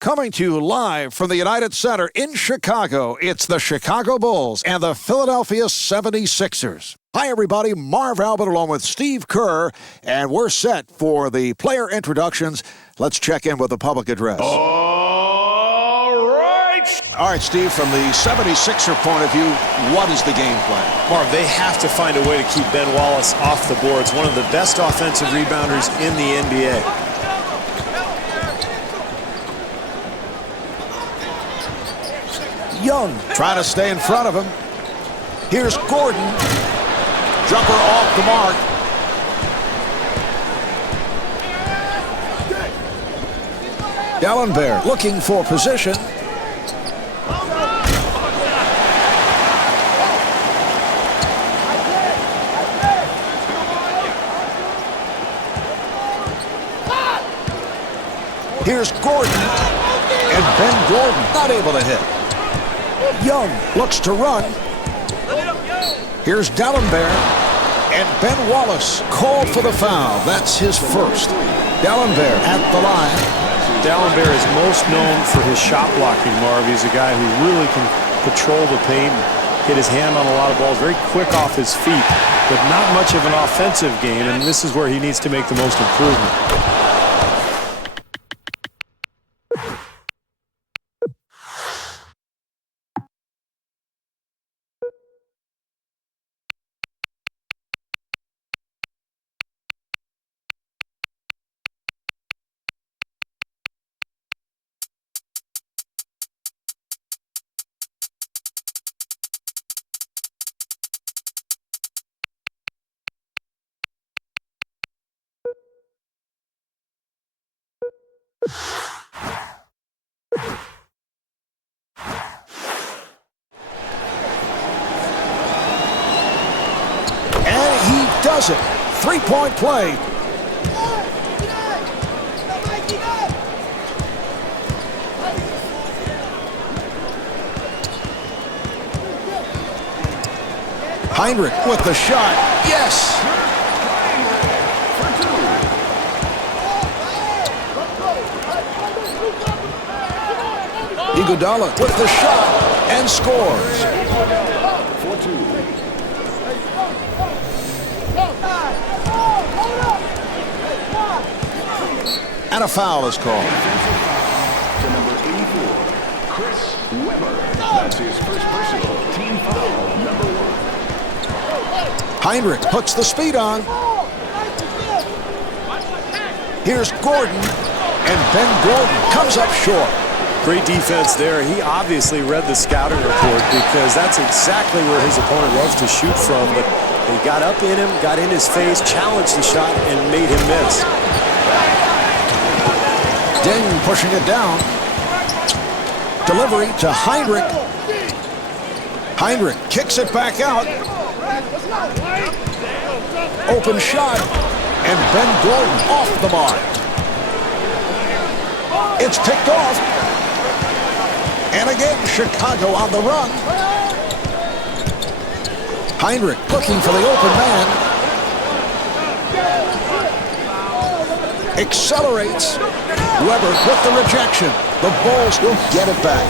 Coming to you live from the United Center in Chicago, it's the Chicago Bulls and the Philadelphia 76ers. Hi, everybody. Marv Albert along with Steve Kerr, and we're set for the player introductions. Let's check in with the public address. All right, Steve, from the 76er point of view, what is the game plan? Marv, they have to find a way to keep Ben Wallace off the boards, one of the best offensive rebounders in the NBA. Young trying to stay in front of him. Here's Gordon. Jumper off the mark. Dallenberg looking for position. Here's Gordon. And Ben Gordon not able to hit. Young looks to run. Here's Dallenberg. And Ben Wallace called for the foul. That's his first. Dallenberg at the line. Dallenberg is most known for his shot blocking, Marv. He's a guy who really can patrol the paint, hit his hand on a lot of balls, very quick off his feet, but not much of an offensive game, and this is where he needs to make the most improvement. And he does it. Three-point play. Heinrich with the shot. Yes. Iguodala with the shot and scores. And a foul is called. to number 84, Chris Webber. That's his first personal team foul, number 1. Heinrich puts the speed on. Here's Gordon, and Ben Gordon comes up short. Great defense there. He obviously read the scouting report because that's exactly where his opponent loves to shoot from, but he got up in him, got in his face, challenged the shot, and made him miss. Ding pushing it down. Delivery to Heinrich. Heinrich kicks it back out. Open shot. And Ben Gordon off the mark. It's picked off. And again, Chicago on the run. Heinrich looking for the open man. Accelerates. Webber with the rejection. The Bulls will get it back.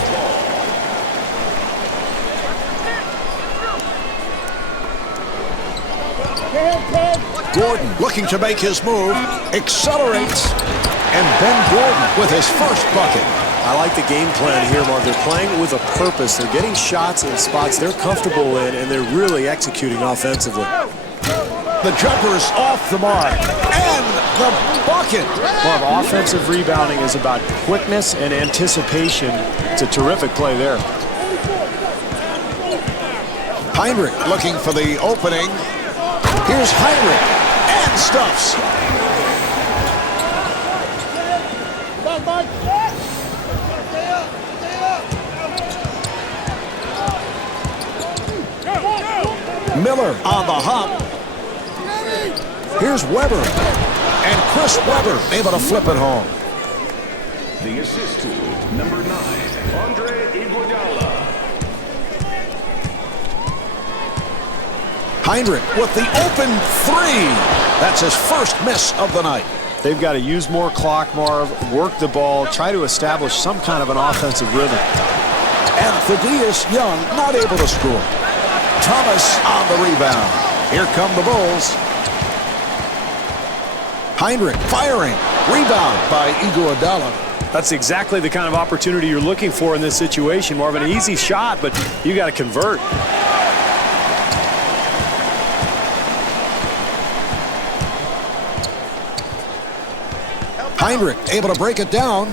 Gordon looking to make his move, accelerates, and Ben Gordon with his first bucket. I like the game plan here, Mark. They're playing with a purpose. They're getting shots in spots they're comfortable in, and they're really executing offensively. The jumper's off the mark, and the bucket. Well, offensive rebounding is about quickness and anticipation. It's a terrific play there. Hinrich looking for the opening. Here's Hinrich, and stuffs. Miller on the hop. Here's Weber. And Chris Weber able to flip it home. The assist to number 9, Andre Iguodala. Hinrich with the open three. That's his first miss of the night. They've got to use more clock, Marv, work the ball, try to establish some kind of an offensive rhythm. And Thaddeus Young not able to score. Thomas on the rebound. Here come the Bulls. Hinrich firing. Rebound by Iguodala. That's exactly the kind of opportunity you're looking for in this situation, Marv. An easy shot, but you got to convert. Hinrich able to break it down.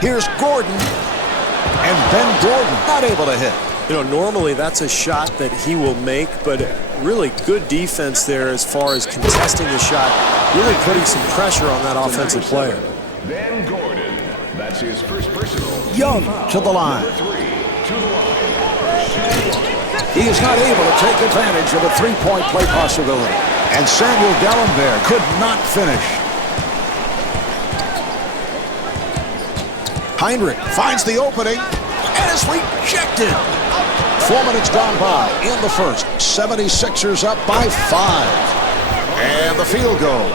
Here's Gordon. And Ben Gordon not able to hit. You know, normally that's a shot that he will make, but really good defense there as far as contesting the shot, really putting some pressure on that offensive player. Ben Gordon. That's his first personal. Young to the line. Number 3 to the line. He is not able to take advantage of a three-point play possibility. And Samuel Dalembert could not finish. Hinrich finds the opening and is rejected. 4 minutes gone by in the first. 76ers up by 5. And the field goal.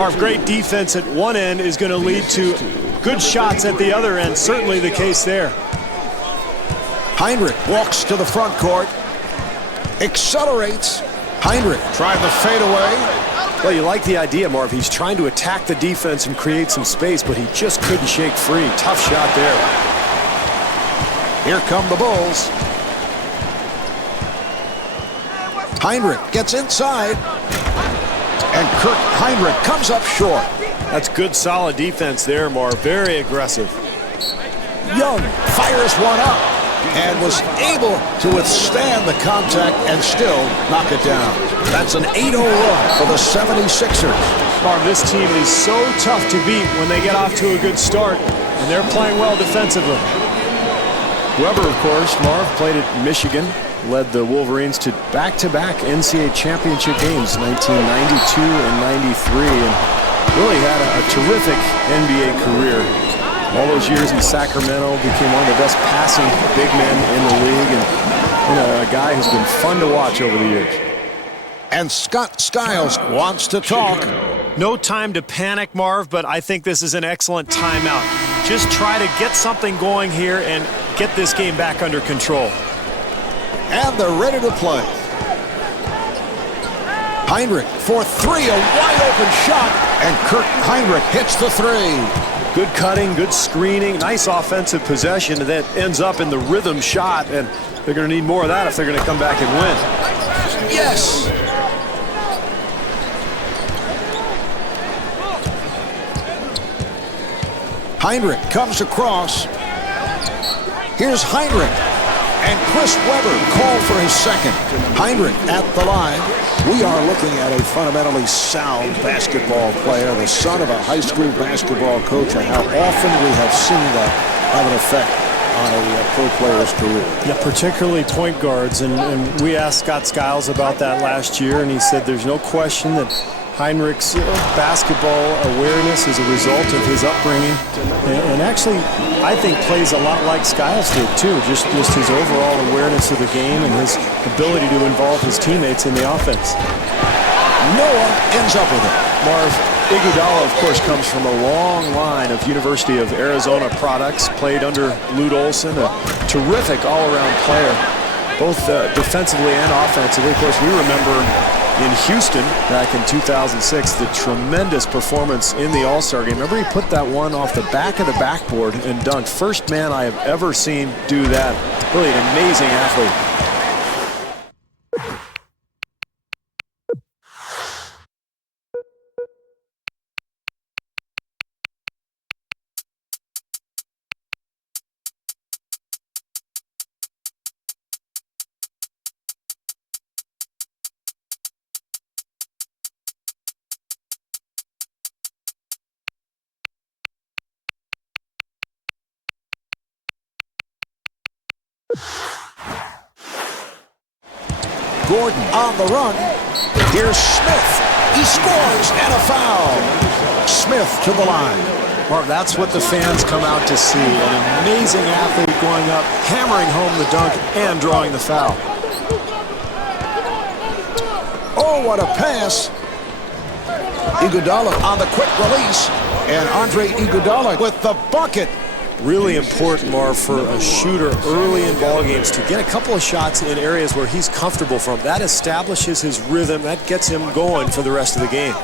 Our great defense at one end is going to lead to good shots at the other end. Certainly the case there. Hinrich walks to the front court. Accelerates. Hinrich trying the fadeaway. Well, you like the idea, Marv. He's trying to attack the defense and create some space, but he just couldn't shake free. Tough shot there. Here come the Bulls. Hinrich gets inside. And Kurt Hinrich comes up short. That's good, solid defense there, Marv. Very aggressive. Young fires one up and was able to withstand the contact and still knock it down. That's an 8-0 run for the 76ers. Marv, this team is so tough to beat when they get off to a good start, and they're playing well defensively. Weber, of course, Marv, played at Michigan, led the Wolverines to back-to-back NCAA championship games, 1992 and 93, and really had a terrific NBA career. All those years in Sacramento, became one of the best passing big men in the league, and a guy who's been fun to watch over the years. And Scott Skiles wants to talk. No time to panic, Marv, but I think this is an excellent timeout. Just try to get something going here and get this game back under control. And they're ready to play. Hinrich for three, a wide open shot, and Kurt Hinrich hits the three. Good cutting, good screening, nice offensive possession that ends up in the rhythm shot, and they're going to need more of that if they're going to come back and win. Yes! Hinrich comes across. Here's Hinrich. And Chris Weber called for his second. Hinrich at the line. We are looking at a fundamentally sound basketball player, the son of a high school basketball coach, and how often we have seen that have an effect on a pro player's career. Yeah, particularly point guards, and we asked Scott Skiles about that last year, and he said there's no question that Hinrich's basketball awareness is a result of his upbringing, and actually, I think plays a lot like Skiles did too. Just his overall awareness of the game and his ability to involve his teammates in the offense. Noah ends up with it. Marv, Iguodala, of course, comes from a long line of University of Arizona products. Played under Lute Olson, a terrific all-around player, both defensively and offensively. Of course, we remember in Houston back in 2006. The tremendous performance in the All-Star game. Remember, he put that one off the back of the backboard and dunked. First man I have ever seen do that. Really an amazing athlete. Gordon on the run. Here's Smith. He scores and a foul. Smith to the line. Mark, that's what the fans come out to see. An amazing athlete going up, hammering home the dunk, and drawing the foul. Oh, what a pass. Iguodala on the quick release. And Andre Iguodala with the bucket. Really important, Marv, for a shooter early in ball games to get a couple of shots in areas where he's comfortable from. That establishes his rhythm. That gets him going for the rest of the game.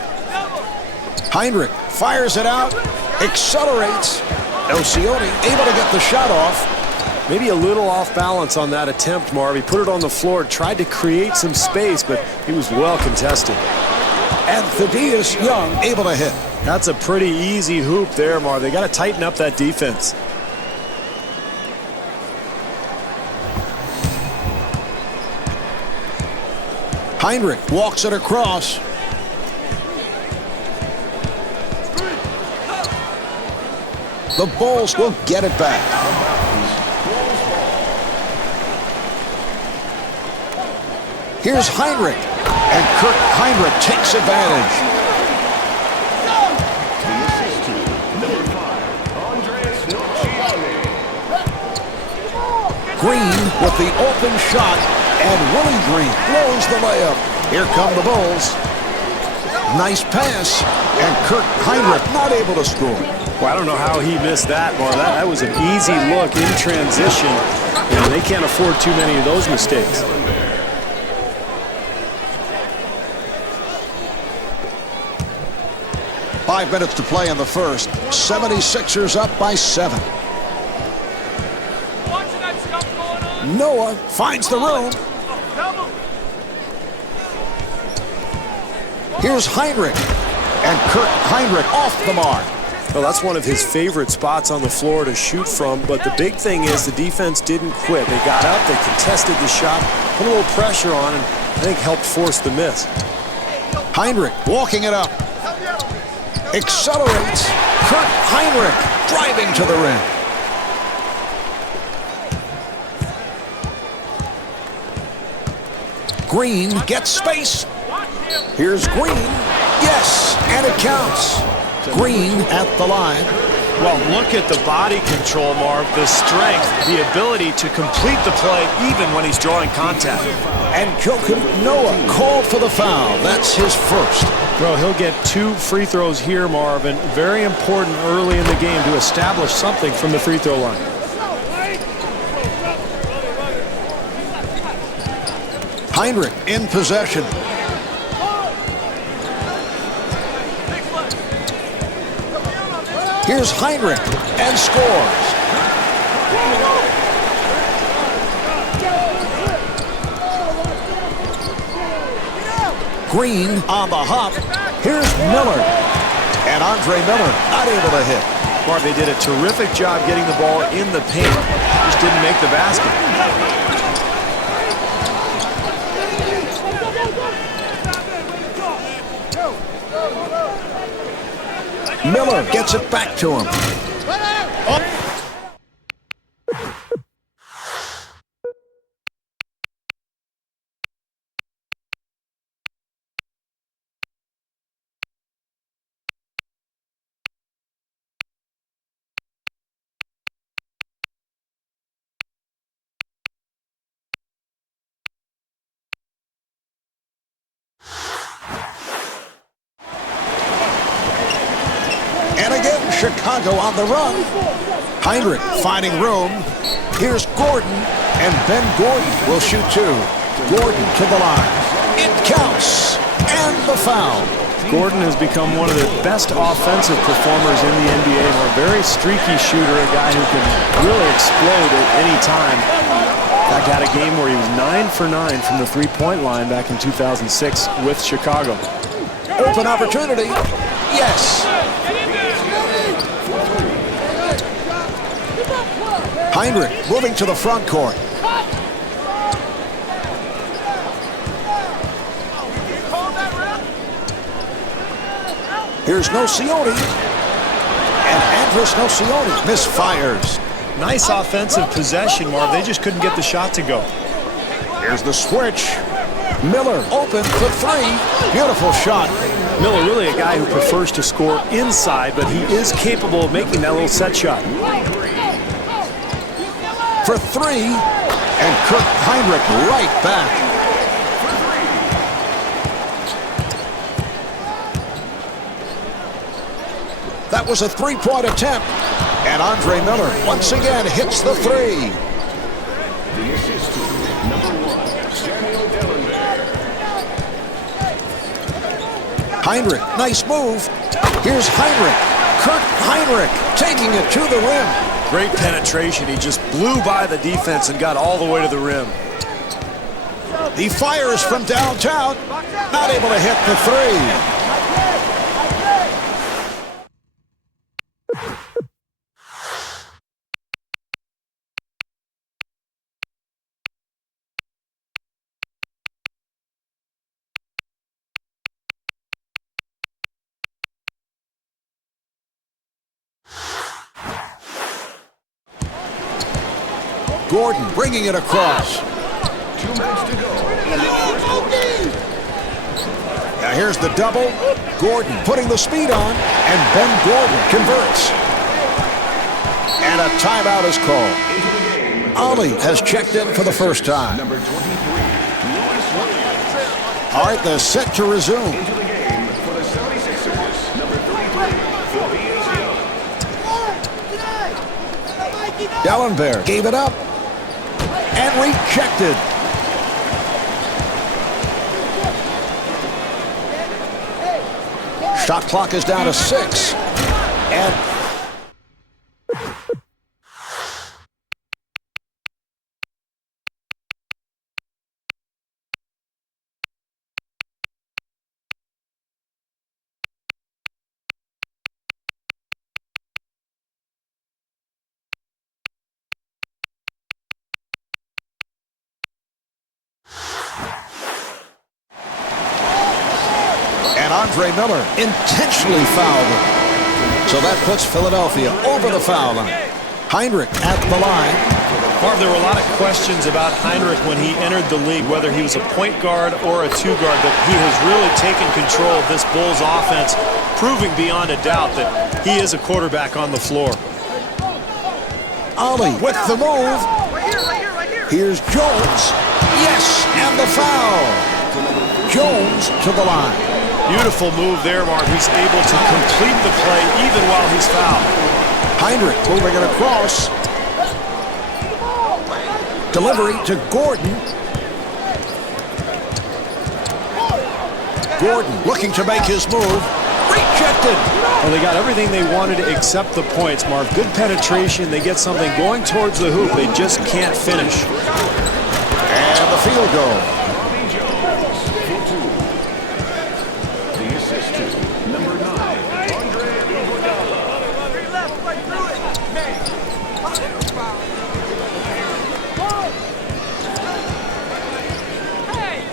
Hinrich fires it out, accelerates. Osioni able to get the shot off. Maybe a little off balance on that attempt, Marv. He put it on the floor, tried to create some space, but he was well contested. And Thaddeus Young able to hit. That's a pretty easy hoop there, Marv. They got to tighten up that defense. Hinrich walks it across. The Bulls will get it back. Here's Hinrich, and Kurt Hinrich takes advantage. Green with the open shot, and Willie Green blows the layup. Here come the Bulls. Nice pass, and Kurt Hinrich not able to score. Well, I don't know how he missed that, Marv. That was an easy look in transition. You know, they can't afford too many of those mistakes. Five minutes to play in the first. 76ers up by 7. Noah finds the room. Here's Hinrich, and Kurt Hinrich off the mark. Well, that's one of his favorite spots on the floor to shoot from, but the big thing is the defense didn't quit. They got up, they contested the shot, put a little pressure on, and I think helped force the miss. Hinrich walking it up. Accelerates. Kurt Hinrich driving to the rim. Green gets space. Here's Green. Yes, and it counts. Green at the line. Well, look at the body control, Marv, the strength, the ability to complete the play even when he's drawing contact. And Joakim Noah called for the foul. That's his first. Well, he'll get 2 free throws here, Marv, and very important early in the game to establish something from the free throw line. Hinrich in possession. Here's Hinrich, and scores. Green on the hop. Here's Miller. And Andre Miller not able to hit. Marv, they did a terrific job getting the ball in the paint. Just didn't make the basket. Miller gets it back to him. Chicago on the run. Hinrich finding room. Here's Gordon, and Ben Gordon will shoot 2. Gordon to the line. It counts. and the foul. Gordon has become one of the best offensive performers in the NBA. A very streaky shooter, a guy who can really explode at any time. In fact, had a game where he was 9 for 9 from the three-point line back in 2006 with Chicago. Open opportunity. Yes. Heinrich moving to the front court. Here's Nocioni. And Andres Nocioni misfires. Nice offensive possession, Marv. They just couldn't get the shot to go. Here's the switch. Miller open for three. Beautiful shot. Miller really a guy who prefers to score inside, but he is capable of making that little set shot. For three. And Kirk Heinrich right back. That was a three-point attempt. And Andre Miller once again hits the three. The assist to number 1, Samuel Dellenberg. Heinrich, nice move. Here's Heinrich. Kirk Heinrich taking it to the rim. Great penetration. He just blew by the defense and got all the way to the rim. He fires from downtown. Not able to hit the three. Gordon bringing it across. 2 minutes to go in the first quarter. Now here's the double. Gordon putting the speed on, and Ben Gordon converts. And a timeout is called. Ali has checked in for the first time. Number 23, Lewis Williams. All right, they're set to resume. Into the game for the 76ers. Number 33, Phoebe Young. Dellenberg gave it up and rejected. Shot clock is down to 6. And Andre Miller intentionally fouled him. So that puts Philadelphia over the foul line. Heinrich at the line. Marv, there were a lot of questions about Heinrich when he entered the league, whether he was a point guard or a two-guard, but he has really taken control of this Bulls offense, proving beyond a doubt that he is a quarterback on the floor. Ali with the move. Here's Jones. Yes, and the foul. Jones to the line. Beautiful move there, Mark. He's able to complete the play even while he's fouled. Heinrich moving it across. Delivery to Gordon. Gordon looking to make his move. Rejected. Well, they got everything they wanted except the points, Marv. Good penetration. They get something going towards the hoop. They just can't finish. And the field goal.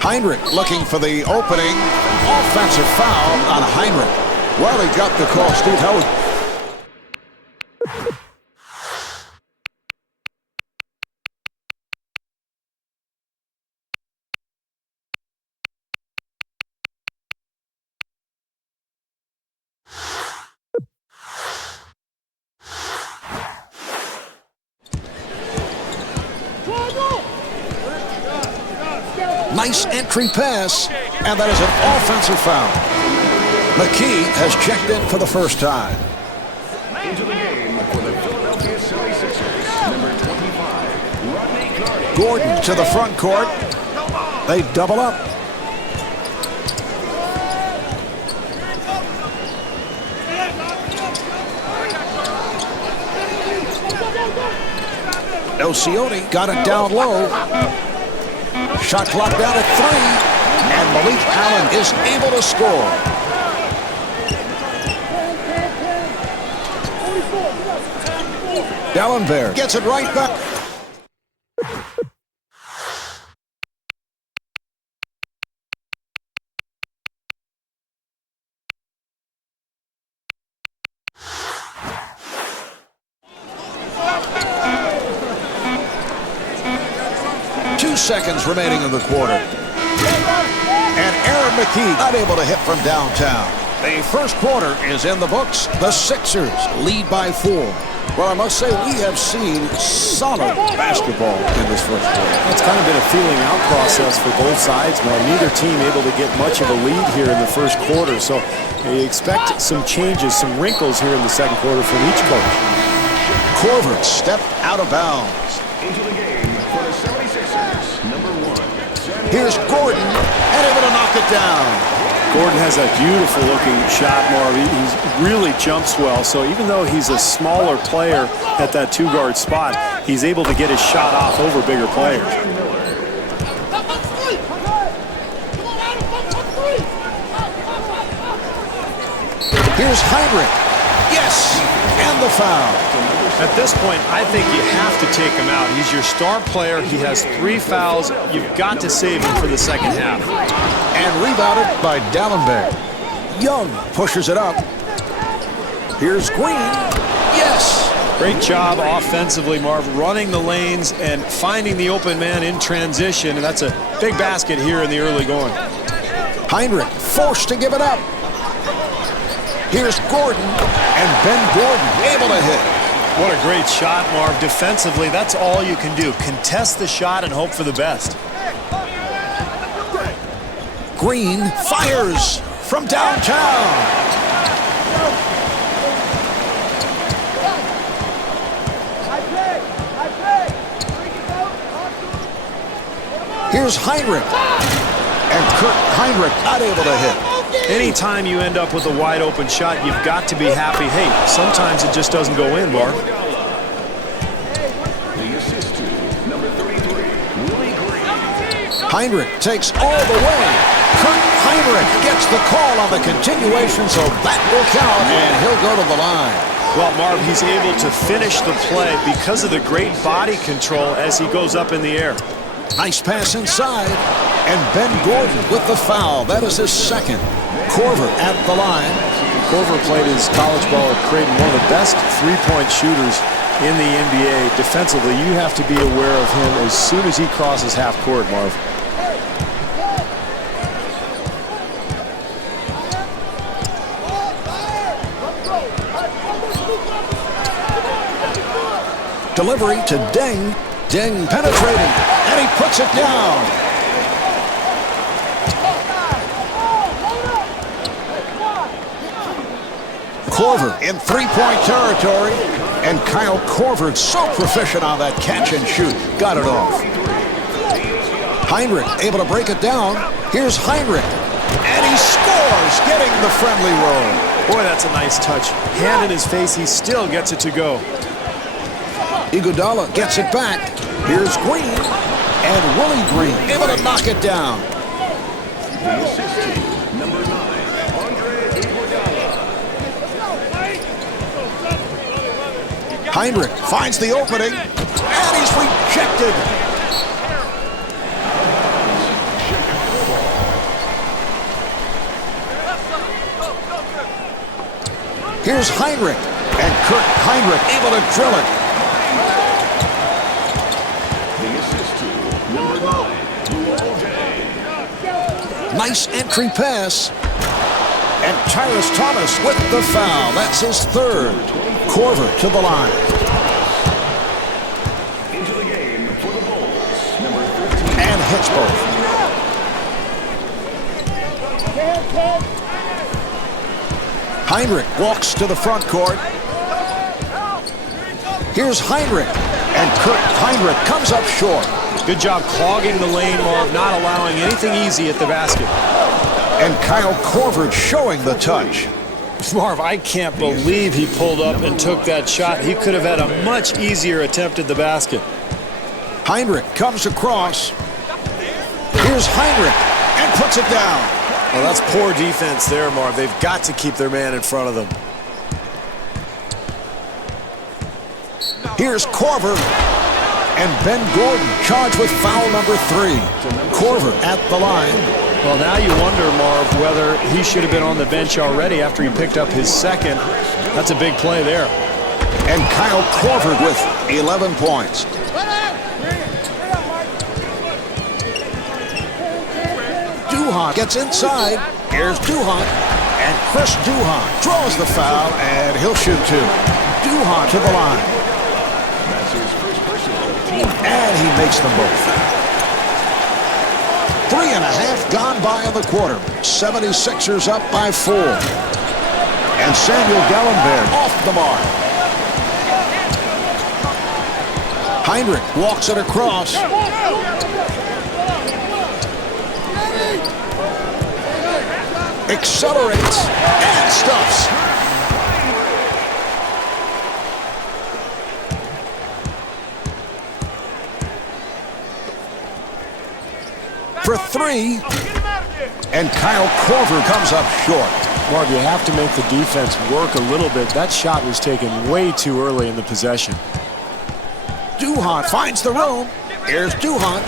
Heinrich looking for the opening. Offensive foul on Heinrich. Well, he got the call. Steve, how was... Nice entry pass, and that is an offensive foul. McKee has checked in for the first time. Into the game for the Philadelphia 76ers, number 25, Rodney Carney. Gordon to the front court. They double up. Nocioni got it down low. Shot clock down at 3. And Malik Allen is able to score. Dallenberg gets it right back. Seconds remaining in the quarter. And Aaron McKie unable to hit from downtown. The first quarter is in the books. The Sixers lead by 4. Well, I must say we have seen solid basketball in this first quarter. It's kind of been a feeling out process for both sides. Now, neither team able to get much of a lead here in the first quarter. So you expect some changes, some wrinkles here in the second quarter from each coach. Korver stepped out of bounds. Into the game for the 76ers, number 1. Here's Gordon, and able to knock it down. Gordon has a beautiful looking shot, Marv. He really jumps well, so even though he's a smaller player at that 2-guard spot, he's able to get his shot off over bigger players. Here's Heinrich. Yes, and the foul. At this point, I think you have to take him out. He's your star player. He has 3 fouls. You've got to save him for the second half. And rebounded by Dallenberg. Young pushes it up. Here's Green. Yes. Great job offensively, Marv, running the lanes and finding the open man in transition. And that's a big basket here in the early going. Heinrich forced to give it up. Here's Gordon, and Ben Gordon able to hit. What a great shot, Marv. Defensively, that's all you can do. Contest the shot and hope for the best. Green fires from downtown. Here's Heinrich. And Kurt Heinrich not able to hit. Anytime you end up with a wide open shot, you've got to be happy. Hey, sometimes it just doesn't go in, Marv. The assist to number 33, Willie Green. Heinrich takes all the way. Kurt Heinrich gets the call on the continuation, so that will count, and he'll go to the line. Well, Marv, he's able to finish the play because of the great body control as he goes up in the air. Nice pass inside, and Ben Gordon with the foul. That is his second. Korver at the line. Korver played his college ball at Creighton, one of the best three-point shooters in the NBA. Defensively, you have to be aware of him as soon as he crosses half court, Marv. Delivery to Deng. Deng penetrating, and he puts it down. Korver in three-point territory, and Kyle Korver so proficient on that catch and shoot. Got it off. Heinrich able to break it down. Here's Heinrich, and he scores, getting the friendly roll. Boy, that's a nice touch. Hand in his face, he still gets it to go. Iguodala gets it back. Here's Green, and Willie Green able to knock it down. The assist to number 9, Andre Iguodala. Heinrich finds the opening, and he's rejected. Here's Heinrich, and Kurt Heinrich able to drill it. The assist to number 9, Luol Deng. Nice entry pass. And Tyrus Thomas with the foul. That's his third. Korver to the line. Into the game for the Bulls, number 13. And hits both. Heinrich walks to the front court. Here's Heinrich. And Kurt Heinrich comes up short. Good job clogging the lane, Marv, not allowing anything easy at the basket. And Kyle Korver showing the touch. Marv, I can't believe he pulled up and took that shot. He could have had a much easier attempt at the basket. Heinrich comes across. Here's Heinrich and puts it down. Well, that's poor defense there, Marv. They've got to keep their man in front of them. Here's Korver. And Ben Gordon charged with foul number 3. Korver at the line. Well, now you wonder, Marv, whether he should have been on the bench already after he picked up his second. That's a big play there. And Kyle Korver with 11 points. Duhon gets inside. Here's Duhon. And Chris Duhon draws the foul, and he'll shoot 2. Duhon to the line. And he makes them both. 3.5 gone by in the quarter. 76ers up by 4. And Samuel Gallenberg off the mark. Heinrich walks it across. Accelerates and stuffs. For 3. And Kyle Korver comes up short. Marv, you have to make the defense work a little bit. That shot was taken way too early in the possession. Duhon finds the room. Here's Duhon.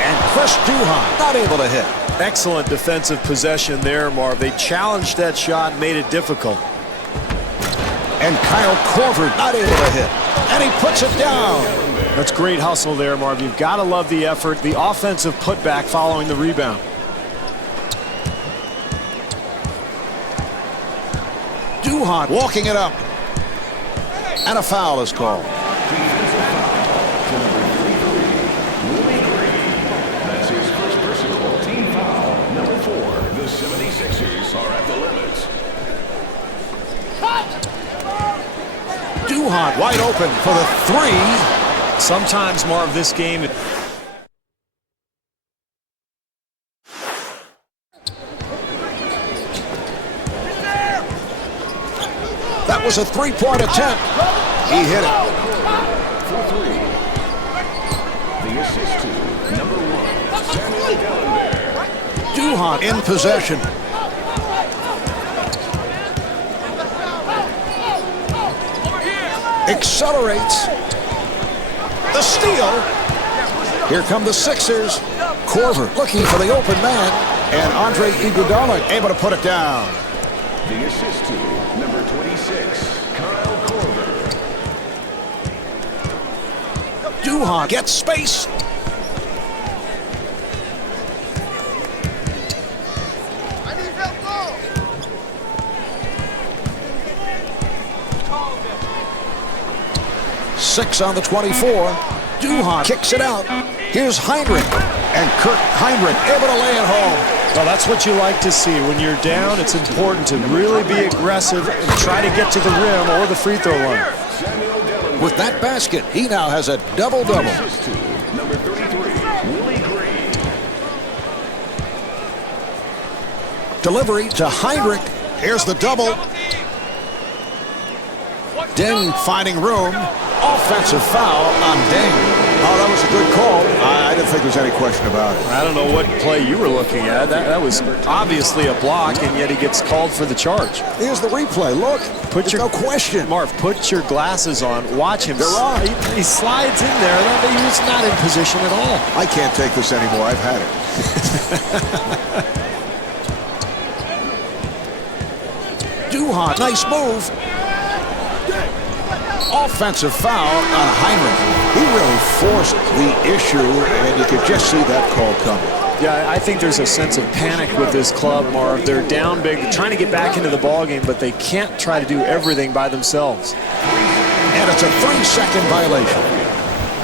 And Chris Duhon not able to hit. Excellent defensive possession there, Marv. They challenged that shot and made it difficult. And Kyle Korver not able to hit. And he puts it down. That's great hustle there, Marv. You've got to love the effort, the offensive putback following the rebound. Duhon walking it up. And a foul is called. That's his first personal team foul. Number 4. The 76ers are at the limit. Duhon wide open for the 3. Sometimes, Marv, this game... That was a 3-point attempt. He hit it. For 3. The assist to number 1, Samuel Gallenberg. Duhon in possession. Accelerates. The steal. Here come the Sixers. Korver looking for the open man. And Andre Iguodala able to put it down. The assist to number 26, Kyle Korver. Duhon gets space. Six on the 24. Duhon kicks it out. Here's Heinrich. And Kurt Heinrich able to lay it home. Well, that's what you like to see. When you're down, it's important to really be aggressive and try to get to the rim or the free throw line. With that basket, he now has a double-double. Assist to number 33, Willie Green. Delivery to Heinrich. Here's the double. Deng finding room. Offensive foul on Deng. Oh, that was a good call. I didn't think there was any question about it. I don't know what play you were looking at. That was obviously a block, and yet he gets called for the charge. Here's the replay. Look, there's no question. Marv, put your glasses on. Watch him. They're on. He slides in there. He was not in position at all. I can't take this anymore. I've had it. Duhon, nice move. Offensive foul on Heinrich. He really forced the issue, and you could just see that call coming. Yeah, I think there's a sense of panic with this club, Marv. They're down big. They're trying to get back into the ballgame, but they can't try to do everything by themselves. And it's a 3-second violation.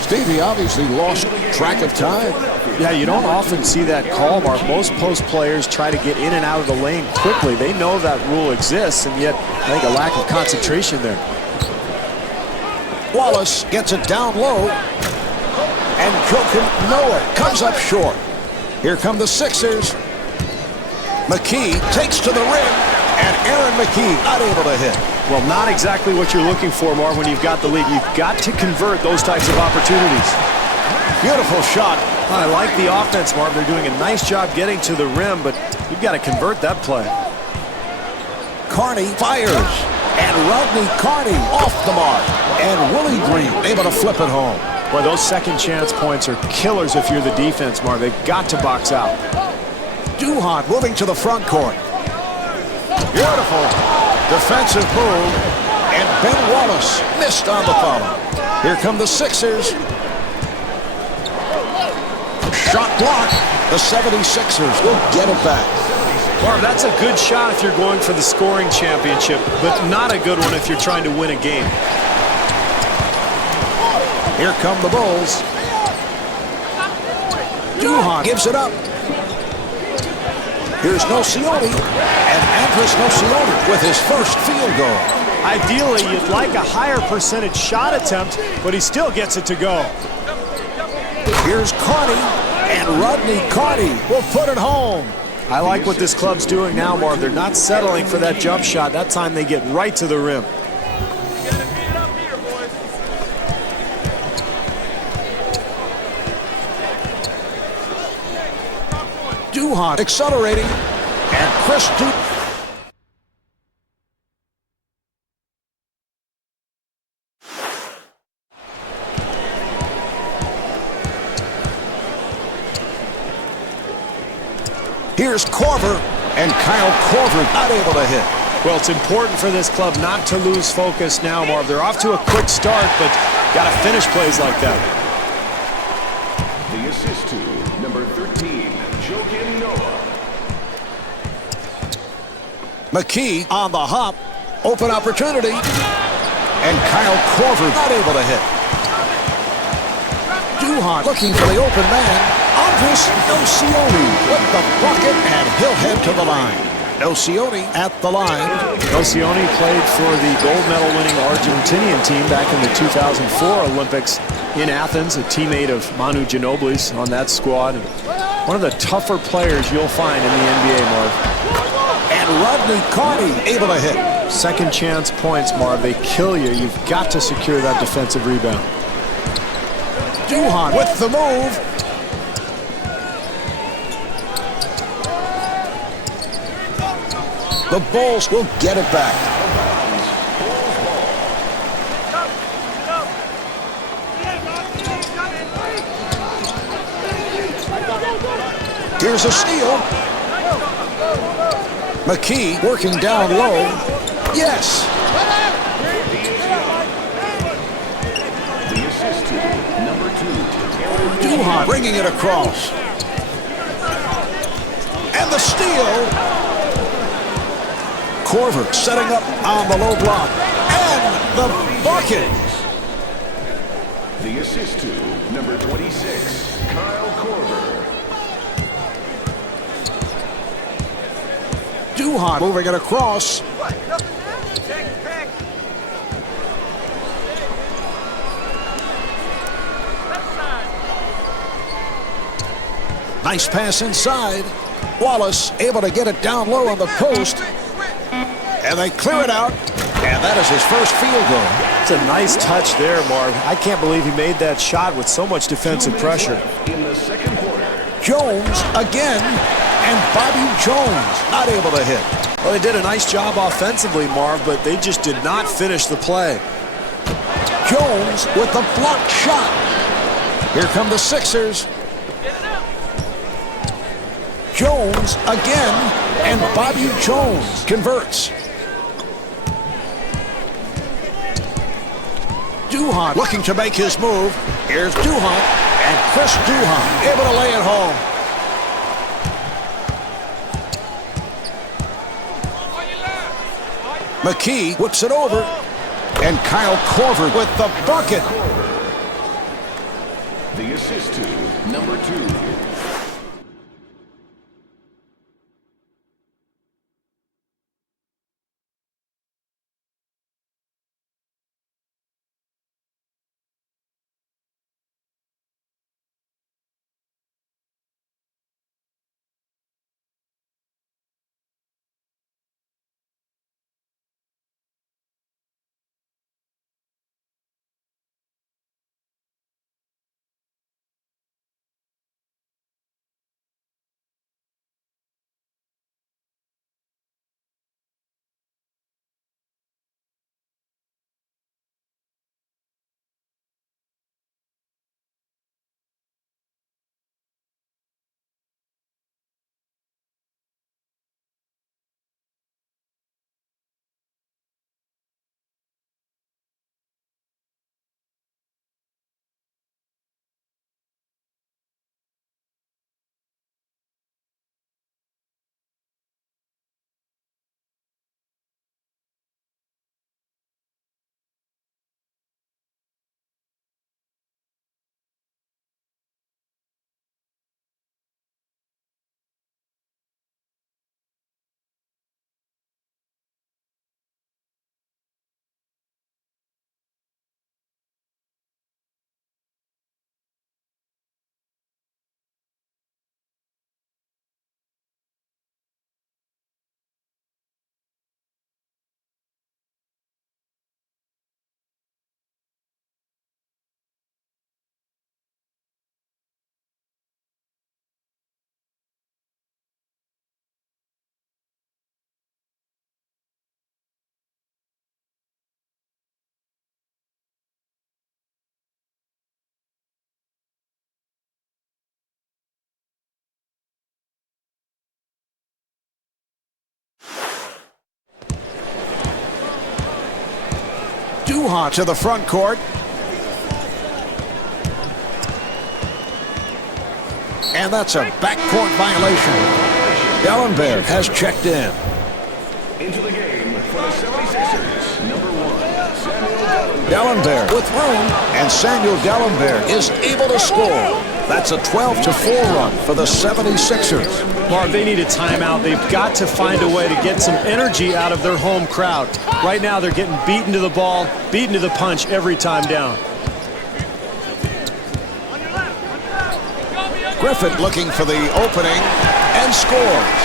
Stevie obviously lost track of time. Yeah, you don't often see that call, Mark. Most post players try to get in and out of the lane quickly. They know that rule exists, and yet I think a lack of concentration there. Wallace gets it down low, and Joakim Noah comes up short. Here come the Sixers. McKee takes to the rim, and Aaron McKee not able to hit. Well, not exactly what you're looking for, Marv, when you've got the lead. You've got to convert those types of opportunities. Beautiful shot. I like the offense, Marv. They're doing a nice job getting to the rim, but you've got to convert that play. Carney fires. And Rodney Carney off the mark. And Willie Green able to flip it home. Boy, those second chance points are killers if you're the defense, Marv. They've got to box out. Duhon moving to the front court. Beautiful defensive move. And Ben Wallace missed on the follow. Here come the Sixers. Shot block. The 76ers will get it back. Marv, that's a good shot if you're going for the scoring championship, but not a good one if you're trying to win a game. Here come the Bulls. Duhon gives it up. Here's Nocioni. And Andres Nocioni with his first field goal. Ideally, you'd like a higher percentage shot attempt, but he still gets it to go. Here's Carney. And Rodney Carney will put it home. I like what this club's doing now, Marv. They're not settling for that jump shot. That time they get right to the rim. Duhon accelerating. And Chris Duhon. Here's Korver, and Kyle Korver not able to hit. Well, it's important for this club not to lose focus now, Marv. They're off to a quick start, but got to finish plays like that. The assist to number 13, Joakim Noah. McKee on the hop. Open opportunity. And Kyle Korver not able to hit. Duhon looking for the open man. Andres Nocioni with the bucket, and he'll head to the line. Nocioni at the line. Nocioni played for the gold medal winning Argentinian team back in the 2004 Olympics in Athens, a teammate of Manu Ginobili's on that squad. And one of the tougher players you'll find in the NBA, Marv. And Rodney Carney able to hit. Second chance points, Marv. They kill you. You've got to secure that defensive rebound. Duhon with the move. The Bulls will get it back. Here's a steal. McKee working down low. Yes. The assist to number 2, Duhon bringing it across. And the steal. Korver setting up on the low block. And the bucket. The assist to number 26, Kyle Korver. Duhon moving it across. Nice pass inside. Wallace able to get it down low on the post. And they clear it out. And that is his first field goal. It's a nice touch there, Marv. I can't believe he made that shot with so much defensive pressure. In the second quarter. Jones again. And Bobby Jones not able to hit. Well, they did a nice job offensively, Marv, but they just did not finish the play. Jones with the blocked shot. Here come the Sixers. Jones again. And Bobby Jones converts. Duhon looking to make his move. Here's Duhon, and Chris Duhon able to lay it home. McKee whips it over, and Kyle Korver with the bucket. The assist to number 2, Duhon to the front court. And that's a backcourt violation. Dellenberg has checked in. Into the game for the 76ers, number 1, Samuel Dellenberg. Dellenberg with room, and Samuel Dellenberg is able to score. That's a 12-4 run for the 76ers. Marv, they need a timeout. They've got to find a way to get some energy out of their home crowd. Right now, they're getting beaten to the ball, beaten to the punch every time down. Griffin looking for the opening and scores.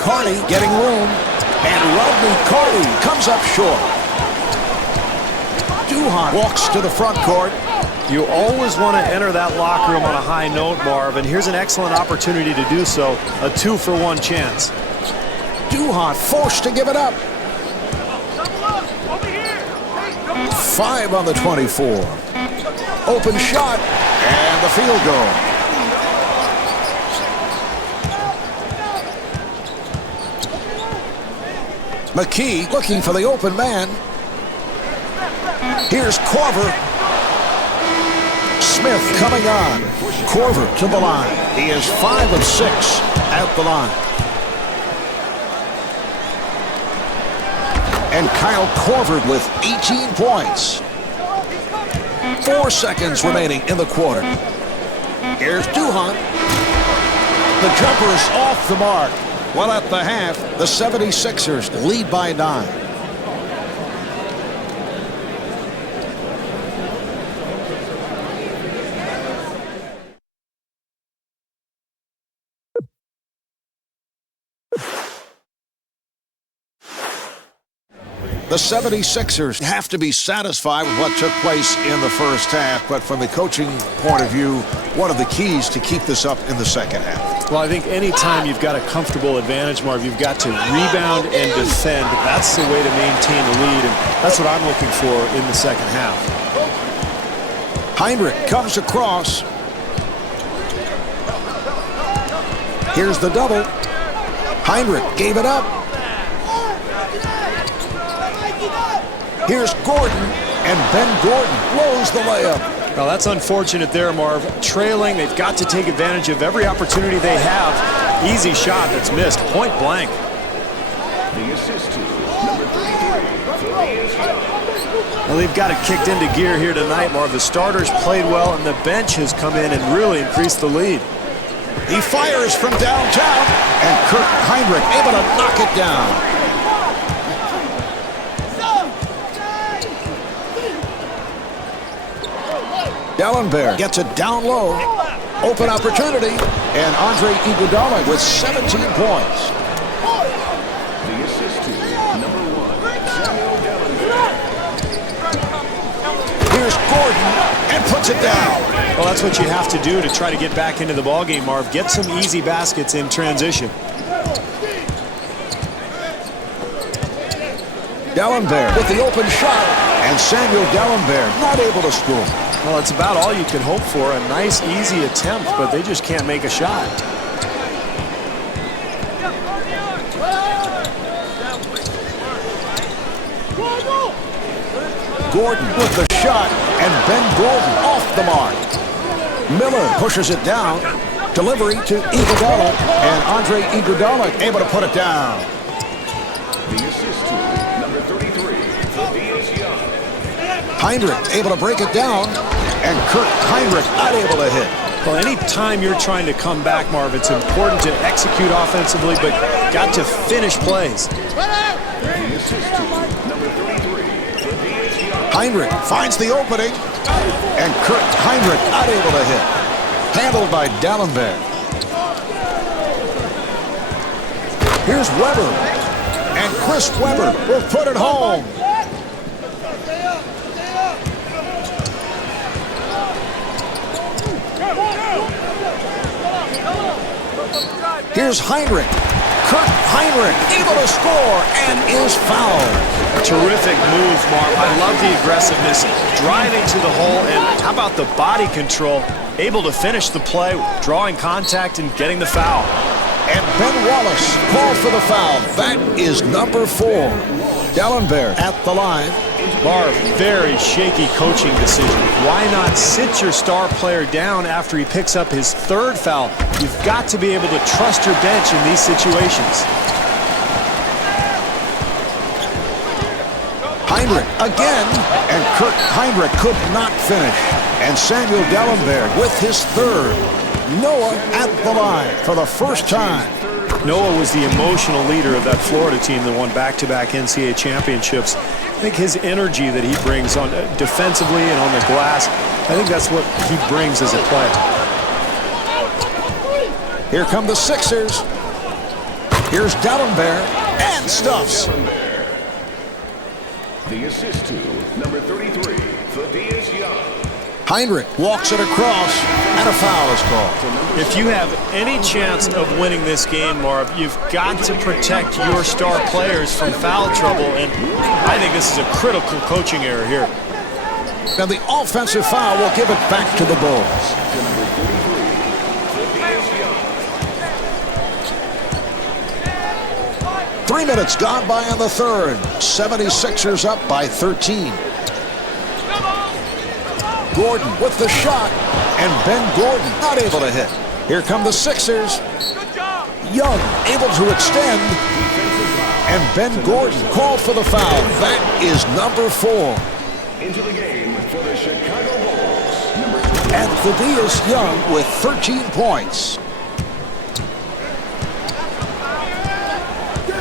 Carney getting room, and Rodney Carney comes up short. Duhon walks to the front court. You always want to enter that locker room on a high note, Marv, and here's an excellent opportunity to do so. A 2-for-1 chance. Duhon forced to give it up. 5 on the 24. Open shot, and the field goal. McKee looking for the open man. Here's Korver. Smith coming on. Korver to the line. He is 5 of 6 at the line. And Kyle Korver with 18 points. 4 seconds remaining in the quarter. Here's Duhon. The jumper is off the mark. Well, at the half, the 76ers lead by 9. The 76ers have to be satisfied with what took place in the first half, but from the coaching point of view, one of the keys to keep this up in the second half. Well, I think any time you've got a comfortable advantage, Marv, you've got to rebound and defend. That's the way to maintain the lead, and that's what I'm looking for in the second half. Heinrich comes across. Here's the double. Heinrich gave it up. Here's Gordon, and Ben Gordon blows the layup. Well, that's unfortunate there, Marv. Trailing, they've got to take advantage of every opportunity they have. Easy shot that's missed, point blank. The assist to number 33, Phineas Young. Well, they've got it kicked into gear here tonight, Marv. The starters played well, and the bench has come in and really increased the lead. He fires from downtown, and Kurt Heinrich able to knock it down. Dellenberg gets it down low. Open opportunity. And Andre Iguodala with 17 points. The assist to number 1, Samuel Dellenberg. Here's Gordon, and puts it down. Well, that's what you have to do to try to get back into the ballgame, Marv. Get some easy baskets in transition. Dellenberg with the open shot, and Samuel Dellenberg not able to score. Well, it's about all you can hope for. A nice, easy attempt, but they just can't make a shot. Gordon with the shot, and Ben Gordon off the mark. Miller pushes it down. Delivery to Iguodala, and Andre Iguodala able to put it down. The assist to number 33, Phineas Young. Heinrich able to break it down, and Kurt Heinrich not able to hit. Well, any time you're trying to come back, Marv, it's important to execute offensively, but got to finish plays. The assist to number 33, Phineas Young. Heinrich finds the opening, and Kurt Heinrich not able to hit. Handled by Dellenberg. Here's Weber, and Chris Weber will put it home. Here's Heinrich. Kurt Heinrich able to score and is fouled. Terrific move, Marv. I love the aggressiveness, driving to the hole, and how about the body control? able to finish the play, drawing contact and getting the foul. And Ben Wallace called for the foul. That is number 4. Dallenberg at the line. Marv, very shaky coaching decision. Why not sit your star player down after he picks up his 3rd foul? You've got to be able to trust your bench in these situations. Heinrich again, and Kurt Heinrich could not finish. And Samuel Dallenberg with his 3rd. Noah at the line for the first time. Noah was the emotional leader of that Florida team that won back-to-back NCAA championships. I think his energy that he brings on defensively and on the glass, I think that's what he brings as a player. Here come the Sixers. Here's Dallenberg and stuffs. The assist to number 33, Thaddeus Young. Heinrich walks it across, and a foul is called. If you have any chance of winning this game, Marv, you've got to protect your star players from foul trouble, and I think this is a critical coaching error here. Now the offensive foul will give it back to the Bulls. 3 minutes gone by in the 3rd. 76ers up by 13. Gordon with the shot, and Ben Gordon not able to hit. Here come the Sixers. Young able to extend, and Ben Gordon called for the foul. That is number 4. Into the game for the Chicago Bulls, number 2. And Thaddeus Young with 13 points.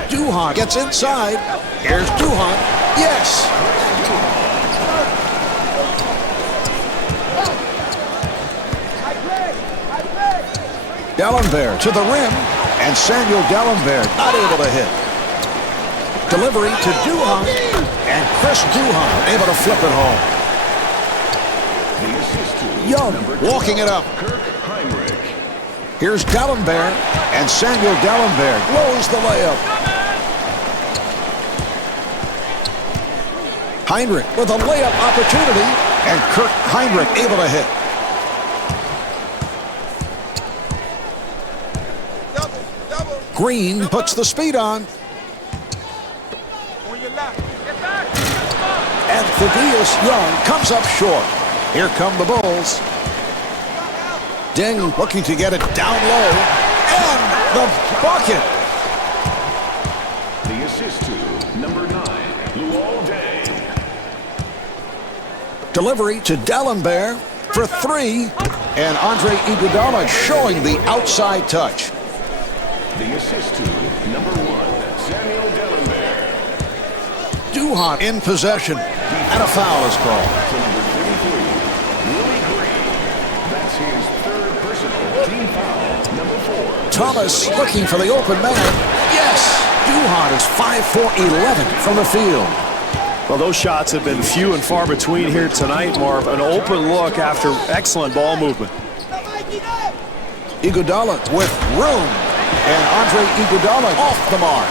Duhon gets inside. Here's Duhon. Yes. Dallenberg to the rim, and Samuel Dallenberg not able to hit. Delivery to Duhon, and Chris Duhon able to flip it home. The assist to Young walking it up. Kirk Heinrich. Here's Dallenberg, and Samuel Dallenberg blows the layup. Heinrich with a layup opportunity, and Kirk Heinrich able to hit. Green puts the speed on. And Thaddeus Young comes up short. Here come the Bulls. Deng looking to get it down low. And the bucket. The assist to number 9, Luol Deng. Delivery to Dallenberg for 3. And Andre Iguodala showing the outside touch. The assist to number 1, Samuel Dallenberg. Duhon in possession, and a foul is called. To number 33, Willie Green. That's his 3rd personal team foul, number 4. Thomas looking for the open man. Yes! Duhon is 5 for 11 from the field. Well, those shots have been few and far between here tonight, Marv. An open look after excellent ball movement. Iguodala with room. And Andre Iguodala off the mark.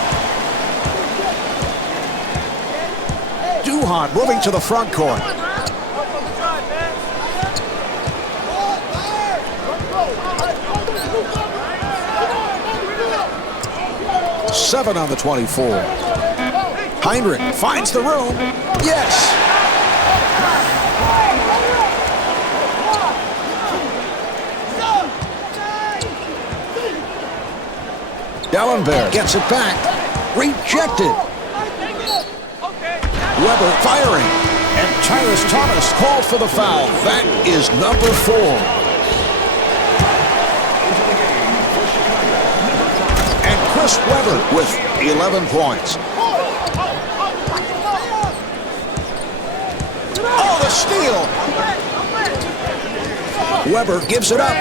Duhon moving to the front court. Seven on the 24. Heinrich finds the room. Yes. Dallenberg gets it back. Rejected. Weber firing. And Tyrus Thomas called for the foul. That is number 4. And Chris Weber with 11 points. Oh, the steal. Weber gives it up.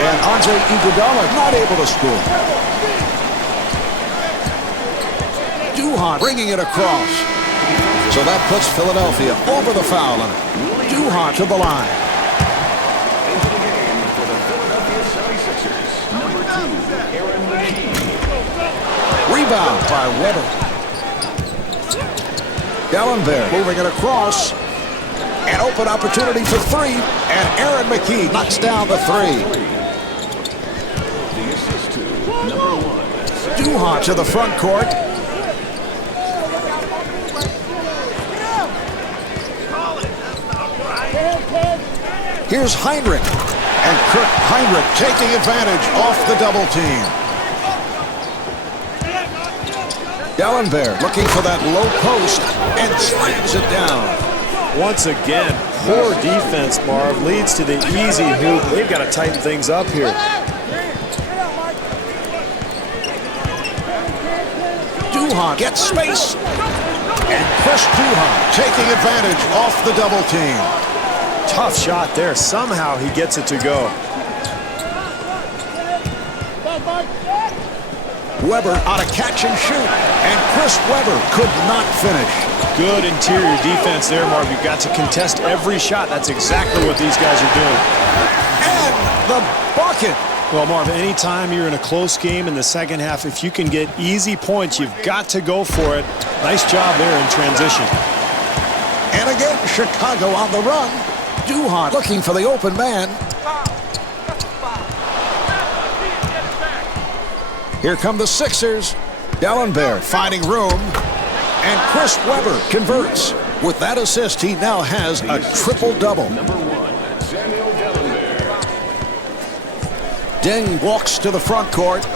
And Andre Iguodala not able to score. Duhon bringing it across. So that puts Philadelphia over the foul line. Duhon to the line. Into the game for the Philadelphia 76ers, number 2, Aaron McKee. Rebound by Weber. Dallenberg moving it across. An open opportunity for three, and Aaron McKie knocks down the three. The assist to number 1. Duhon to the front court. Here's Heinrich, and Kurt Heinrich taking advantage off the double team. Dellenberg looking for that low post and slams it down. Once again, poor defense, Marv, leads to the easy hoop. They've got to tighten things up here. Duhon gets space, and Chris Duhon taking advantage off the double team. Tough shot there. Somehow he gets it to go. Weber on a catch and shoot, and Chris Weber could not finish. Good interior defense there, Marv. You've got to contest every shot. That's exactly what these guys are doing. And the bucket. Well, Marv, anytime you're in a close game in the second half, if you can get easy points, you've got to go for it. Nice job there in transition. And again, Chicago on the run. Duhon looking for the open man. Here come the Sixers. Dellenberg finding room. And Chris Weber converts. With that assist, he now has a triple-double. Number 1, Samuel Dellenberg. Deng walks to the front court.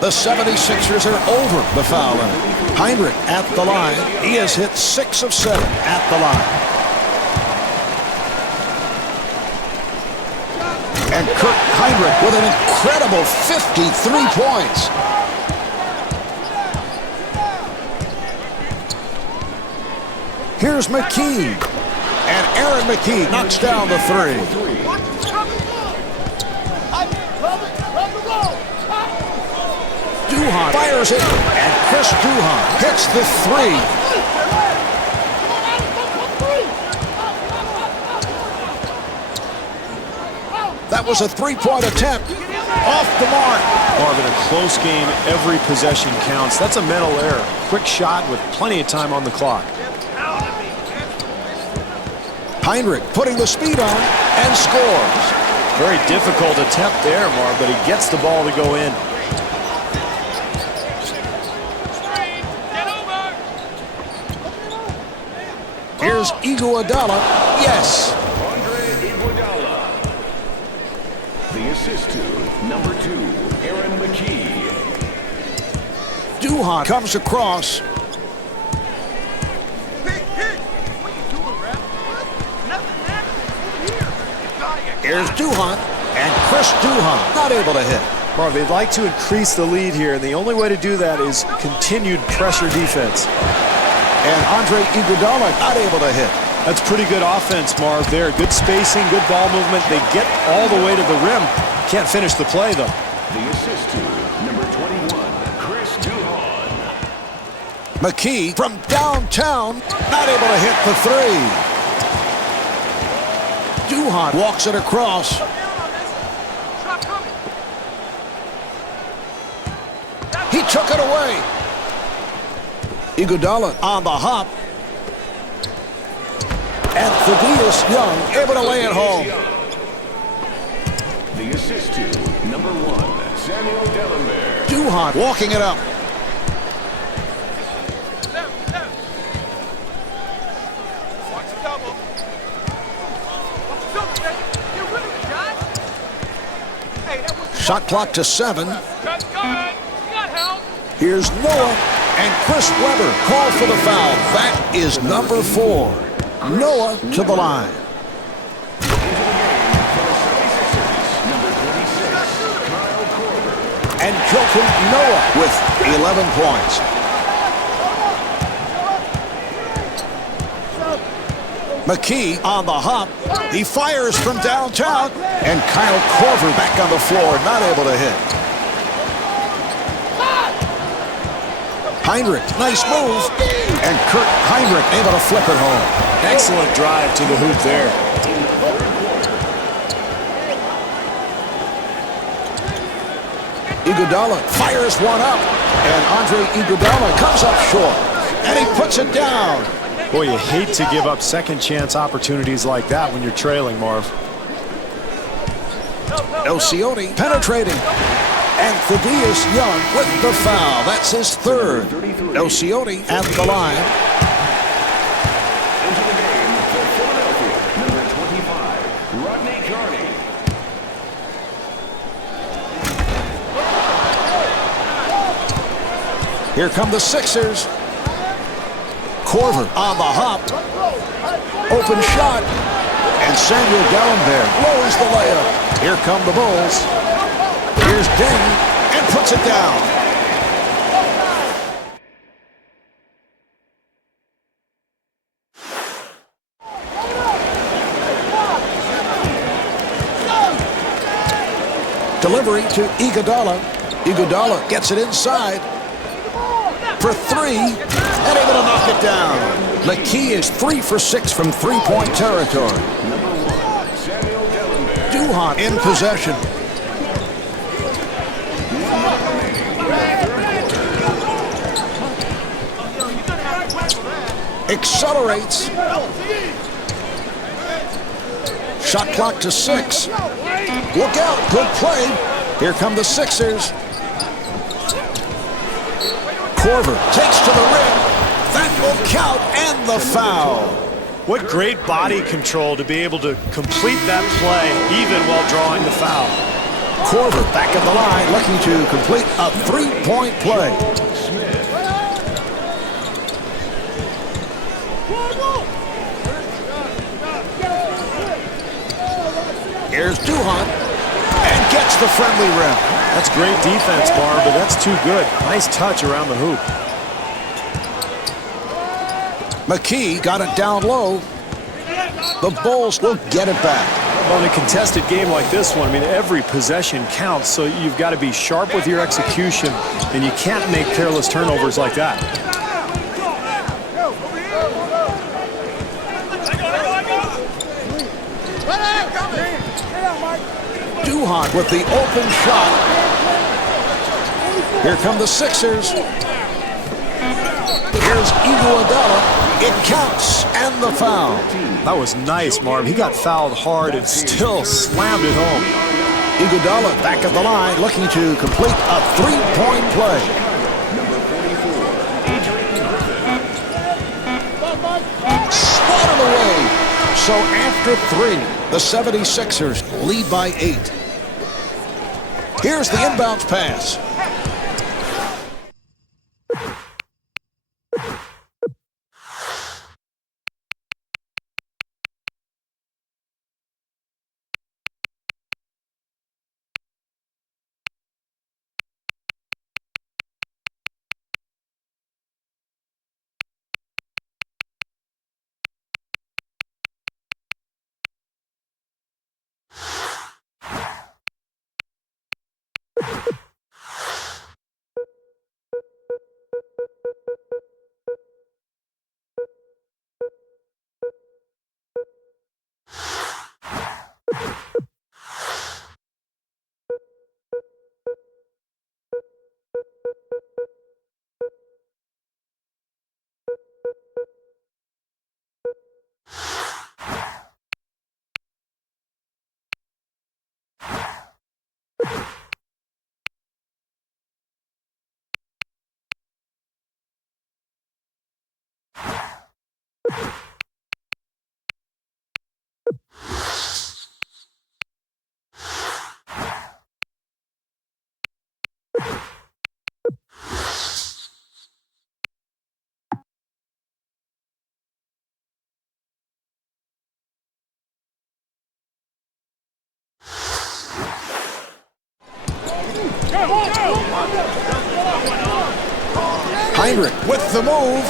The 76ers are over the foul line. Heinrich at the line. He has hit 6 of 7 at the line. And Kurt Heinrich with an incredible 53 points. Here's McKie. And Aaron McKie knocks down the three. Duhon fires it, and Chris Duhon hits the three. That was a three-point attempt. Off the mark. Marv, in a close game, every possession counts. That's a mental error. Quick shot with plenty of time on the clock. Heinrich putting the speed on and scores. Very difficult attempt there, Marv, but he gets the ball to go in. Here's Iguodala. Yes. Andre Iguodala. The assist to number 2, Aaron McKie. Duhon comes across. Here's Duhon, and Chris Duhon not able to hit. Marv, they'd like to increase the lead here, and the only way to do that is continued pressure defense. And Andre Iguodala not able to hit. That's pretty good offense, Marv, there. Good spacing, good ball movement. They get all the way to the rim. Can't finish the play, though. The assist to number 21, Chris Duhon. McKie from downtown, not able to hit the three. Duhon walks it across. He took it away. Iguodala on the hop. And Thaddeus Young able to lay it home. The assist to number 1, Samuel Dellenberg. Duhon walking it up. Shot clock to 7. Here's Noah, and Chris Weber called for the foul. That is number 4. Noah to the line. And Joakim Noah with 11 points. McKie on the hop. He fires from downtown. And Kyle Korver back on the floor, not able to hit. Heinrich, nice move. And Kurt Heinrich able to flip it home. Excellent drive to the hoop there. Iguodala fires one up, and Andre Iguodala comes up short, and he puts it down. Boy, you hate to give up second chance opportunities like that when you're trailing, Marv. Nocioni penetrating. And Thaddeus Young with the foul. That's his third. Nocioni at the line. Into the game for Philadelphia, number 25, Rodney Carney. Here come the Sixers. Korver on the hop. Open shot. And Samuel Gallenberg blows the layup. Here come the Bulls. Here's Deng and puts it down. Delivery to Iguodala. Iguodala gets it inside for three and able to knock it down. McKee is 3 for 6 from three-point territory. Duhon in possession. Accelerates. Shot clock to 6. Look out, good play. Here come the Sixers. Korver takes to the rim. That will count, and the foul. What great body control to be able to complete that play even while drawing the foul. Korver back at the line looking to complete a three-point play. Here's Duhon and gets the friendly rim. That's great defense, Marv, but that's too good. Nice touch around the hoop. McKee got it down low. The Bulls will get it back. Well, in a contested game like this one, I mean, every possession counts, so you've got to be sharp with your execution, and you can't make careless turnovers like that. Duhon with the open shot. Here come the Sixers. Here's Iguodala. It counts, and the foul. That was nice, Marv. He got fouled hard and still slammed it home. Iguodala back at the line looking to complete a three-point play. Swatted away. So after 3, the 76ers lead by 8. Here's the inbounds pass. Heinrich with the move.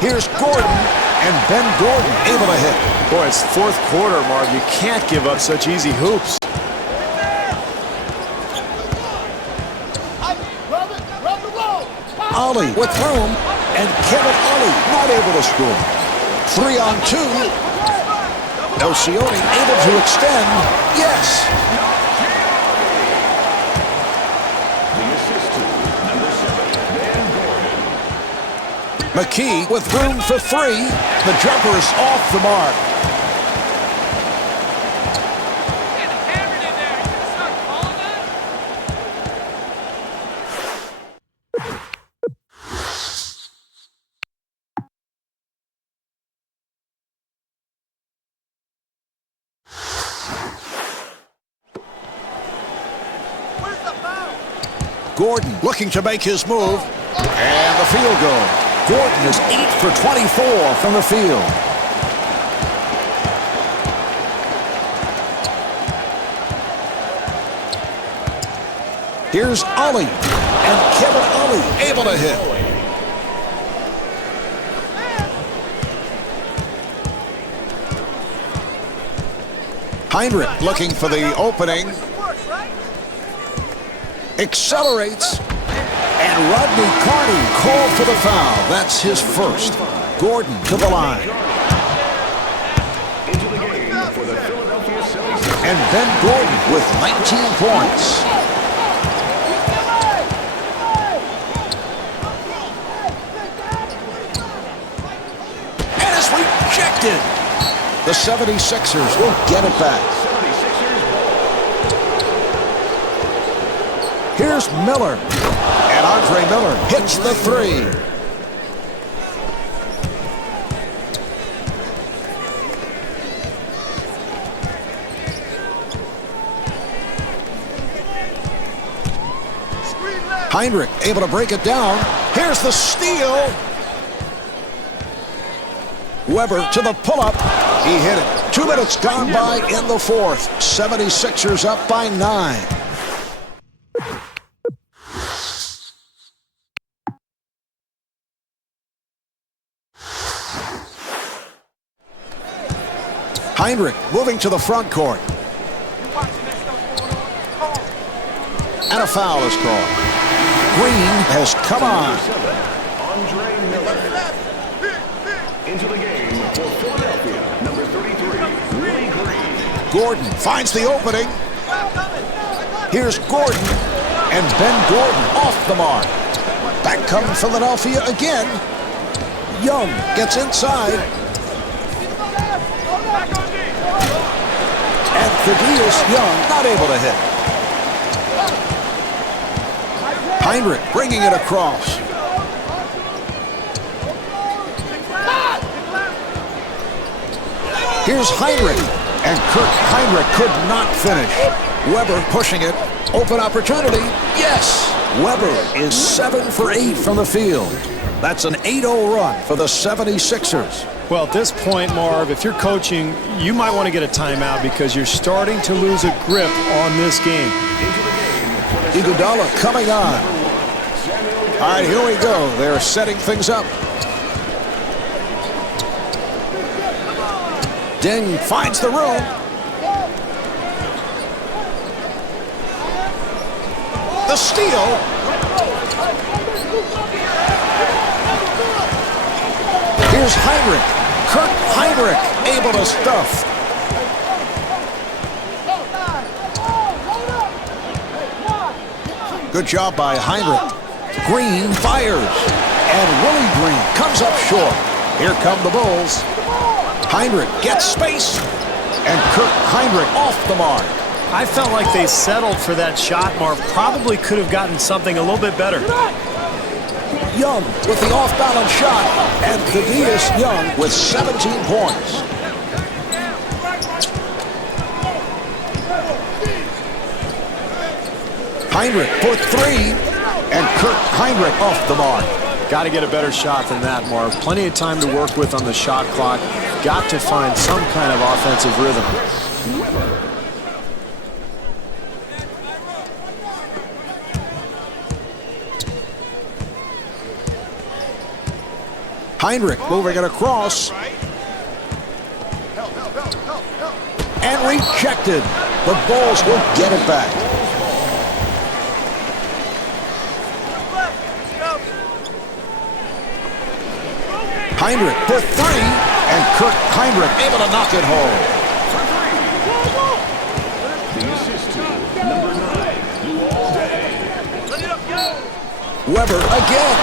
Here's Gordon, and Ben Gordon able to hit. Boy, it's fourth quarter, Marv. You can't give up such easy hoops. Ollie with room, and Kevin Ollie not able to score. 3 on 2. Nocioni able to extend. Yes. The assist to number 7, Van Gordon. McKee with room for 3. The jumper is off the mark. Gordon looking to make his move. And the field goal. Gordon is 8 for 24 from the field. Here's Ollie. And Kevin Ollie able to hit. Heinrich looking for the opening. Accelerates. And Rodney Carney called for the foul. That's his first. Gordon to the line. Into the game for the Philadelphia 76ers. And Ben Gordon with 19 points. And it's rejected. The 76ers will get it back. Here's Miller. And Andre Miller hits the 3. Heinrich able to break it down. Here's the steal. Weber to the pull-up. He hit it. 2 minutes gone by in the fourth. 76ers up by 9. Heinrich moving to the front court. And a foul is called. Green has come on. Andre Miller. Into the game for Philadelphia, number 33, Willie Green. Gordon finds the opening. Here's Gordon. And Ben Gordon off the mark. Back comes Philadelphia again. Young gets inside. And Thaddeus Young not able to hit. Heinrich bringing it across. Here's Heinrich. And Kurt Heinrich could not finish. Weber pushing it. Open opportunity. Yes. Weber is 7 for 8 from the field. That's an 8-0 run for the 76ers. Well, at this point, Marv, if you're coaching, you might want to get a timeout because you're starting to lose a grip on this game. Iguodala coming on. All right, here we go. They're setting things up. Deng finds the room. The steal. Here's Heinrich. Kurt Heinrich able to stuff. Good job by Heinrich. Green fires. And Willie Green comes up short. Here come the Bulls. Heinrich gets space. And Kurt Heinrich off the mark. I felt like they settled for that shot, Marv. Probably could have gotten something a little bit better. Young with the off-balance shot. And Thaddeus Young with 17 points. Heinrich for 3. And Kurt Heinrich off the mark. Got to get a better shot than that, Marv. Plenty of time to work with on the shot clock. Got to find some kind of offensive rhythm. Heinrich moving it across. And rejected. The Bulls will get it back. Heinrich for 3. And Kurt Heinrich able to knock it home. Weber again.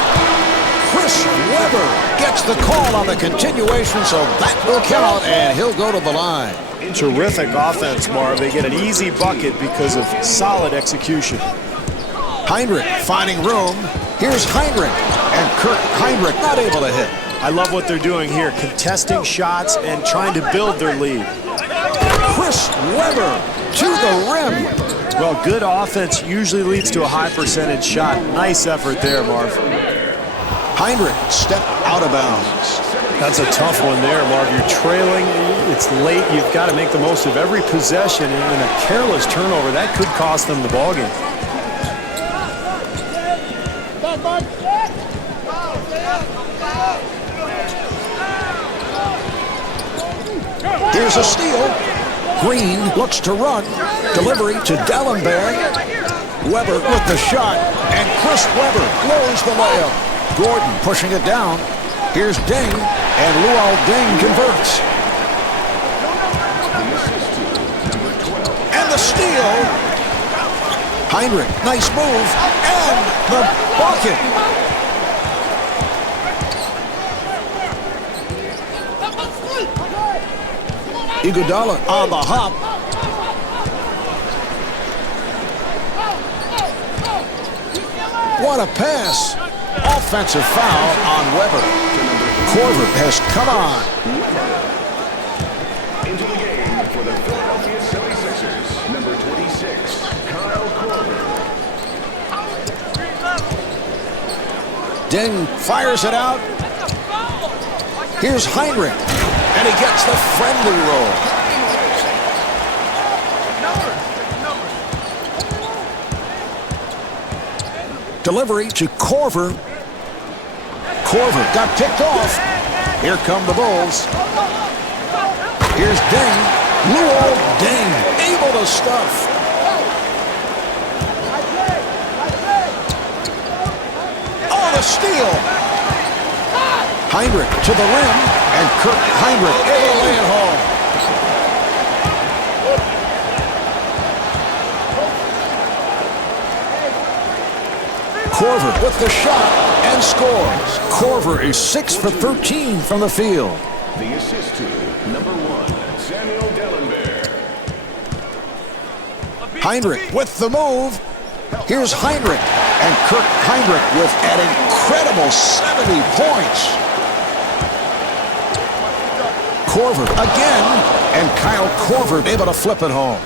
Chris Weber gets the call on the continuation, so that will count, and he'll go to the line. Terrific offense, Marv. They get an easy bucket because of solid execution. Heinrich finding room. Here's Heinrich, and Kurt Heinrich not able to hit. I love what they're doing here, contesting shots and trying to build their lead. Chris Weber to the rim. Well, good offense usually leads to a high percentage shot. Nice effort there, Marv. Heinrich stepped out of bounds. That's a tough one there, Marv. You're trailing. It's late. You've got to make the most of every possession, and a careless turnover, that could cost them the ballgame. Here's a steal. Green looks to run. Delivery to Dallenberg. Weber with the shot, and Chris Weber blows the layup. Gordon pushing it down. Here's Deng, and Luol Deng converts. And the steal. Heinrich, nice move, and the bucket. Iguodala on the hop. What a pass. Offensive foul on Weber. Korver has come on. Into the game for the Philadelphia 76ers, number 26, Kyle Korver. Deng fires it out. Here's Heinrich, and he gets the friendly roll. Delivery to Korver. Korver got picked off. Here come the Bulls. Here's Deng. Luol Deng able to stuff. Oh, the steal. Heinrich to the rim, and Kurt Heinrich able to lay it home. Korver with the shot and scores. Korver is 6 for 13 from the field. The assist to number 1, Samuel Dallenberg. Heinrich with the move. Here's Heinrich, and Kurt Heinrich with an incredible 70 points. Korver again, and Kyle Korver able to flip it home.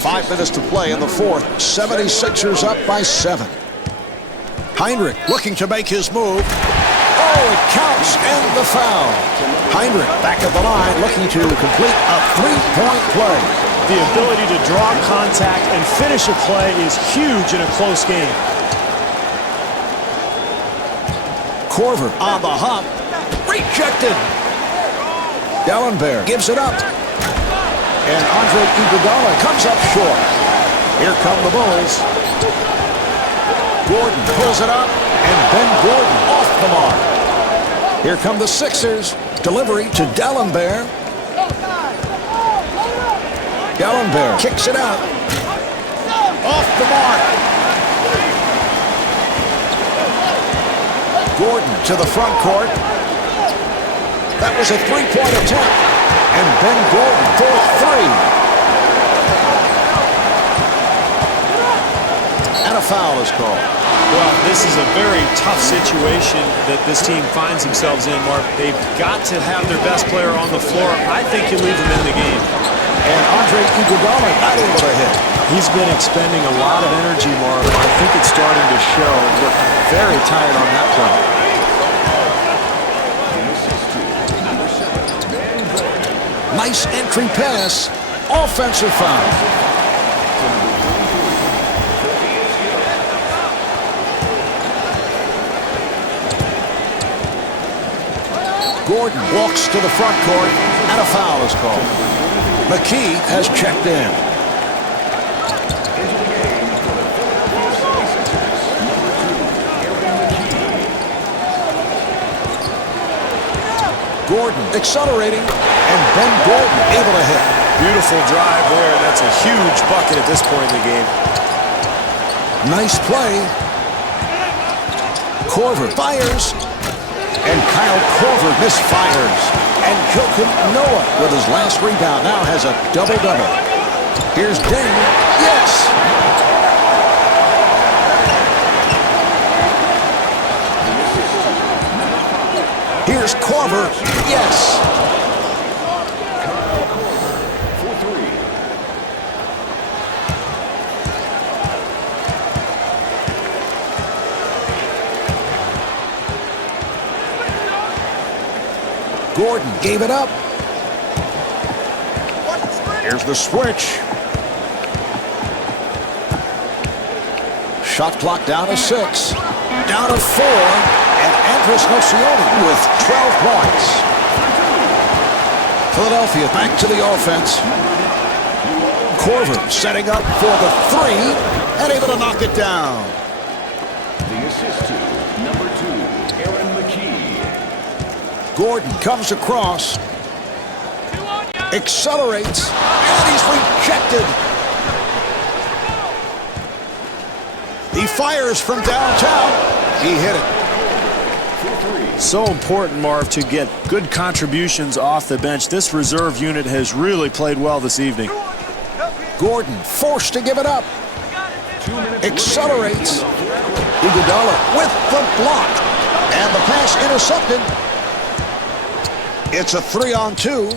5 minutes to play in the fourth. 76ers up by 7. Heinrich looking to make his move. Oh, it counts, and the foul. Heinrich back at the line looking to complete a 3-point play. The ability to draw contact and finish a play is huge in a close game. Korver on the hop. Rejected. Dallenberg gives it up. And Andre Iguodala comes up short. Here come the Bulls. Gordon pulls it up, and Ben Gordon off the mark. Here come the Sixers. Delivery to Dallenberg. Dallenberg kicks it out. Off the mark. Gordon to the front court. That was a 3-point attempt. And Ben Gordon for 3. And a foul is called. Well, this is a very tough situation that this team finds themselves in, Mark. They've got to have their best player on the floor. I think you leave him in the game. And Andre Iguodala not able to hit. He's been expending a lot of energy, Mark. I think it's starting to show. He looked very tired on that play. Nice entry pass. Offensive foul. Gordon walks to the front court, and a foul is called. McKee has checked in. Gordon accelerating, and Ben Gordon able to hit. Beautiful drive there. That's a huge bucket at this point in the game. Nice play. Korver fires. And Kyle Korver misfires. And Joakim Noah with his last rebound now has a double-double. Here's Deng. Yes! Here's Korver. Yes! Kyle Korver for three. Gordon gave it up. Here's the switch. Shot clock down to 6. Down to 4. And Andres Nocioni with 12 points. Philadelphia back to the offense. Korver setting up for the 3 and able to knock it down. The assist to number 2, Aaron McKee. Gordon comes across. Accelerates. And he's rejected. He fires from downtown. He hit it. So important, Marv, to get good contributions off the bench. This reserve unit has really played well this evening. Gordon forced to give it up. Accelerates. Iguodala with the block. And the pass intercepted. It's a 3-on-2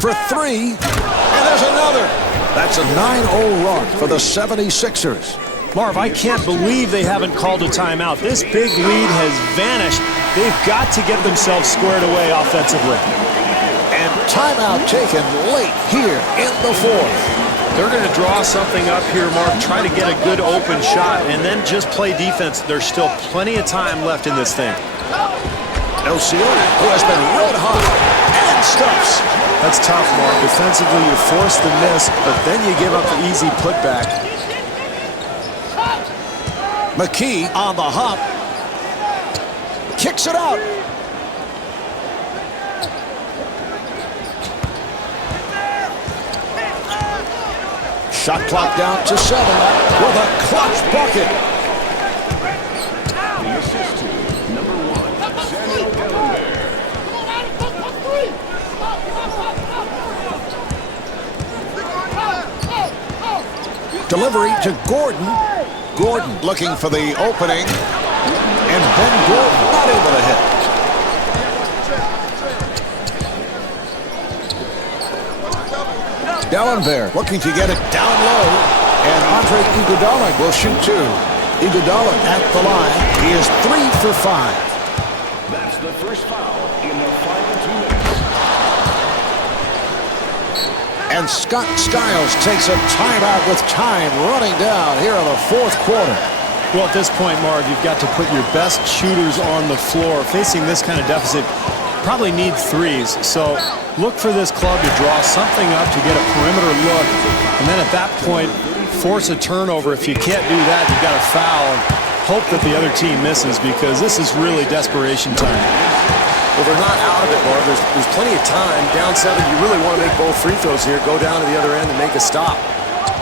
for 3. And there's another. That's a 9-0 run for the 76ers. Marv, I can't believe they haven't called a timeout. This big lead has vanished. They've got to get themselves squared away offensively. And timeout taken late here in the 4th. They're going to draw something up here, Marv, try to get a good open shot, and then just play defense. There's still plenty of time left in this thing. Nocioni, who has been red hot, and stuffs. That's tough, Marv. Defensively, you force the miss, but then you give up the easy putback. McKee on the hop. Kicks it out. Shot clock down to 7 with a clutch bucket. The assist to number 1, Samuel Dellenberg. Delivery to Gordon. Gordon looking for the opening. And Ben Gordon not able to hit. Dellenberg looking to get it down low. And Andre Iguodala will shoot 2. Iguodala at the line. He is 3 for 5. That's the first foul in the final 2 minutes. And Scott Skiles takes a timeout with time running down here in the 4th quarter. Well, at this point, Marv, you've got to put your best shooters on the floor. Facing this kind of deficit, probably need 3s. So look for this club to draw something up to get a perimeter look. And then at that point, force a turnover. If you can't do that, you've got to foul and hope that the other team misses, because this is really desperation time. Well, they're not out of it, Marv. There's plenty of time. Down 7, you really want to make both free throws here. Go down to the other end and make a stop.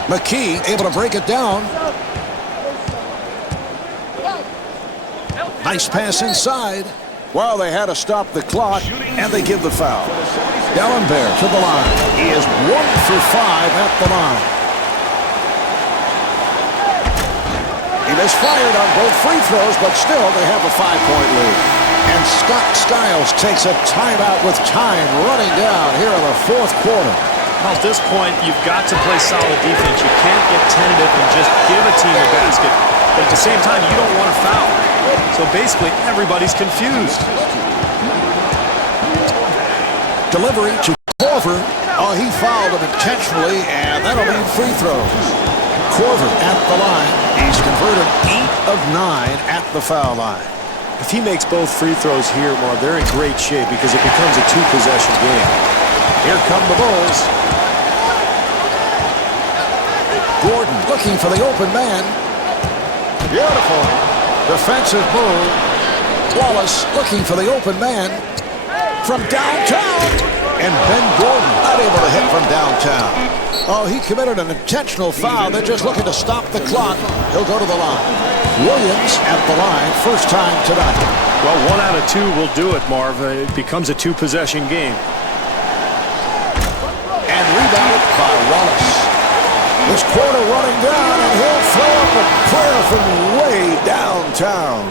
McKee able to break it down. Nice pass inside. Well, they had to stop the clock, and they give the foul. Dellenberg to the line. He is 1 for 5 at the line. He misfired on both free throws, but still they have a 5-point lead. And Scott Skiles takes a timeout with time running down here in the 4th quarter. Well, at this point, you've got to play solid defense. You can't get tentative and just give a team a basket. But at the same time, you don't want to foul. So basically, everybody's confused. Delivery to Korver. Oh, he fouled him intentionally, and that'll mean free throws. Korver at the line. He's converted 8 of 9 at the foul line. If he makes both free throws here, Marv, they're in great shape because it becomes a 2-possession game. Here come the Bulls. Gordon looking for the open man. Beautiful defensive move. Wallace looking for the open man from downtown. And Ben Gordon not able to hit from downtown. Oh, he committed an intentional foul. They're just looking to stop the clock. He'll go to the line. Williams at the line, first time tonight. Well, 1 out of 2 will do it, Marv. It becomes a 2-possession game. And rebounded by Wallace. This quarter running down, and he'll throw up a prayer from way downtown.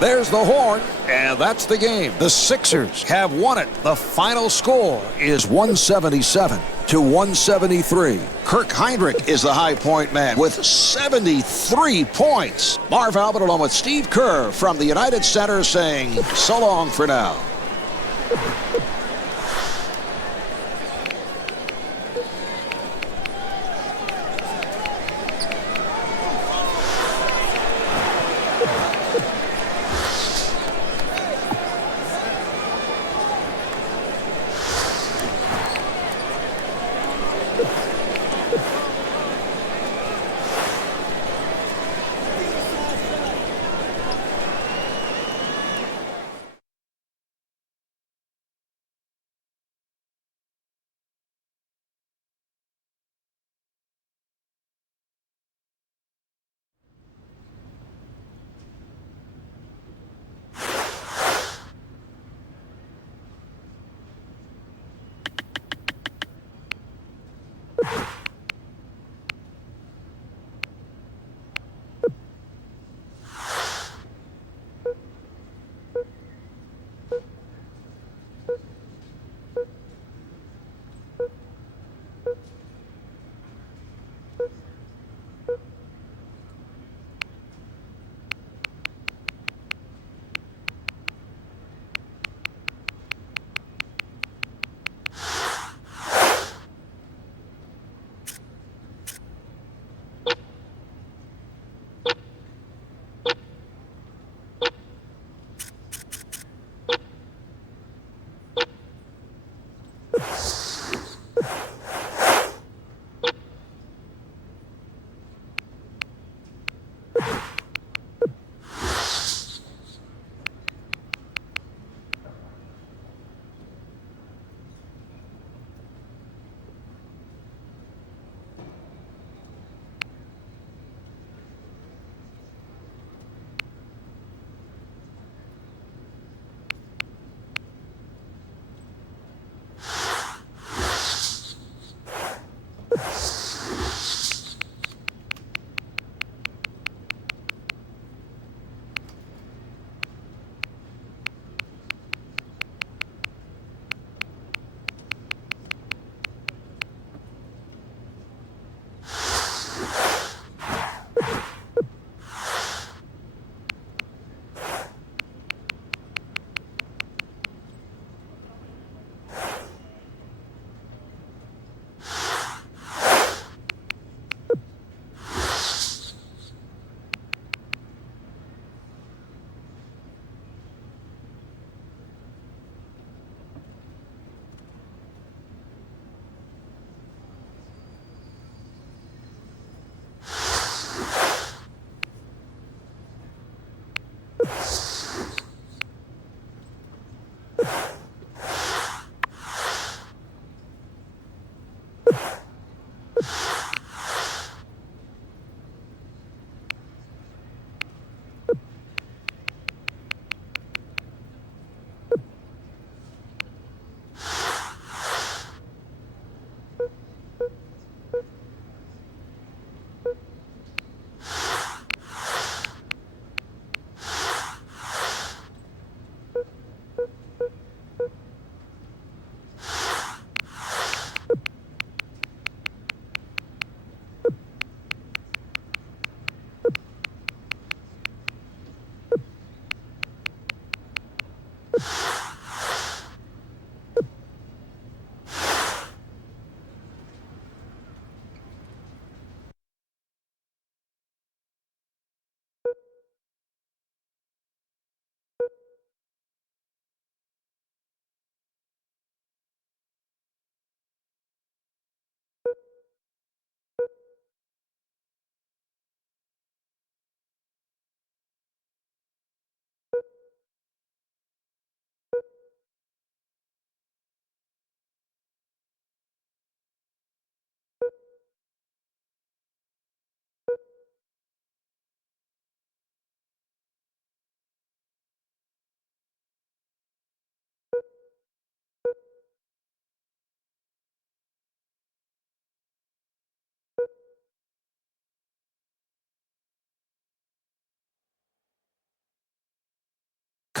There's the horn, and that's the game. The Sixers have won it. The final score is 177-173. Kirk Hinrich is the high point man with 73 points. Marv Albert along with Steve Kerr from the United Center saying so long for now.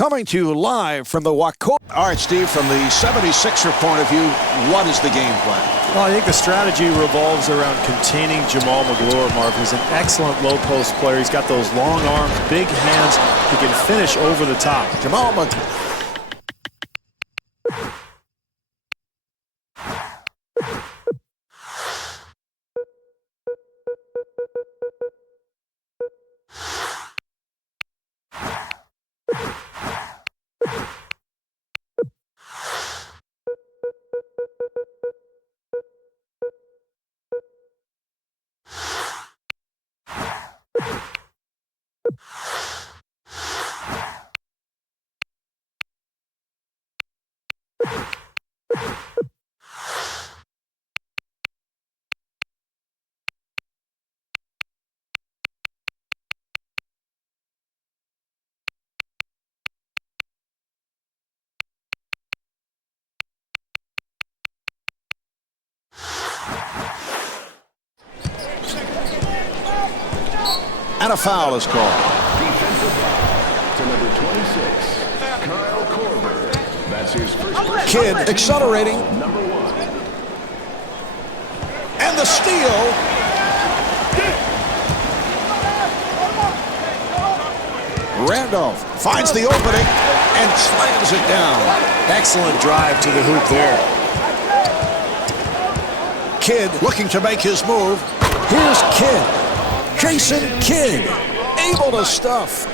coming to you live from the Waco. All right, Steve, from the 76er point of view, what is the game plan? Well, I think the strategy revolves around containing Jamal Magloire, Marv. He's an excellent low post player. He's got those long arms, big hands. He can finish over the top. Jamal Magloire. And a foul is called. Defensive foul to number 26, Kyle Korver. That's his first. Kidd accelerating. Number 1. And the steal. Randolph finds the opening and slams it down. Excellent drive to the hoop there. Kidd looking to make his move. Here's Kidd. Jason Kidd able to stuff.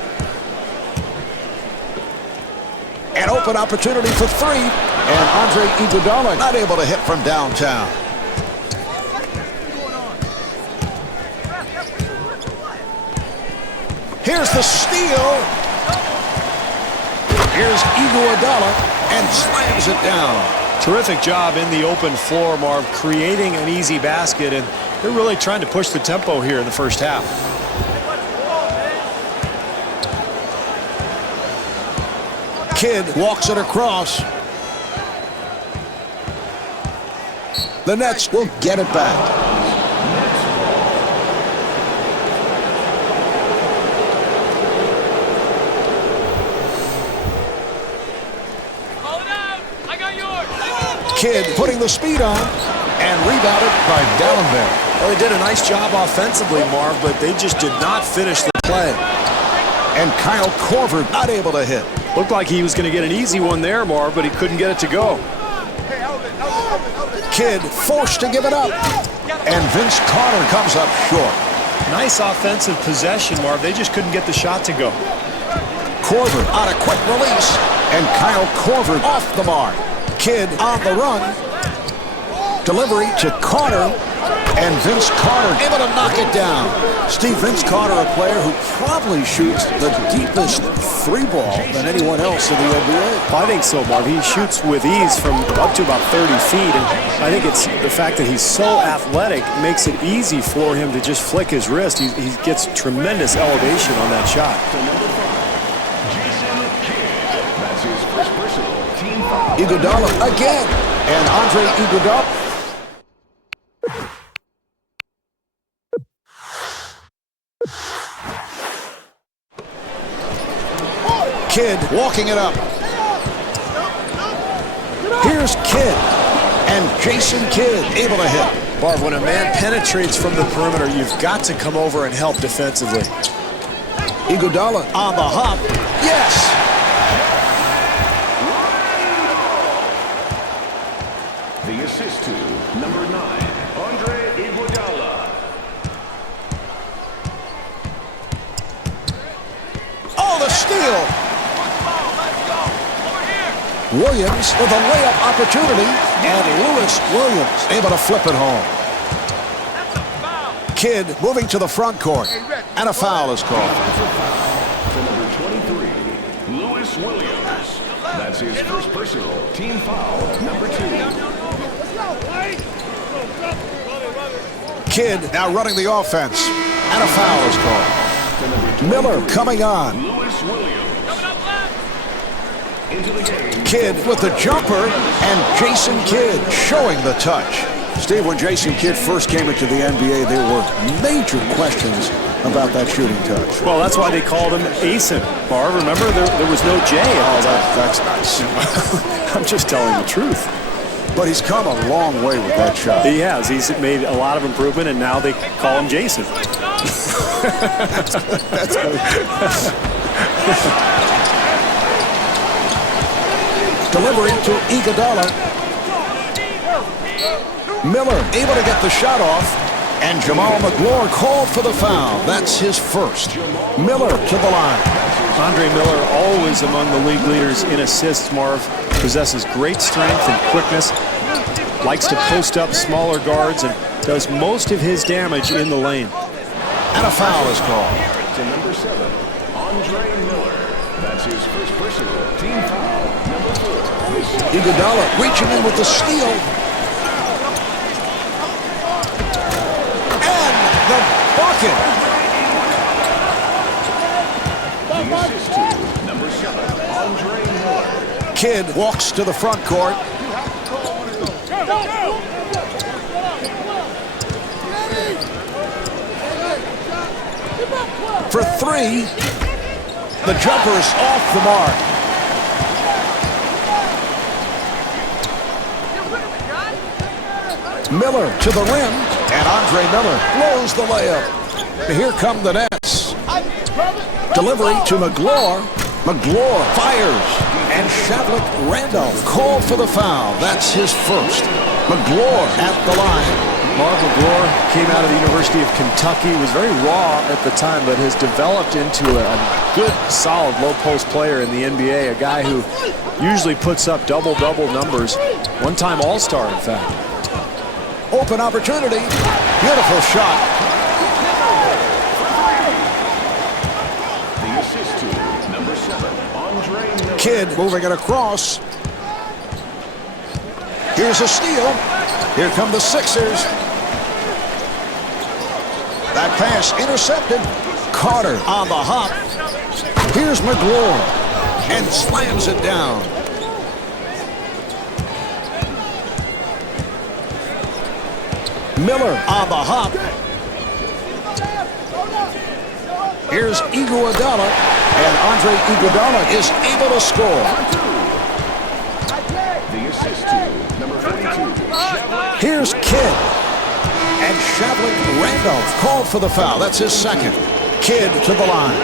An open opportunity for three. And Andre Iguodala not able to hit from downtown. Here's the steal. Here's Iguodala and slams it down. Terrific job in the open floor, Marv, creating an easy basket, and they're really trying to push the tempo here in the first half. Kidd walks it across. The Nets will get it back. Kidd putting the speed on and rebounded by Dallenberg. Well, they did a nice job offensively, Marv, but they just did not finish the play. And Kyle Korver not able to hit. Looked like he was going to get an easy one there, Marv, but he couldn't get it to go. Kidd forced to give it up. And Vince Carter comes up short. Nice offensive possession, Marv. They just couldn't get the shot to go. Korver on a quick release. And Kyle Korver off the mark. Kidd on the run. Delivery to Carter. And Vince Carter able to knock it down. Steve, Vince Carter, a player who probably shoots the deepest three ball than anyone else in the NBA. I think so, Marv. He shoots with ease from up to about 30 feet. And I think it's the fact that he's so athletic makes it easy for him to just flick his wrist. He gets tremendous elevation on that shot. That's his first personal team foul. Iguodala again. And Andre Iguodala. Kidd walking it up. Here's Kidd. And Jason Kidd able to hit. Marv, when a man penetrates from the perimeter, you've got to come over and help defensively. Iguodala on the hop. Yes! The assist to number 9, Andre Iguodala. Oh, the steal! Williams with a layup opportunity, and Lewis Williams able to flip it home. Kidd moving to the front court, and a foul is called. To number 23, Lewis Williams. That's his first personal team foul, number 2. Kidd now running the offense, and a foul is called. Miller coming on. Lewis Williams. Into the game. Kidd with the jumper, and Jason Kidd showing the touch. Steve, when Jason Kidd first came into the NBA, there were major questions about that shooting touch. Well, that's why they called him Asen. Barb, remember, there was no J. That's nice. I'm just telling the truth. But he's come a long way with that shot. He has. He's made a lot of improvement, and now they call him Jason. That's good. Delivery to Iguodala. Miller able to get the shot off. And Jamal McGlure called for the foul. That's his first. Miller to the line. Andre Miller, always among the league leaders in assists, Marv. Possesses great strength and quickness. Likes to post up smaller guards and does most of his damage in the lane. And a foul is called. To number 7, Andre Miller. That's his first personal team foul. Number 4. Iguodala reaching in with the steal. And the bucket. The assist to number 7, Andre Miller. Kidd walks to the front court. For three, the jumper's off the mark. Miller to the rim, and Andre Miller blows the layup. Here come the Nets. Delivery to McGlure. McGlure fires, and Shavlik Randolph called for the foul. That's his first. McGlure at the line. Marv McGlure came out of the University of Kentucky, was very raw at the time, but has developed into a good, solid low-post player in the NBA, a guy who usually puts up double-double numbers. One-time All-Star, in fact. Open opportunity. Beautiful shot. The assist to number 7, Andre Miller. Kidd moving it across. Here's a steal. Here come the Sixers. That pass intercepted. Carter on the hop. Here's McGlure. And slams it down. Miller on the hop. Here's Iguodala. And Andre Iguodala is able to score. The assist to number 42. Here's Kidd. And Shavlik Randolph called for the foul. That's his second. Kidd to the line.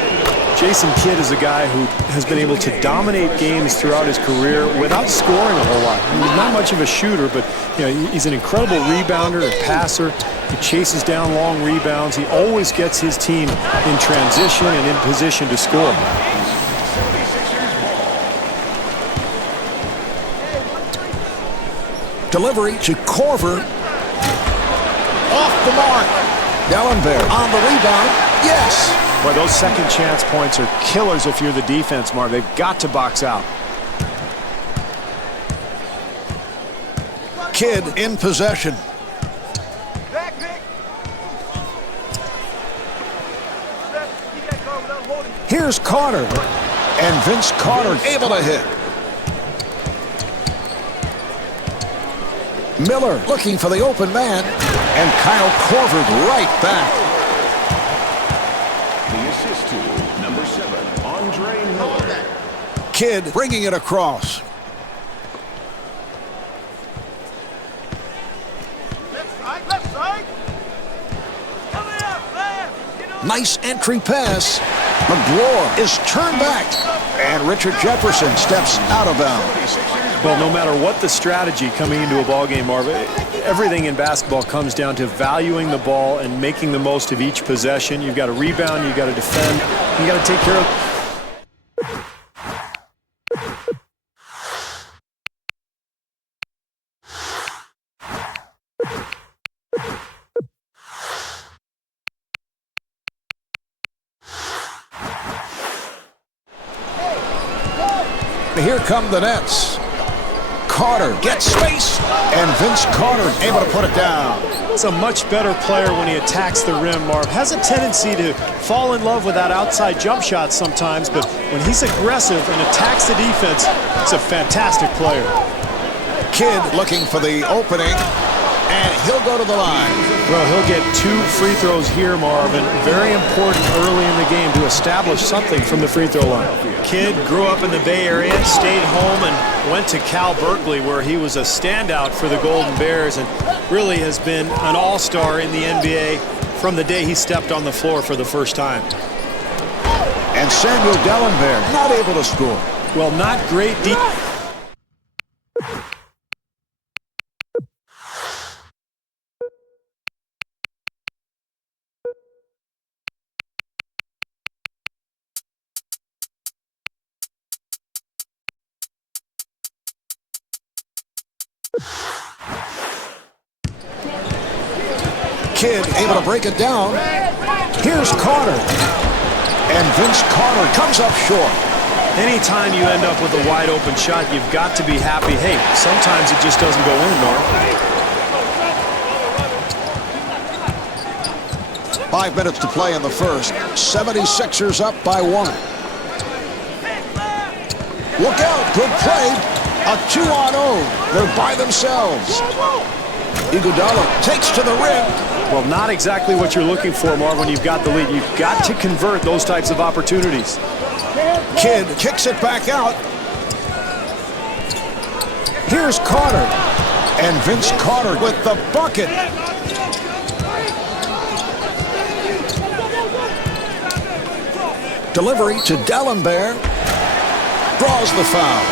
Jason Kidd is a guy who has been able to dominate games throughout his career without scoring a whole lot. He's not much of a shooter, but he's an incredible rebounder and passer. He chases down long rebounds. He always gets his team in transition and in position to score. Delivery to Korver. Off the mark. Dellenberg on the rebound. Yes. Boy, those second chance points are killers if you're the defense, Marv. They've got to box out. Kidd in possession. Here's Carter. And Vince Carter able to hit. Miller looking for the open man. And Kyle Korver right back. The assist to number 7, Andre Miller. Kidd bringing it across. Left side. Nice entry pass. McGlure is turned back. And Richard Jefferson steps out of bounds. Well, no matter what the strategy coming into a ball game, Marv, everything in basketball comes down to valuing the ball and making the most of each possession. You've got to rebound, you've got to defend, you got to take care of. Here come the Nets. Carter gets space, and Vince Carter able to put it down. He's a much better player when he attacks the rim, Marv. Has a tendency to fall in love with that outside jump shot sometimes, but when he's aggressive and attacks the defense, he's a fantastic player. Kidd looking for the opening, and he'll go to the line. Well, he'll get 2 free throws here, Marvin. Very important early in the game to establish something from the free throw line. Kid grew up in the Bay Area, stayed home, and went to Cal Berkeley, where he was a standout for the Golden Bears and really has been an all-star in the NBA from the day he stepped on the floor for the first time. And Samuel Dellenberg not able to score. Well, not great deep. Kidd able to break it down. Here's Carter. And Vince Carter comes up short. Anytime you end up with a wide open shot, you've got to be happy. Hey, sometimes it just doesn't go in, Norm. 5 minutes to play in the first. 76ers up by 1. Look out, good play. A 2-on-0. They're by themselves. Iguodala takes to the rim. Well, not exactly what you're looking for, Marv, when you've got the lead. You've got to convert those types of opportunities. Kidd kicks it back out. Here's Carter. And Vince Carter with the bucket. Delivery to Dellenberg. Draws the foul.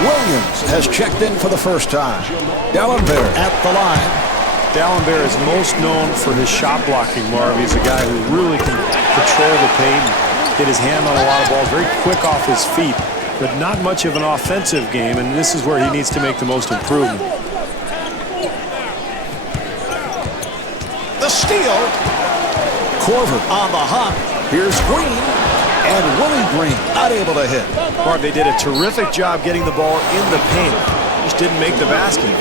Williams has checked in for the first time. Dellenberg at the line. Dellenberg is most known for his shot blocking, Marv. He's a guy who really can control the paint, get his hand on a lot of balls, very quick off his feet, but not much of an offensive game, and this is where he needs to make the most improvement. The steal. Korver on the hop. Here's Green. And Willie Green not able to hit. Marv, they did a terrific job getting the ball in the paint. Just didn't make the basket.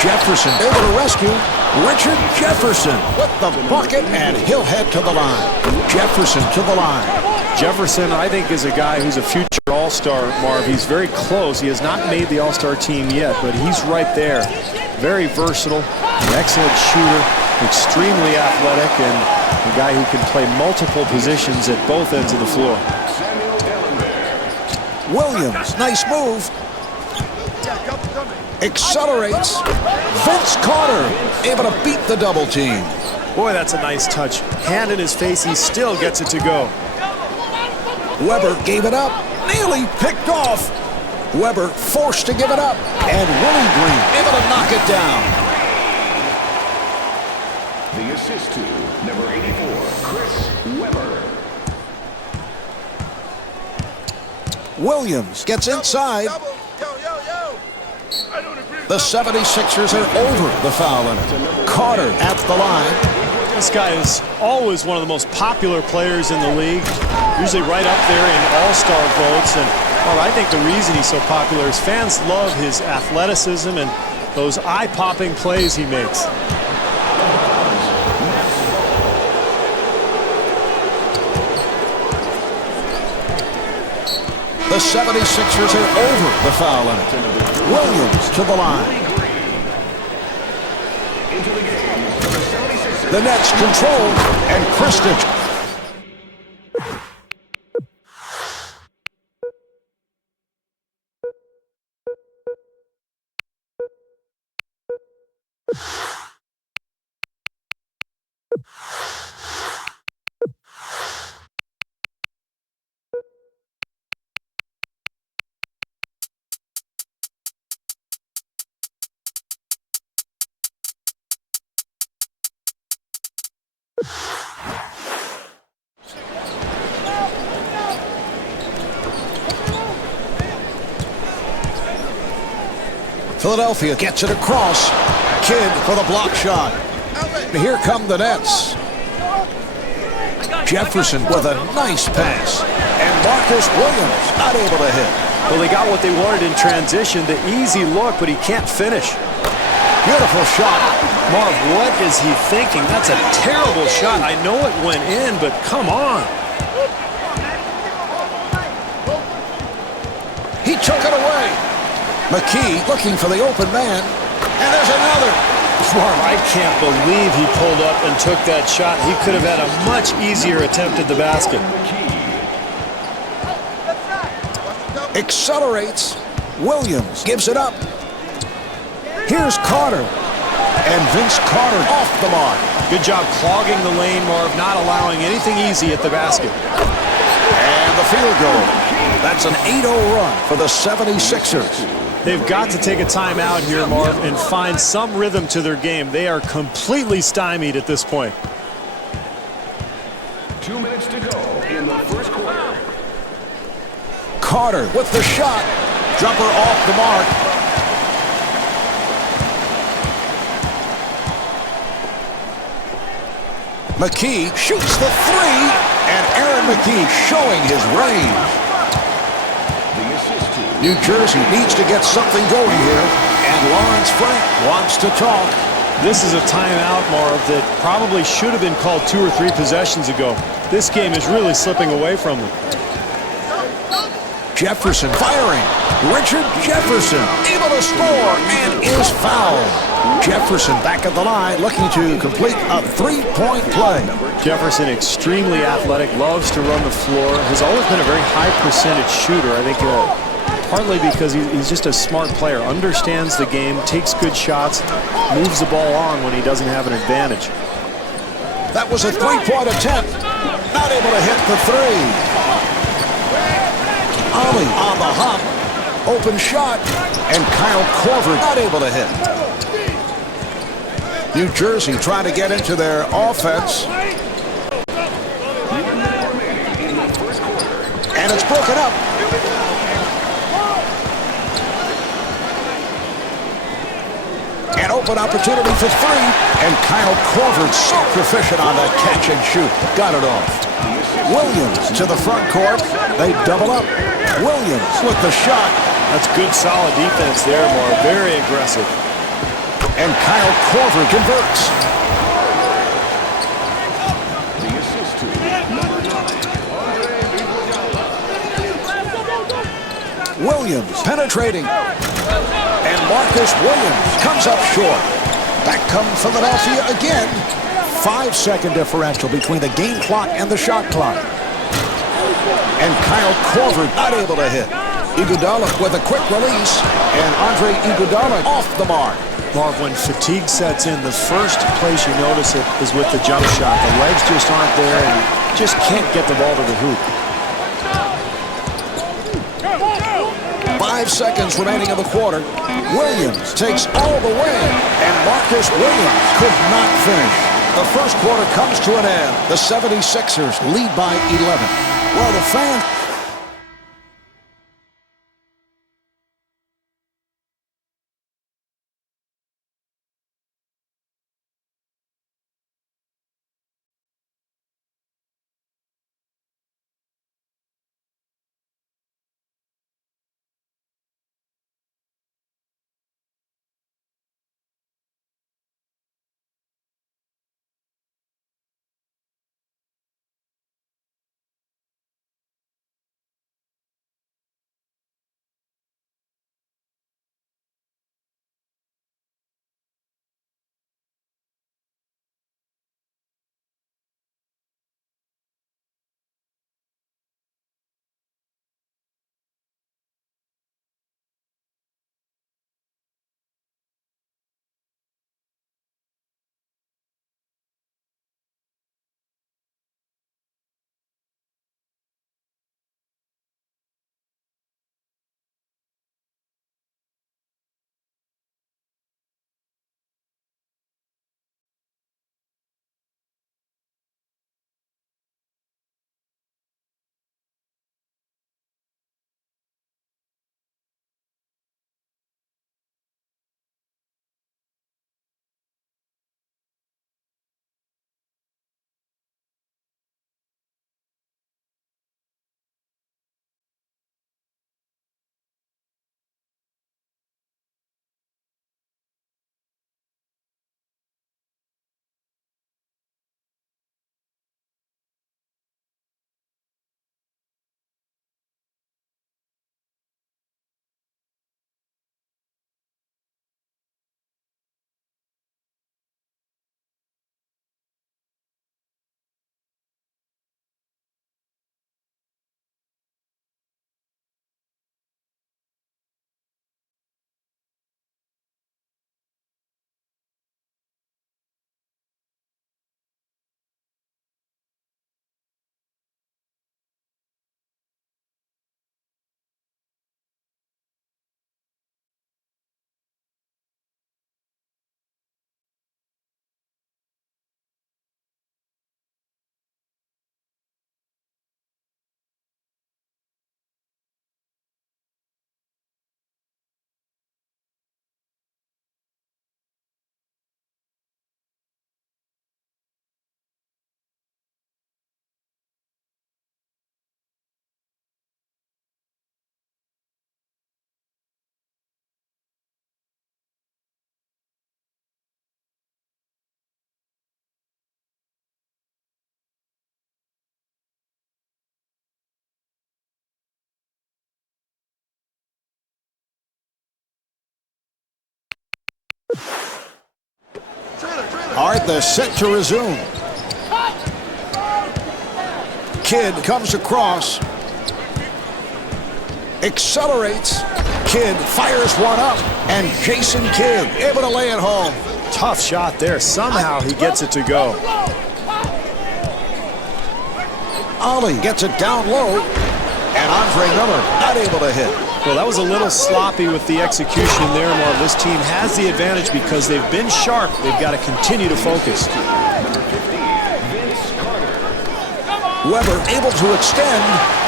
Jefferson able to rescue. Richard Jefferson with the bucket, and he'll head to the line. Jefferson to the line. Jefferson, I think, is a guy who's a future all-star, Marv. He's very close. He has not made the all-star team yet, but he's right there. Very versatile, an excellent shooter, extremely athletic, and a guy who can play multiple positions at both ends of the floor. Williams, nice move. Accelerates. Vince Carter able to beat the double team. Boy, that's a nice touch. Hand in his face, he still gets it to go. Weber gave it up. Nearly picked off. Weber forced to give it up. And Willie Green able to knock it down. The assist to number 84, Chris Weber. Williams gets inside. The 76ers are over the foul limit. Carter at the line. This guy is always one of the most popular players in the league, usually right up there in all-star votes. And well, I think the reason he's so popular is fans love his athleticism and those eye-popping plays he makes. The 76ers are over the foul limit. Williams to the line. The Nets control, and Kristich. Philadelphia gets it across. Kidd for the block shot. Here come the Nets. Jefferson with a nice pass. And Marcus Williams not able to hit. Well, they got what they wanted in transition, the easy look, but he can't finish. Beautiful shot. Marv, what is he thinking? That's a terrible shot. I know it went in, but come on. He took it away. McKee looking for the open man. And there's another. Marv, I can't believe he pulled up and took that shot. He could have had a much easier attempt at the basket. Accelerates. Williams gives it up. Here's Carter. And Vince Carter off the mark. Good job clogging the lane, Marv, not allowing anything easy at the basket. And the field goal. That's an 8-0 run for the 76ers. They've got to take a timeout here, Marv, and find some rhythm to their game. They are completely stymied at this point. 2 minutes to go in the first quarter. Carter with the shot. Jumper off the mark. McKee shoots the three. And Aaron McKee showing his range. New Jersey needs to get something going here, and Lawrence Frank wants to talk. This is a timeout, Marv, that probably should have been called 2 or 3 possessions ago. This game is really slipping away from them. Jefferson firing. Richard Jefferson able to score and is fouled. Jefferson back at the line looking to complete a three-point play. Jefferson, extremely athletic, loves to run the floor, has always been a very high percentage shooter. I think partly because he's just a smart player, understands the game, takes good shots, moves the ball on when he doesn't have an advantage. That was a three-point attempt. Not able to hit the three. Ollie on the hop. Open shot. And Kyle Korver not able to hit. New Jersey trying to get into their offense. And it's broken up. An open opportunity for three. And Kyle Korver so proficient on that catch and shoot. Got it off. Williams to the front court. They double up. Williams with the shot. That's good, solid defense there, Marv. Very aggressive. And Kyle Korver converts. The assist to number 9, Williams penetrating. And Marcus Williams comes up short. Back comes Philadelphia again. 5-second differential between the game clock and the shot clock. And Kyle Korver not able to hit. Iguodala with a quick release. And Andre Iguodala off the mark. Marv, when fatigue sets in, the first place you notice it is with the jump shot. The legs just aren't there, and you just can't get the ball to the hoop. 5 seconds remaining in the quarter. Williams takes all the way, and Marcus Williams could not finish. The first quarter comes to an end. The 76ers lead by 11. Well, the fans All right, they're set to resume. Kidd comes across. Accelerates. Kidd fires one up. And Jason Kidd able to lay it home. Tough shot there. Somehow he gets it to go. Ollie gets it down low. And Andre Miller not able to hit. Well, that was a little sloppy with the execution there, Marv. This team has the advantage because they've been sharp. They've got to continue to focus. Weber able to extend,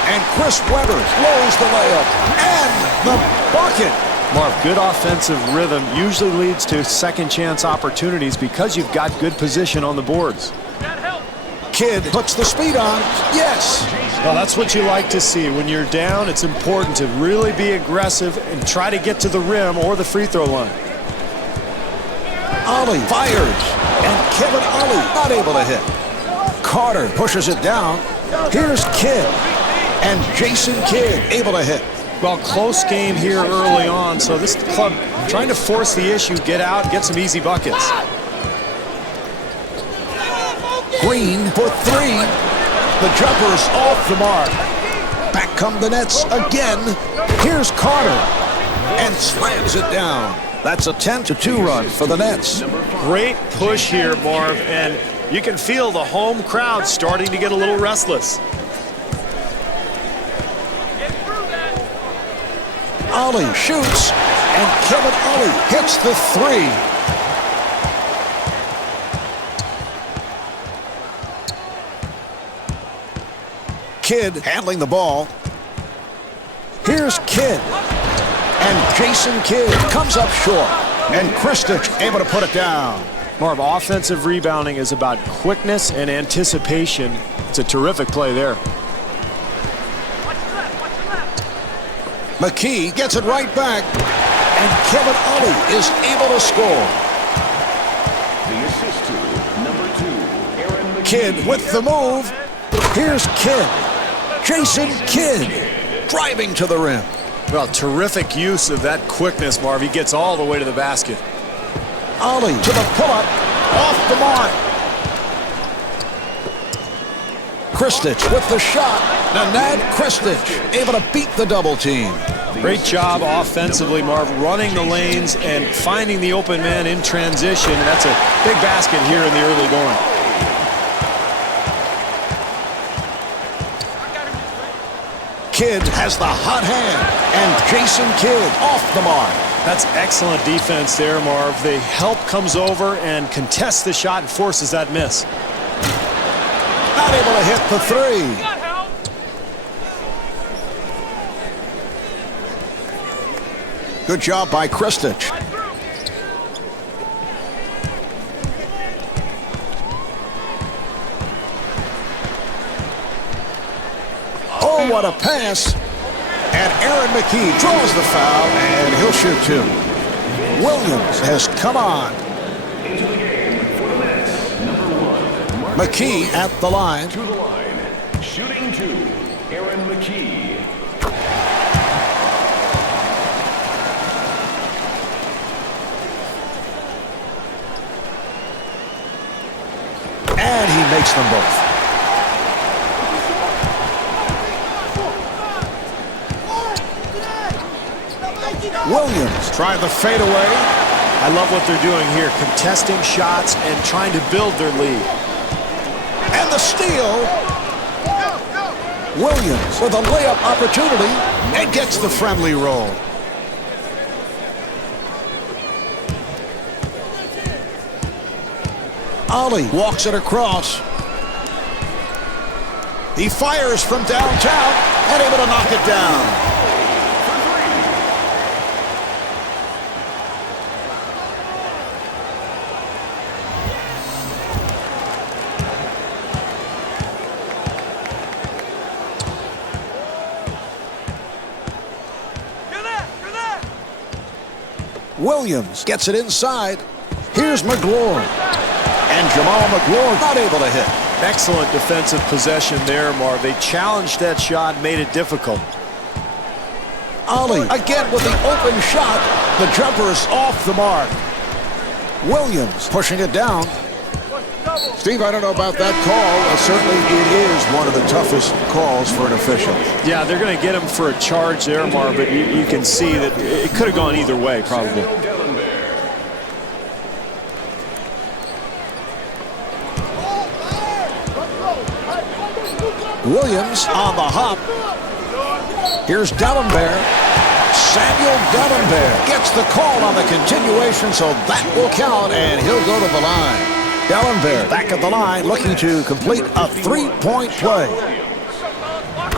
and Chris Weber blows the layup. And the bucket. Marv, good offensive rhythm usually leads to second chance opportunities because you've got good position on the boards. Kidd puts the speed on. Yes. Well, that's what you like to see. When you're down, it's important to really be aggressive and try to get to the rim or the free throw line. Ollie fires, and Kevin Ollie not able to hit. Carter pushes it down. Here's Kidd, and Jason Kidd able to hit. Well, close game here early on, so this club trying to force the issue, get out, get some easy buckets. Green for three. The jumper's off the mark. Back come the Nets again. Here's Carter, and slams it down. That's a 10-2 run for the Nets. Great push here, Marv, and you can feel the home crowd starting to get a little restless. Ollie shoots, and Kevin Ollie hits the three. Kidd handling the ball. Here's Kidd. And Jason Kidd comes up short. And Kristich able to put it down. Marv, offensive rebounding is about quickness and anticipation. It's a terrific play there. McKee gets it right back. And Kevin Ollie is able to score. The assist to number 2, Aaron McKee. Kidd with the move. Here's Kidd. Jason Kidd driving to the rim. Well, terrific use of that quickness, Marv. He gets all the way to the basket. Ollie to the pull-up. Off the mark. Kristich with the shot. Nenad Kristich able to beat the double team. Great job offensively, Marv, running the lanes and finding the open man in transition. That's a big basket here in the early going. Kidd has the hot hand, and Jason Kidd off the mark. That's excellent defense there, Marv. The help comes over and contests the shot and forces that miss. Not able to hit the three. Good job by Kristich. Oh, what a pass. And Aaron McKee draws the foul, and he'll shoot two. Williams has come on. Into the game for the Nets, number 1, McKee at the line. to the line. Shooting 2, Aaron McKee. And he makes them both. Williams trying the fadeaway. I love what they're doing here, contesting shots and trying to build their lead. And the steal. Williams with a layup opportunity and gets the friendly roll. Ollie walks it across. He fires from downtown and able to knock it down. Williams gets it inside. Here's McGlory. And Jamal McGlory not able to hit. Excellent defensive possession there, Marv. They challenged that shot, made it difficult. Ollie again with the open shot. The jumper is off the mark. Williams pushing it down. Steve, I don't know about that call. Certainly it is one of the toughest calls for an official. Yeah, they're going to get him for a charge there, Marv, but you can see that it could have gone either way, probably. Williams on the hop. Here's Dellenberg. Samuel Dellenberg gets the call on the continuation, so that will count, and he'll go to the line. Dellenberg back at the line looking to complete a three-point play.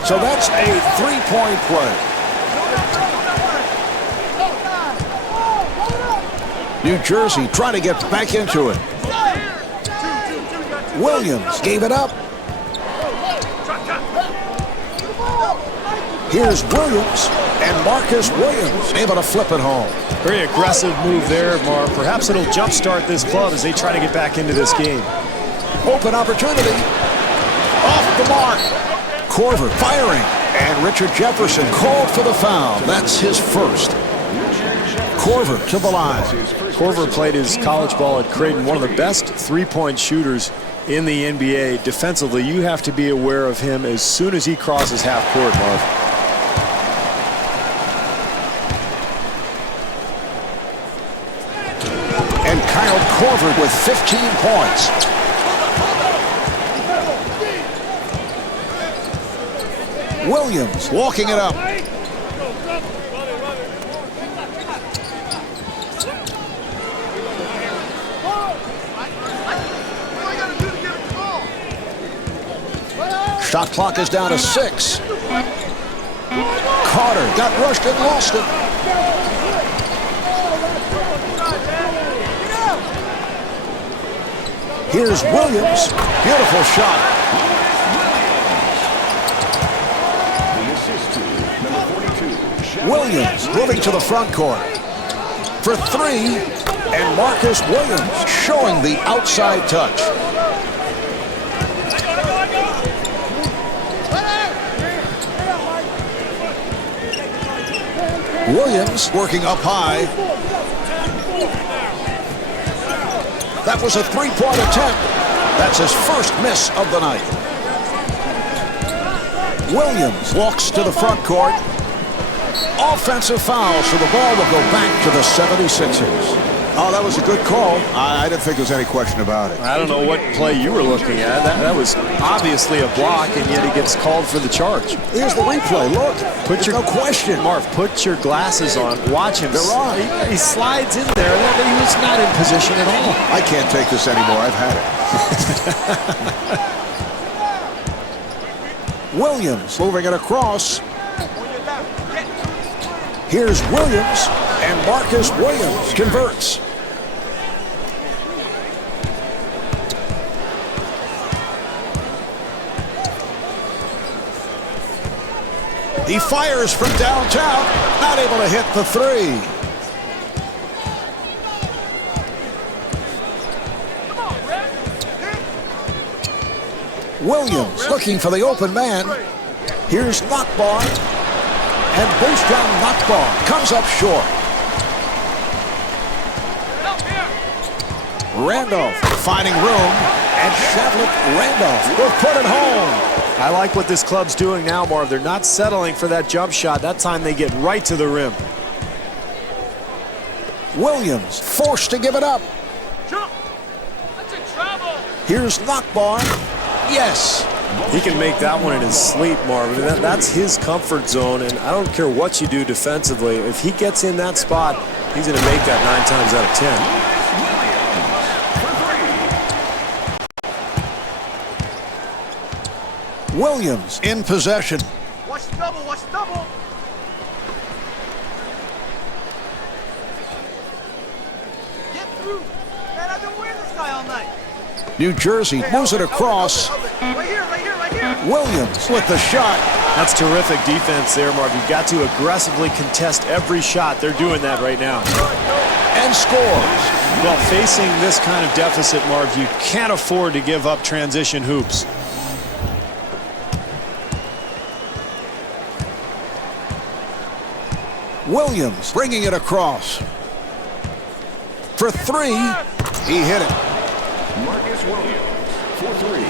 So that's a three-point play. New Jersey trying to get back into it. Williams gave it up. Here's Williams, and Marcus Williams able to flip it home. Very aggressive move there, Marv. Perhaps it'll jumpstart this club as they try to get back into this game. Open opportunity. Off the mark. Korver firing, and Richard Jefferson called for the foul. That's his first. Korver to the line. Korver played his college ball at Creighton, one of the best three-point shooters in the NBA. Defensively, you have to be aware of him as soon as he crosses half court, Marv. And Kyle Korver with 15 points. Williams walking it up. Shot clock is down to 6. Carter got rushed and lost it. Here's Williams. Beautiful shot. The assist to number 42. Williams moving to the front court for 3. And Marcus Williams showing the outside touch. Williams working up high. That was a three-point attempt. That's his first miss of the night. Williams walks to the front court. Offensive foul, so the ball will go back to the 76ers. Oh, that was a good call. I didn't think there was any question about it. I don't know what play you were looking at. That was obviously a block, and yet he gets called for the charge. Here's the replay. Look, no question. Marv, put your glasses on. Watch him. They're on. He slides in there. He was not in position at all. I can't take this anymore. I've had it. Williams moving it across. Here's Williams, and Marcus Williams converts. He fires from downtown, not able to hit the three. Williams looking for the open man. Here's Nockbaugh, and Boostrom Nockbaugh comes up short. Randolph finding room, and Shavlik Randolph will put it home. I like what this club's doing now, Marv. They're not settling for that jump shot. That time they get right to the rim. Williams forced to give it up. Here's Nockbaugh. Yes. He can make that one in his sleep, Marv. That's his comfort zone, and I don't care what you do defensively. If he gets in that spot, he's going to make that 9 times out of 10. Williams in possession. Watch the double, watch the double. Get through. Man, I've been wearing this guy all night. New Jersey moves it across. Right here, right here, right here. Williams with the shot. That's terrific defense there, Marv. You've got to aggressively contest every shot. They're doing that right now. And scores. Well, facing this kind of deficit, Marv, you can't afford to give up transition hoops. Williams bringing it across. For three. He hit it. Marcus Williams for three.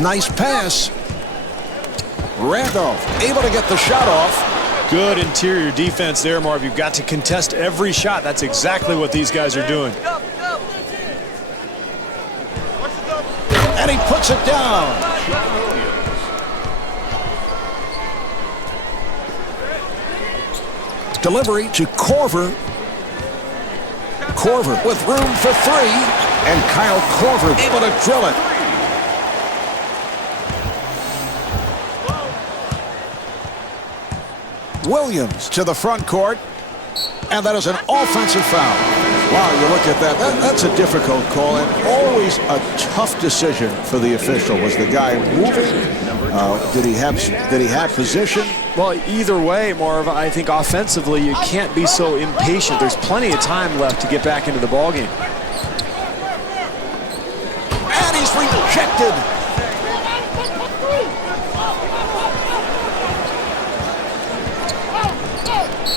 Nice pass. Randolph able to get the shot off. Good interior defense there, Marv. You've got to contest every shot. That's exactly what these guys are doing. And he puts it down. Delivery to Korver. Korver with room for three. And Kyle Korver able to drill it. Williams to the front court. And that is an offensive foul. Wow, you look at that. That's a difficult call and always a tough decision for the official. Was the guy moving? Did he have position? Well, either way, Marv, I think offensively you can't be so impatient. There's plenty of time left to get back into the ballgame. And he's rejected.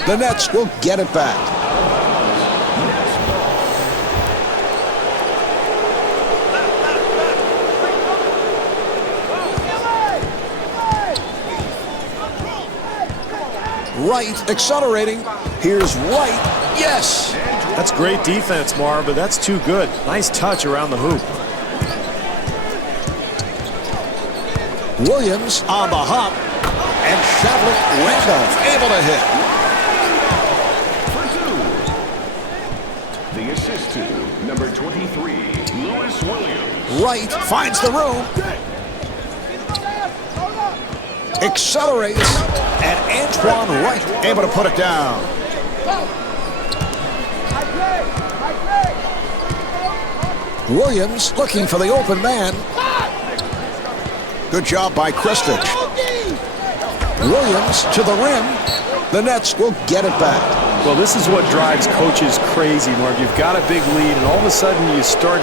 The Nets will get it back. Wright accelerating. Here's Wright. Yes. That's great defense, Marv, but that's too good. Nice touch around the hoop. Williams on the hop. And Shavlik Randolph able to hit. The assist to number 23, Lewis Williams. Wright finds the room. Accelerates. And Antoine Wright able to put it down. Williams looking for the open man. Good job by Kristich. Williams to the rim. The Nets will get it back. Well, this is what drives coaches crazy, Mark. You've got a big lead, and all of a sudden you start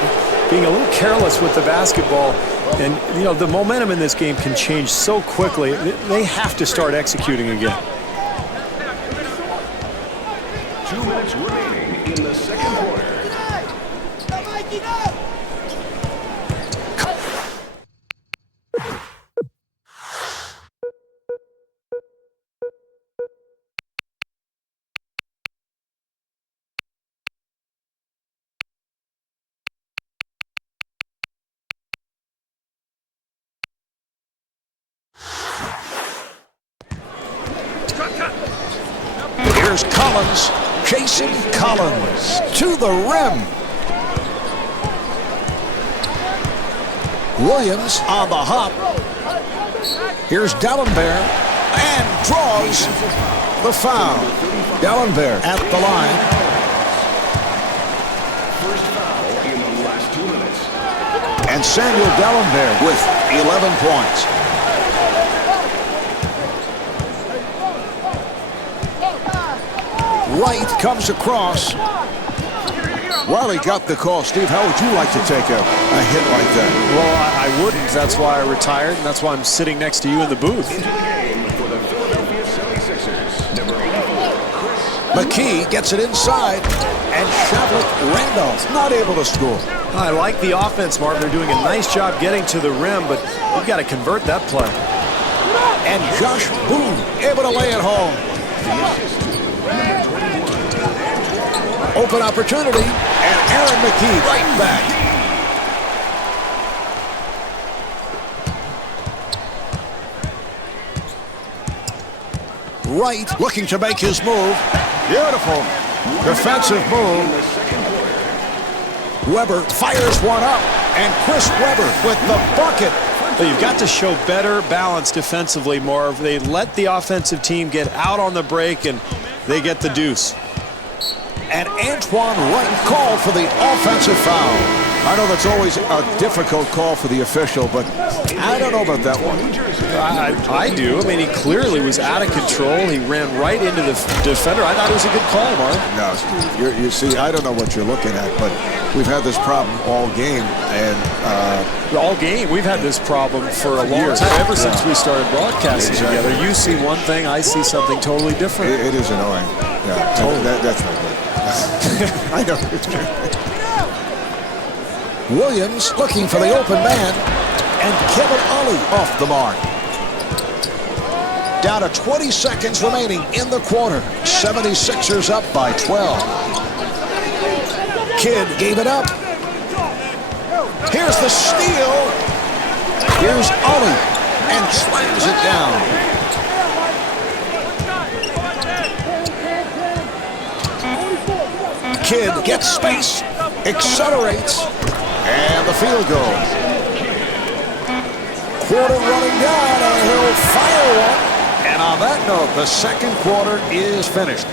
being a little careless with the basketball. And, you know, the momentum in this game can change so quickly. They have to start executing again. 2 minutes remaining in the second quarter. Here's Collins, Jason Collins to the rim. Williams on the hop. Here's Dallenberg and draws the foul. Dallenberg at the line. First foul in the last 2 minutes. And Samuel Dallenberg with 11 points. Wright comes across. Well, he got the call. Steve, how would you like to take a hit like that? Well, I wouldn't. That's why I retired, and that's why I'm sitting next to you in the booth. Into the game for the Philadelphia 76ers, number 84, Chris. McKee gets it inside, and Shavlik Randolph not able to score. I like the offense, Mark. They're doing a nice job getting to the rim, but you've got to convert that play. And Josh Boone able to lay it home. Open opportunity, and Aaron McKee right back. Wright looking to make his move. Beautiful defensive move. Weber fires one up, and Chris Weber with the bucket. Well, you've got to show better balance defensively, Marv. They let the offensive team get out on the break, and they get the deuce. And Antoine Wright called for the offensive foul. I know that's always a difficult call for the official, but I don't know about that one. I do. I mean, he clearly was out of control. He ran right into the defender. I thought it was a good call, Marv. No, you see, I don't know what you're looking at, but we've had this problem all game, and All game, we've had this problem for a long time, ever since we started broadcasting together. You see one thing, I see something totally different. It is annoying. Yeah, totally. That's not good. I know. It's true. Williams looking for the open man, and Kevin Ollie off the mark. Down to 20 seconds remaining in the quarter. 76ers up by 12. Kidd gave it up. Here's the steal. Here's Ollie, and slams it down. Kidd gets space, accelerates, and the field goal. Quarter running down, and he'll fire one. And on that note, the second quarter is finished.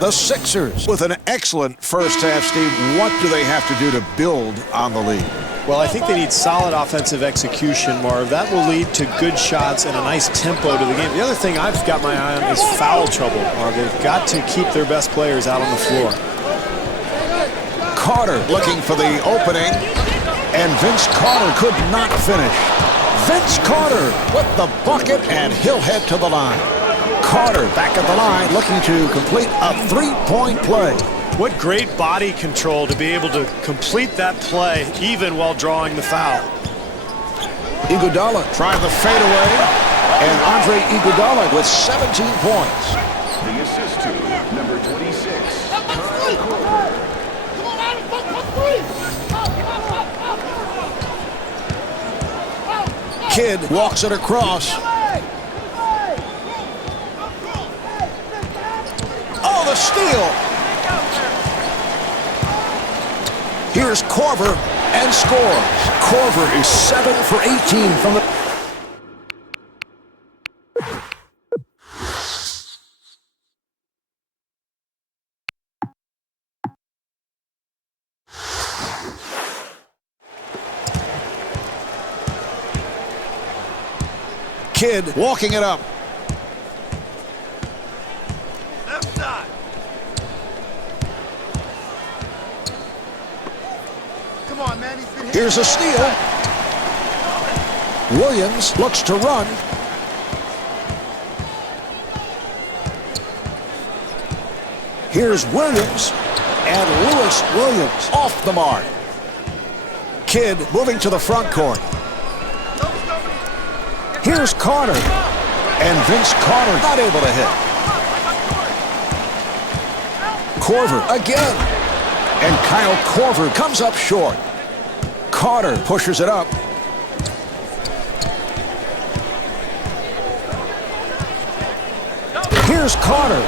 The Sixers with an excellent first half, Steve. What do they have to do to build on the lead? Well, I think they need solid offensive execution, Marv. That will lead to good shots and a nice tempo to the game. The other thing I've got my eye on is foul trouble, Marv. They've got to keep their best players out on the floor. Carter looking for the opening, and Vince Carter could not finish. Vince Carter with the bucket, and he'll head to the line. Carter back at the line looking to complete a three-point play. What great body control to be able to complete that play even while drawing the foul. Iguodala trying the fadeaway, and Andre Iguodala with 17 points. The assist to number 26, Kyle Korver. Kidd walks it across. Oh, the steal. Here's Korver and scores. Korver is 7 for 18 from the... Kidd walking it up. Left side. Come on, man. He's been hit. Here's a steal. Williams looks to run. Here's Williams, and Lewis Williams off the mark. Kidd moving to the front court. Here's Carter, and Vince Carter not able to hit. Korver again, and Kyle Korver comes up short. Carter pushes it up. Here's Carter,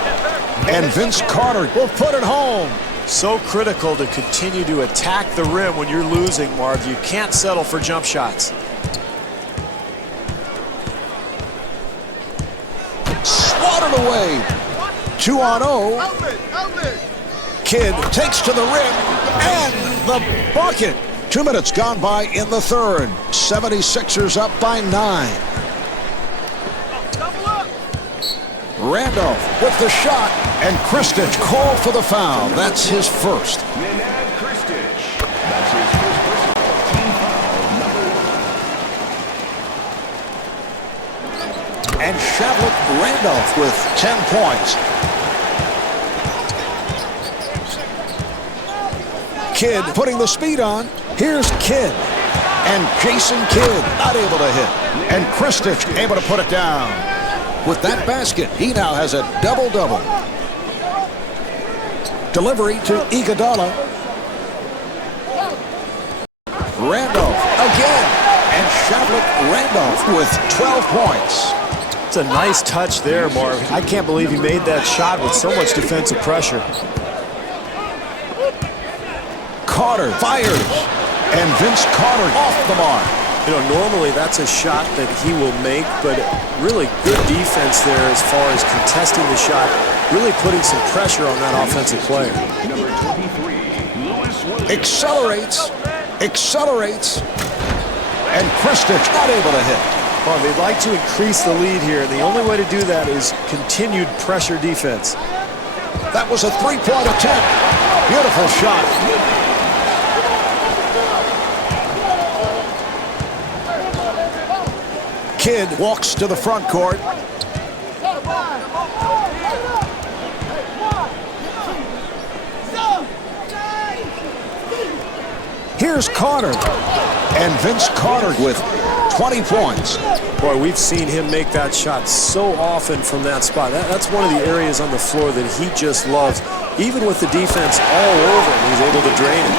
and Vince Carter will put it home. So critical to continue to attack the rim when you're losing, Marv. You can't settle for jump shots. Swatted away. 2-on-0. Kidd takes to the rim, and the bucket. 2 minutes gone by in the third. 76ers up by 9. Randolph with the shot, and Kristich called for the foul. That's his first. Nenad Kristich. That's his first personal team foul, number 1. And Shavlik Randolph with 10 points. Kidd putting the speed on. Here's Kidd. And Jason Kidd not able to hit. And Kristich able to put it down. With that basket, he now has a double-double. Delivery to Iguodala. Randolph again. And Shavlik Randolph with 12 points. It's a nice touch there, Marv. I can't believe he made that shot with so much defensive pressure. Carter fires. And Vince Carter off the mark. You know, normally that's a shot that he will make, but really good defense there as far as contesting the shot, really putting some pressure on that offensive player. Number 23, Lewis Williams. Accelerates, and Kristich not able to hit. Well, they'd like to increase the lead here, and the only way to do that is continued pressure defense. That was a three-point attempt. Beautiful shot. Kidd walks to the front court. Here's Carter. And Vince Carter with 20 points. Boy, we've seen him make that shot so often from that spot. That's one of the areas on the floor that he just loves. Even with the defense all over him, he's able to drain it.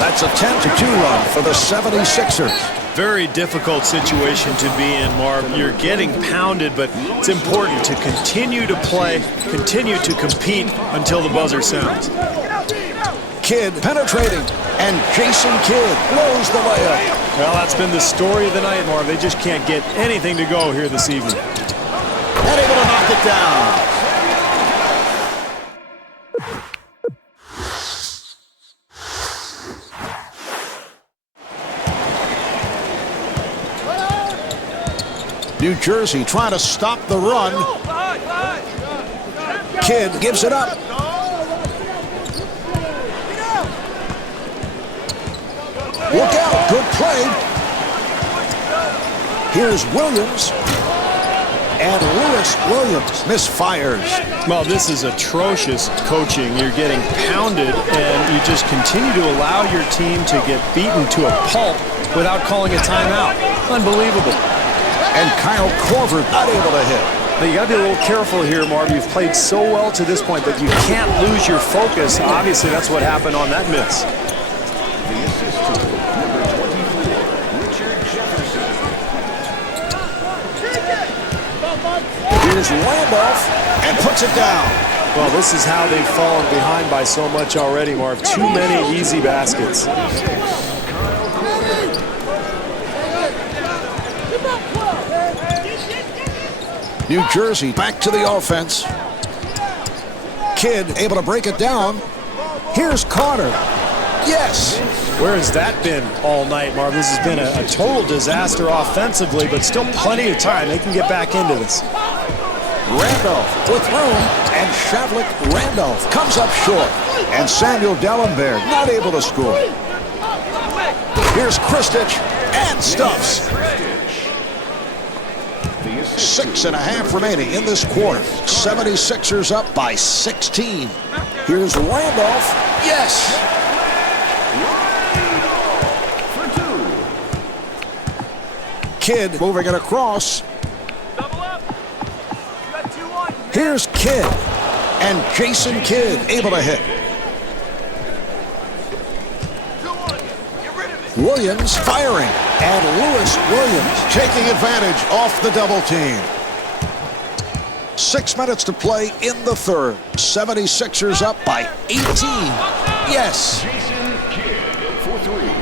That's a 10-2 run for the 76ers. Very difficult situation to be in, Marv. You're getting pounded, but it's important to continue to play, continue to compete until the buzzer sounds. Kidd penetrating, and Jason Kidd blows the layup. Well, that's been the story of the night, Marv. They just can't get anything to go here this evening. And able to knock it down. New Jersey trying to stop the run. Kidd gives it up. Look out, good play. Here's Williams. And Lewis Williams misfires. Well, this is atrocious coaching. You're getting pounded, and you just continue to allow your team to get beaten to a pulp without calling a timeout. Unbelievable. And Kyle Korver not able to hit. Now, you got to be a little careful here, Marv. You've played so well to this point that you can't lose your focus. Obviously, that's what happened on that miss. The assist to number 24, Richard Jefferson. Here's Randolph and puts it down. Well, this is how they've fallen behind by so much already, Marv. Too many easy baskets. New Jersey back to the offense. Kidd able to break it down. Here's Carter. Yes. Where has that been all night, Marv? This has been a total disaster offensively, but still plenty of time. They can get back into this. Randolph with room, and Shavlik Randolph comes up short. And Samuel Dallenberg not able to score. Here's Kristich and stuffs. 6.5 remaining in this quarter. 76ers up by 16. Here's Randolph. Yes. Kidd moving it across. Here's Kidd. And Jason Kidd able to hit. Williams firing. And Lewis Williams taking advantage off the double team. 6 minutes to play in the third. 76ers up by 18. Yes. Jason Kidd for three.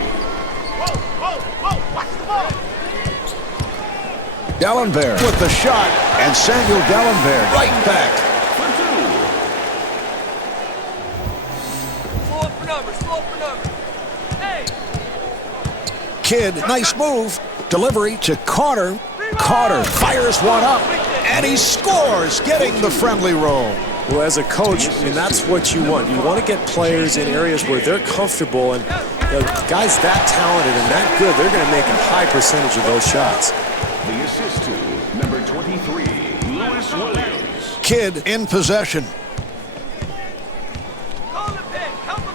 Dallenberg with the shot. And Samuel Dallenberg right back. Slow up for numbers, slow up for numbers. Hey! Kidd, nice move. Delivery to Carter. Carter fires one up, and he scores, getting the friendly roll. Well, as a coach, I mean, that's what you want. You want to get players in areas where they're comfortable, and guys that talented and that good, they're going to make a high percentage of those shots. The assist to number 23, Lewis Williams. Kidd in possession.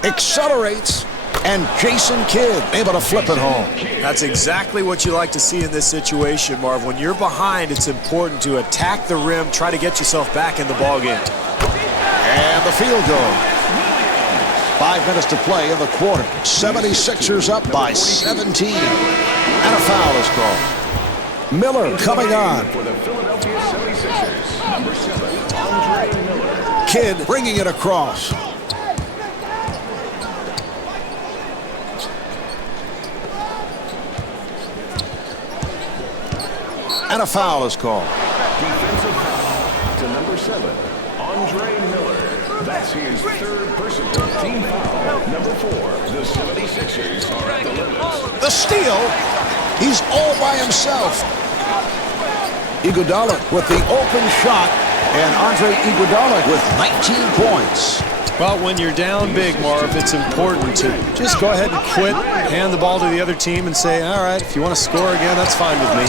Accelerates, and Jason Kidd able to flip it home. That's exactly what you like to see in this situation, Marv. When you're behind, it's important to attack the rim, try to get yourself back in the ballgame. And the field goal. 5 minutes to play in the quarter. 76ers up by 17. And a foul is called. Miller coming on. For the Philadelphia 76ers, number 7, Andre Miller. Kidd bringing it across. And a foul is called. Defensive foul to number 7, Andre Miller. That's his third personal team foul. Number 4, the 76ers are at the limit. The steal. He's all by himself. Iguodala with the open shot. And Andre Iguodala with 19 points. Well, when you're down big, Marv, it's important to just go ahead and quit, hand the ball to the other team and say, all right, if you want to score again, that's fine with me.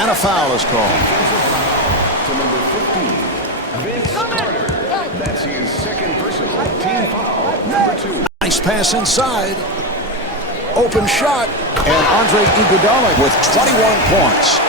And a foul is called. To number 15, Vince Carter. That's his second personal team foul. Number 2. Nice pass inside. Open shot. And Andre Iguodala with 21 points.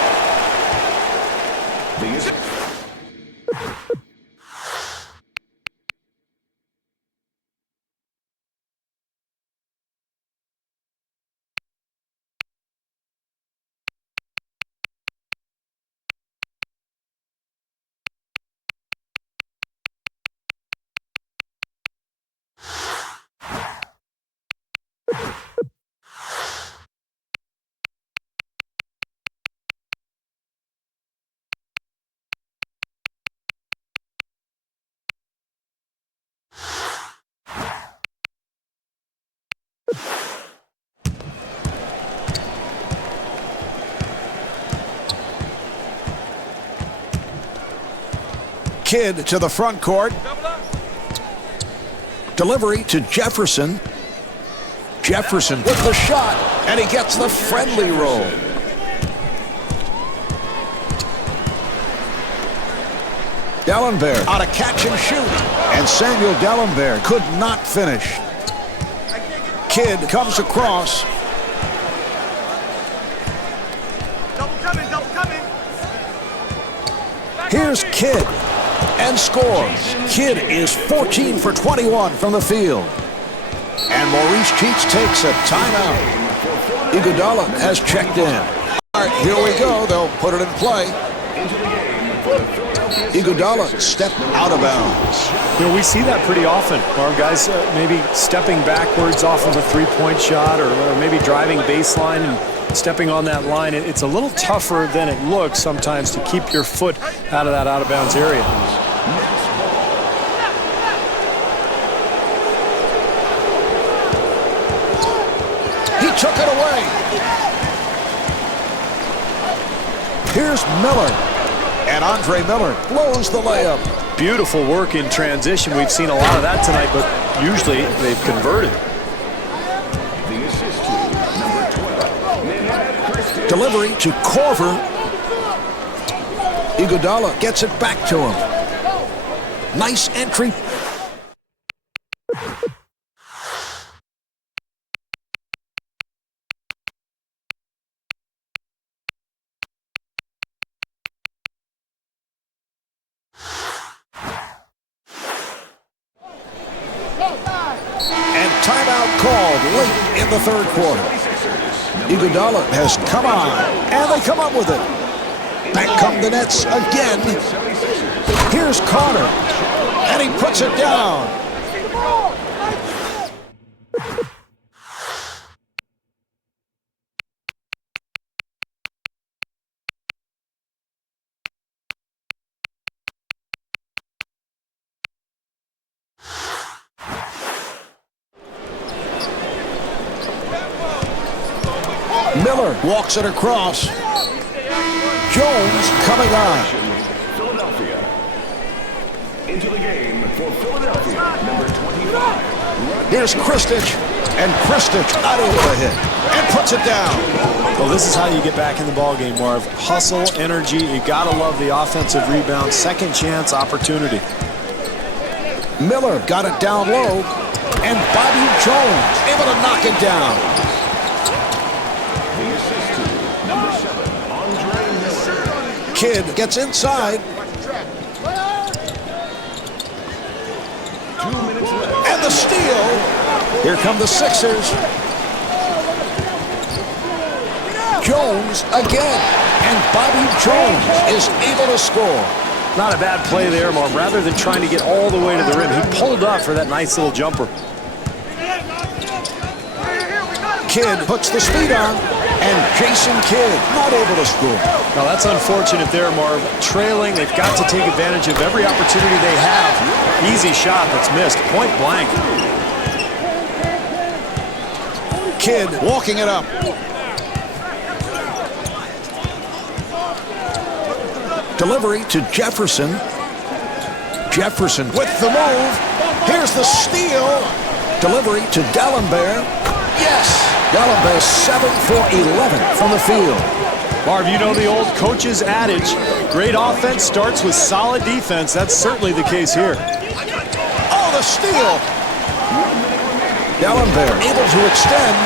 Kidd to the front court. Delivery to Jefferson. Jefferson with the shot, and he gets the friendly roll. Dellenberg on a catch and shoot, and Samuel Dellenberg could not finish. Kidd comes across. Double coming. Here's Kidd, and scores. Kidd is 14 for 21 from the field. And Maurice Cheeks takes a timeout. Iguodala has checked in. All right, here we go. They'll put it in play. Iguodala stepped out of bounds. You know, we see that pretty often. Our guys maybe stepping backwards off of a three-point shot or maybe driving baseline and stepping on that line. It's a little tougher than it looks sometimes to keep your foot out of that out-of-bounds area. He took it away. Here's Miller. And Andre Miller blows the layup. Beautiful work in transition. We've seen a lot of that tonight, but usually they've converted. The assist to number 12, Delivery to Korver. Iguodala gets it back to him. Nice entry. Timeout called late in the third quarter. Iguodala has come on, and they come up with it. Back come the Nets again. Here's Carter, and he puts it down. Miller walks it across. Jones coming on. Philadelphia. Into the game for Philadelphia, number 25. Here's Kristich, and Kristich not able to hit, and puts it down. Well, this is how you get back in the ballgame, Marv. Hustle, energy, you gotta love the offensive rebound. Second chance opportunity. Miller got it down low, and Bobby Jones able to knock it down. Kidd gets inside. 2 minutes left. And the steal. Here come the Sixers. Jones again. And Bobby Jones is able to score. Not a bad play there, Marv. Rather than trying to get all the way to the rim, he pulled up for that nice little jumper. Kidd puts the speed on, and Jason Kidd not able to score. Now that's unfortunate there, Marv. Trailing, they've got to take advantage of every opportunity they have. Easy shot that's missed, point blank. Kidd walking it up. Delivery to Jefferson. Jefferson with the move. Here's the steal. Delivery to Dalembert. Yes! Dalembert 7 for 11 from the field. Marv, you know the old coach's adage, great offense starts with solid defense. That's certainly the case here. Oh, the steal! Dalembert able to extend,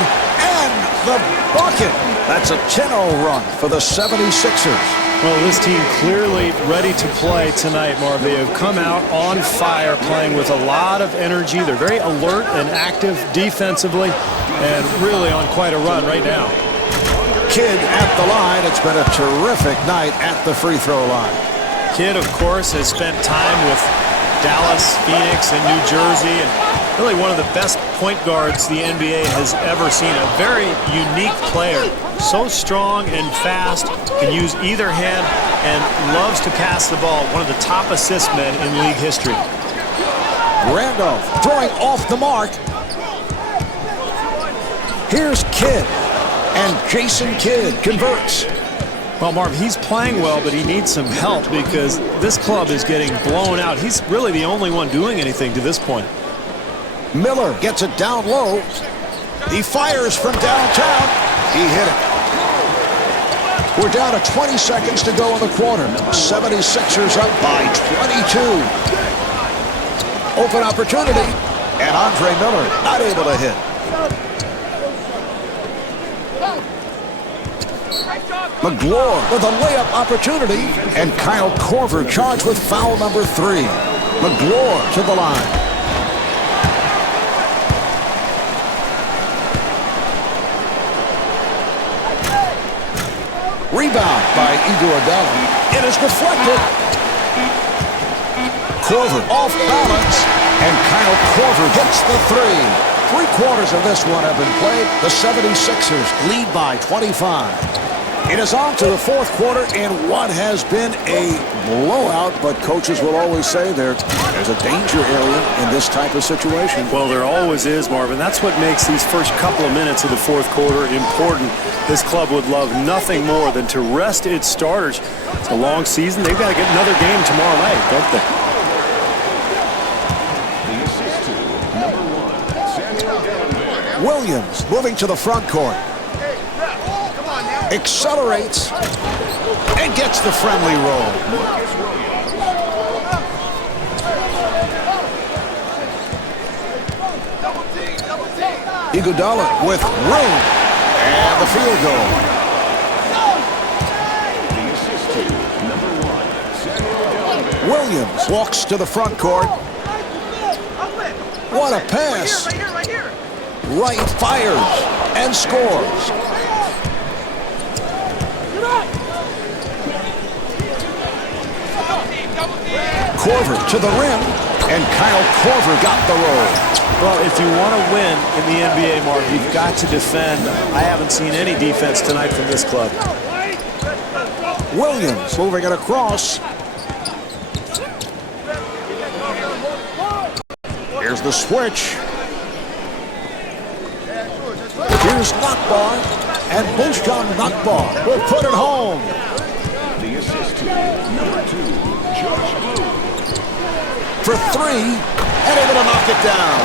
and the bucket. That's a 10-0 run for the 76ers. Well, this team clearly ready to play tonight, Marv. They have come out on fire, playing with a lot of energy. They're very alert and active defensively, and really on quite a run right now. Kidd at the line. It's been a terrific night at the free throw line. Kidd, of course, has spent time with Dallas, Phoenix, and New Jersey, and really one of the best point guards the NBA has ever seen. A very unique player. So strong and fast, can use either hand, and loves to pass the ball. One of the top assist men in league history. Randolph throwing off the mark. Here's Kidd, and Jason Kidd converts. Well, Marv, he's playing well, but he needs some help because this club is getting blown out. He's really the only one doing anything to this point. Miller gets it down low. He fires from downtown. He hit it. We're down to 20 seconds to go in the quarter. 76ers up by 22. Open opportunity, and Andre Miller not able to hit. McGlure with a layup opportunity, and Kyle Korver charged with foul number 3. McGlure to the line. Rebound by Iguodala. It is deflected. Korver off balance, and Kyle Korver gets the 3. 3/4 of this one have been played. The 76ers lead by 25. It is on to the fourth quarter in what has been a blowout, but coaches will always say there's a danger area in this type of situation. Well, there always is, Marvin. That's what makes these first couple of minutes of the fourth quarter important. This club would love nothing more than to rest its starters. It's a long season. They've got to get another game tomorrow night, don't they? The assist to number 1, Samuel Dalembert. Williams moving to the front court. Accelerates and gets the friendly roll. Iguodala with room and the field goal. The assist to number 1, Samuel Dalembert. Williams walks to the front court. What a pass. Right here. Right fires and scores. Korver to the rim, and Kyle Korver got the roll. Well, if you want to win in the NBA, Mark, you've got to defend. I haven't seen any defense tonight from this club. Williams moving it across. Here's the switch. Here's Nakbar, and Bojan Nakbar will put it home. The assist to number 2, Josh Blue. For 3, and able to knock it down.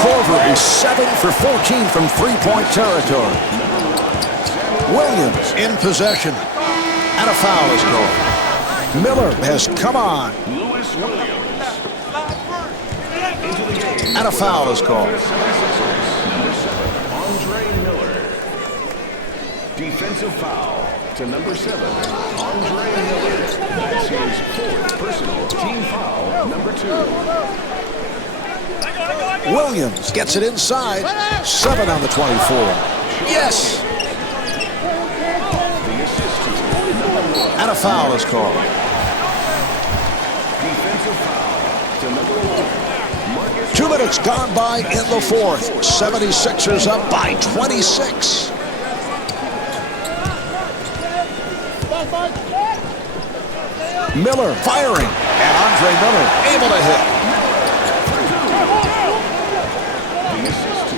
Korver is 7 for 14 from three-point territory. Williams in possession, and a foul is called. Miller has come on, Lewis Williams. Into the game. and a foul is called. Number 7, Andre Miller. Defensive foul to number 7, Andre Miller. That's his 4th personal team foul, number 2. Williams gets it inside. 7 on the 24. Yes, The assist to number 1. and a foul is called. Defensive foul to number 1, Marcus 2 minutes gone by in the fourth. 76ers up by 26. Miller firing, and Andre Miller able to hit. The assist to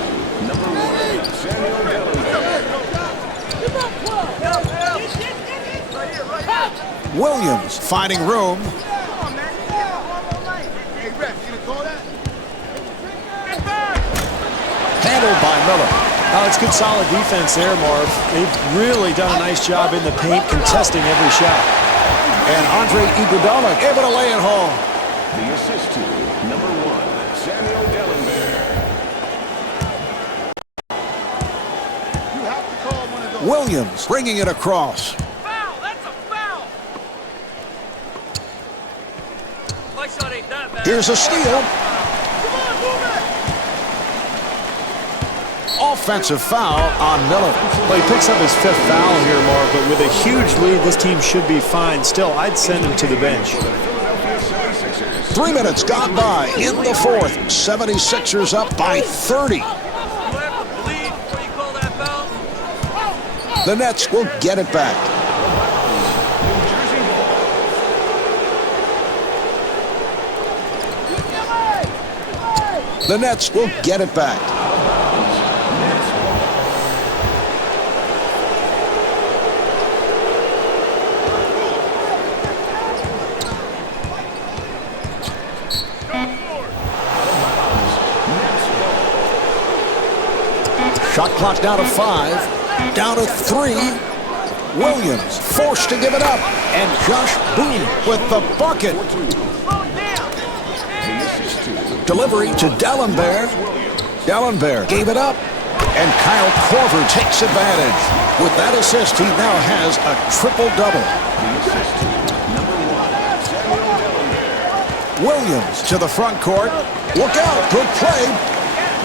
number 1, Samuel Dellenberg. Williams finding room. Come on, man. Hey, ref, you gonna call that? Handled by Miller. Oh, it's good solid defense there, Marv. They've really done a nice job in the paint contesting every shot. And Andre Iguodala able to lay it home. The assist to number 1, Samuel Dellenberg. You have to call one of those. Williams bringing it across. Foul! That's a foul! My shot ain't that bad. Here's a steal. Come on, move it! Offensive foul on Miller. Well, he picks up his 5th foul here, Marv, but with a huge lead, this team should be fine. Still, I'd send him to the bench. 3 minutes gone by in the fourth. 76ers up by 30. The Nets will get it back. The Nets will get it back. Shot clock down to 5. Down to 3. Williams forced to give it up. And Josh Boone with the bucket. Delivery to Dellenberg. Dellenberg gave it up. And Kyle Korver takes advantage. With that assist, he now has a triple-double. Williams to the front court. Look out, good play.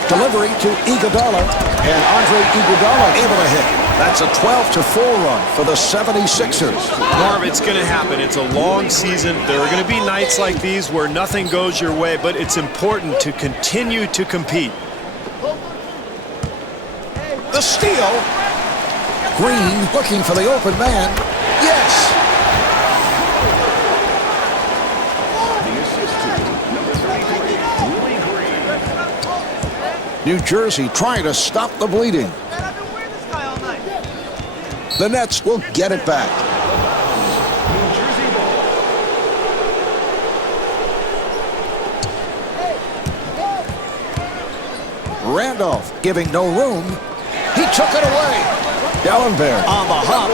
Delivery to Iguodala, and Andre Iguodala able to hit. That's a 12-4 run for the 76ers. Marv, it's going to happen. It's a long season. There are going to be nights like these where nothing goes your way, but it's important to continue to compete. The steal. Green looking for the open man. Yes. New Jersey trying to stop the bleeding. Man, I've been wearing this guy all night. The Nets will get it back. Randolph giving no room. He took it away. Dellenberg on the hop.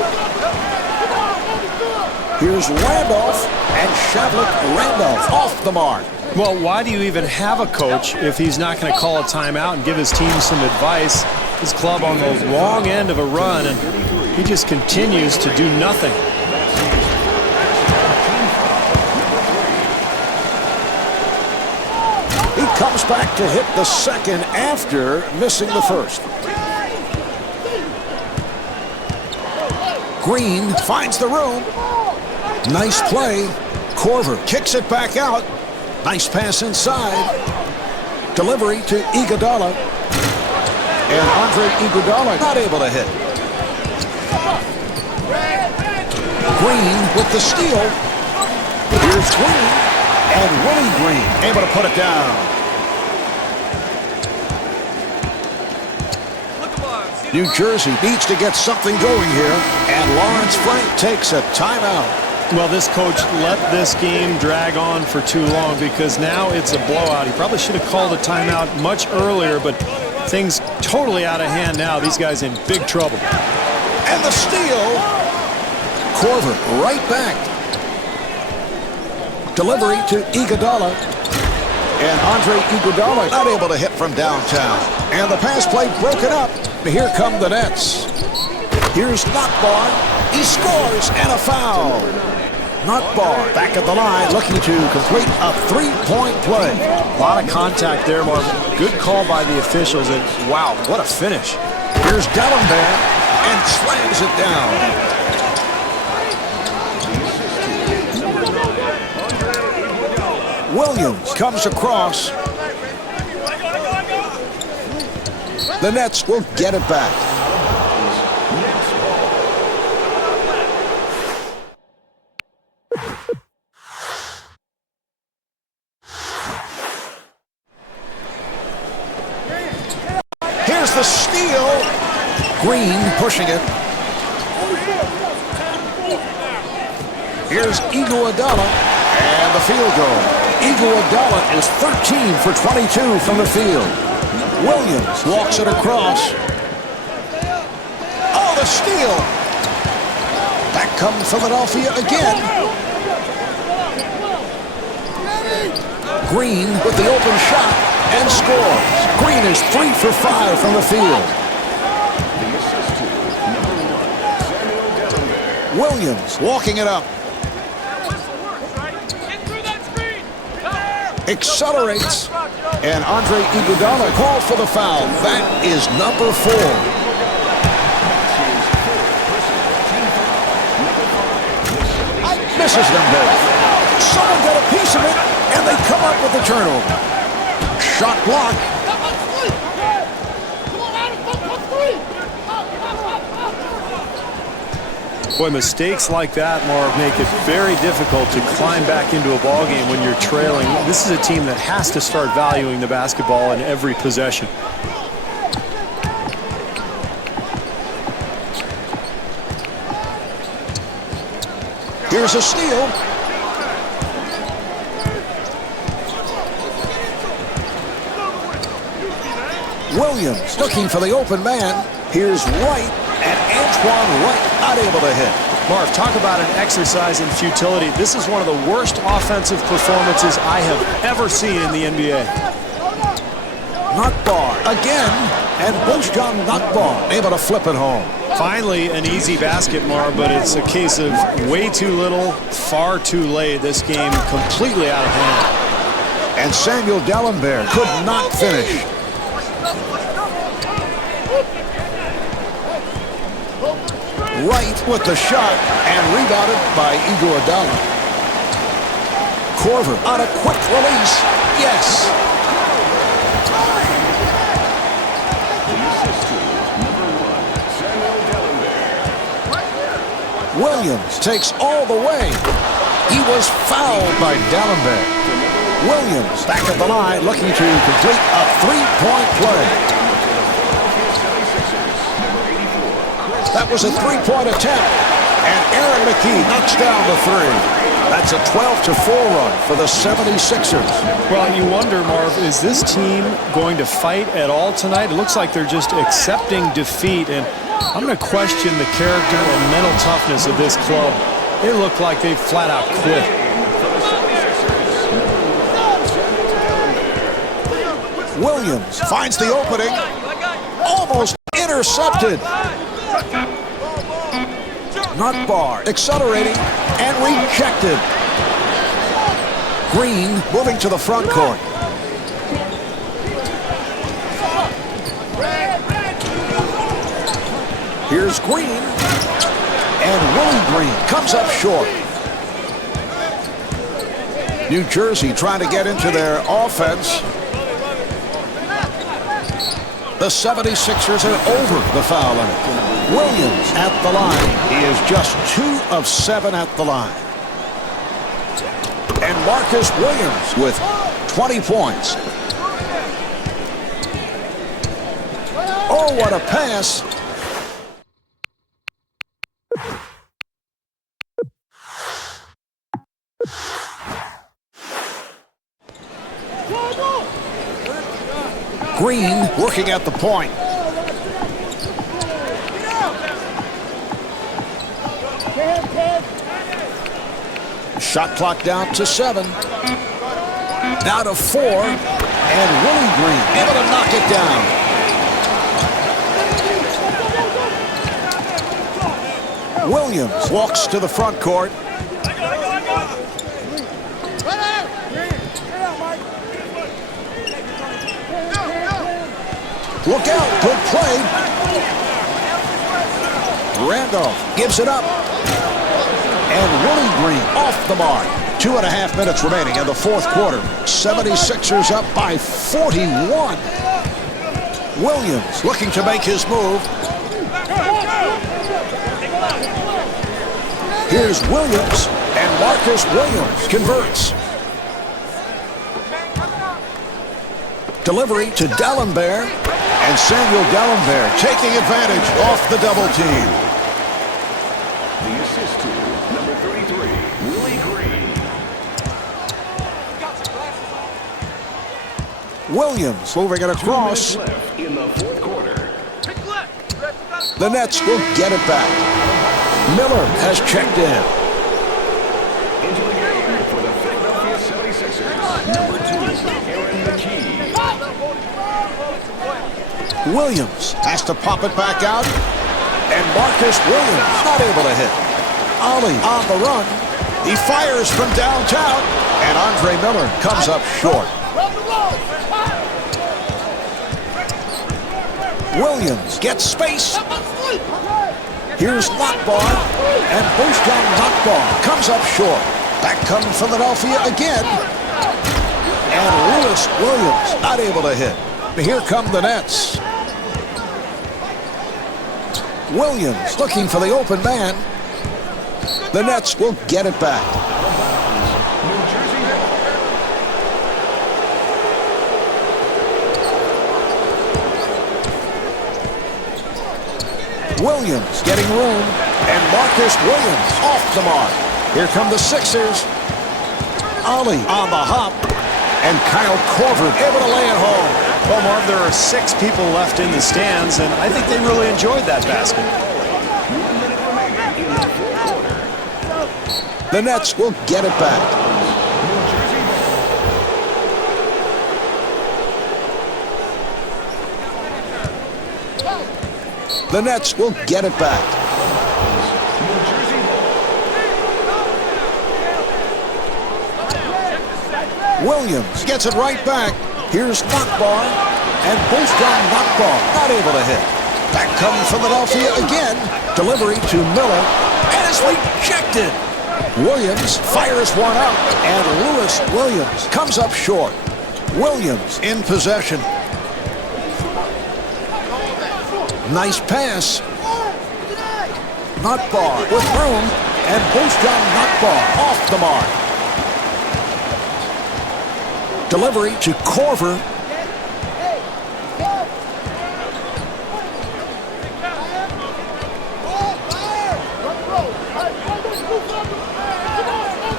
Here's Randolph, and Shavlik Randolph off the mark. Well, why do you even have a coach if he's not going to call a timeout and give his team some advice? His club on the wrong end of a run, and he just continues to do nothing. He comes back to hit the second after missing the first. Green finds the room. Nice play. Korver kicks it back out. Nice pass inside. Delivery to Iguodala. And Andre Iguodala not able to hit. Green with the steal. Here's Green. And Willie Green able to put it down. New Jersey needs to get something going here. And Lawrence Frank takes a timeout. Well, this coach let this game drag on for too long because now it's a blowout. He probably should have called a timeout much earlier, but things totally out of hand now. These guys in big trouble. And the steal. Korver right back. Delivery to Iguodala. And Andre Iguodala not able to hit from downtown. And the pass play broken up. Here come the Nets. Here's Nottbaugh. He scores and a foul. Nottbaugh back at the line looking to complete a three-point play. A lot of contact there, Mark. Good call by the officials, and wow, what a finish. Here's Dellenberg and slams it down. Williams comes across. The Nets will get it back. Here's the steal. Green pushing it. Here's Iguodala and the field goal. Iguodala is 13 for 22 from the field. Williams walks it across. Oh, the steal. Back comes Philadelphia again. Green with the open shot and scores. Green is 3 for 5 from the field. The assist to number 1, Samuel Dellenberg. Williams walking it up. Accelerates. And Andre Iguodala called for the foul. That is number 4. Misses them both. Someone got a piece of it, and they come up with the turnover. Shot blocked. Boy, mistakes like that, Marv, make it very difficult to climb back into a ball game when you're trailing. This is a team that has to start valuing the basketball in every possession. Here's a steal. Williams looking for the open man. Here's Wright, and Antoine Wright not able to hit. Marv, talk about an exercise in futility. This is one of the worst offensive performances I have ever seen in the NBA. Nutbar again, and Bojan Nutbar able to flip it home. Finally, an easy basket, Marv, but it's a case of way too little, far too late. This game completely out of hand. And Samuel Dellenberg could not finish. Wright with the shot, and rebounded by Iguodala. Korver on a quick release. Yes. Williams takes all the way. He was fouled by Dellenberg. Williams back at the line looking to complete a three-point play. That was a three-point attempt, and Aaron McKee knocks down the three. That's a 12-4 run for the 76ers. Well, you wonder, Marv, is this team going to fight at all tonight? It looks like they're just accepting defeat, and I'm going to question the character and mental toughness of this club. They look like they flat out quit. Williams finds the opening, almost intercepted. Nutbar accelerating and rejected. Green moving to the front court. Here's Green, and Willie Green comes up short. New Jersey trying to get into their offense. The 76ers are over the foul line. Williams at the line. He is just 2 of 7 at the line. And Marcus Williams with 20 points. Oh, what a pass. Green working at the point. Shot clock down to 7. Now to 4. And Willie Green able to knock it down. Williams walks to the front court. Look out, good play. Randolph gives it up. And Willie Green off the mark. 2.5 minutes remaining in the fourth quarter. 76ers up by 41. Williams looking to make his move. Here's Williams, and Marcus Williams converts. Delivery to Dallenberg, and Samuel Dallenberg taking advantage off the double team. The assist to number 33, Willie Green. Williams moving it 2 across. minutes left in the fourth quarter. The Nets will get it back. Miller has checked in. Into the game for the Philadelphia 76ers, number 2, Aaron McKee. Williams has to pop it back out. And Marcus Williams not able to hit. Ollie on the run. He fires from downtown. And Andre Miller comes up short. Williams gets space. Here's Lockbar. And Bojan Lockbar comes up short. Back comes Philadelphia again. And Lewis Williams not able to hit. Here come the Nets. Williams looking for the open man. The Nets will get it back. New Jersey. Williams getting room. And Marcus Williams off the mark. Here come the Sixers. Ollie on the hop. And Kyle Korver able to lay it home. Well, Marv, there are 6 people left in the stands, and I think they really enjoyed that basket. 1 minute remaining in the fourth quarter. The Nets will get it back. New Jersey. The Nets will get it back. New Jersey. Williams gets it right back. Here's Lockbar. And Bojan Lockbar not able to hit. Back comes Philadelphia again. Delivery to Miller. And it's rejected. Williams fires one up. And Lewis Williams comes up short. Williams in possession. Nice pass. Lockbar with room. And Bojan Lockbar off the mark. Delivery to Korver.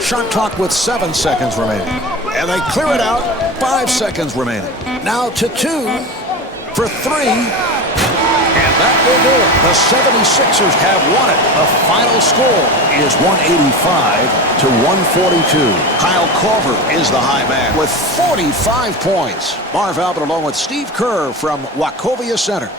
Shot clock with 7 seconds remaining. And they clear it out. 5 seconds remaining. Now to 2 for 3. And that will do it. The 76ers have won it. The final score is 185 to 142. Kyle Korver is the high man with 45 points. Marv Albert along with Steve Kerr from Wachovia Center.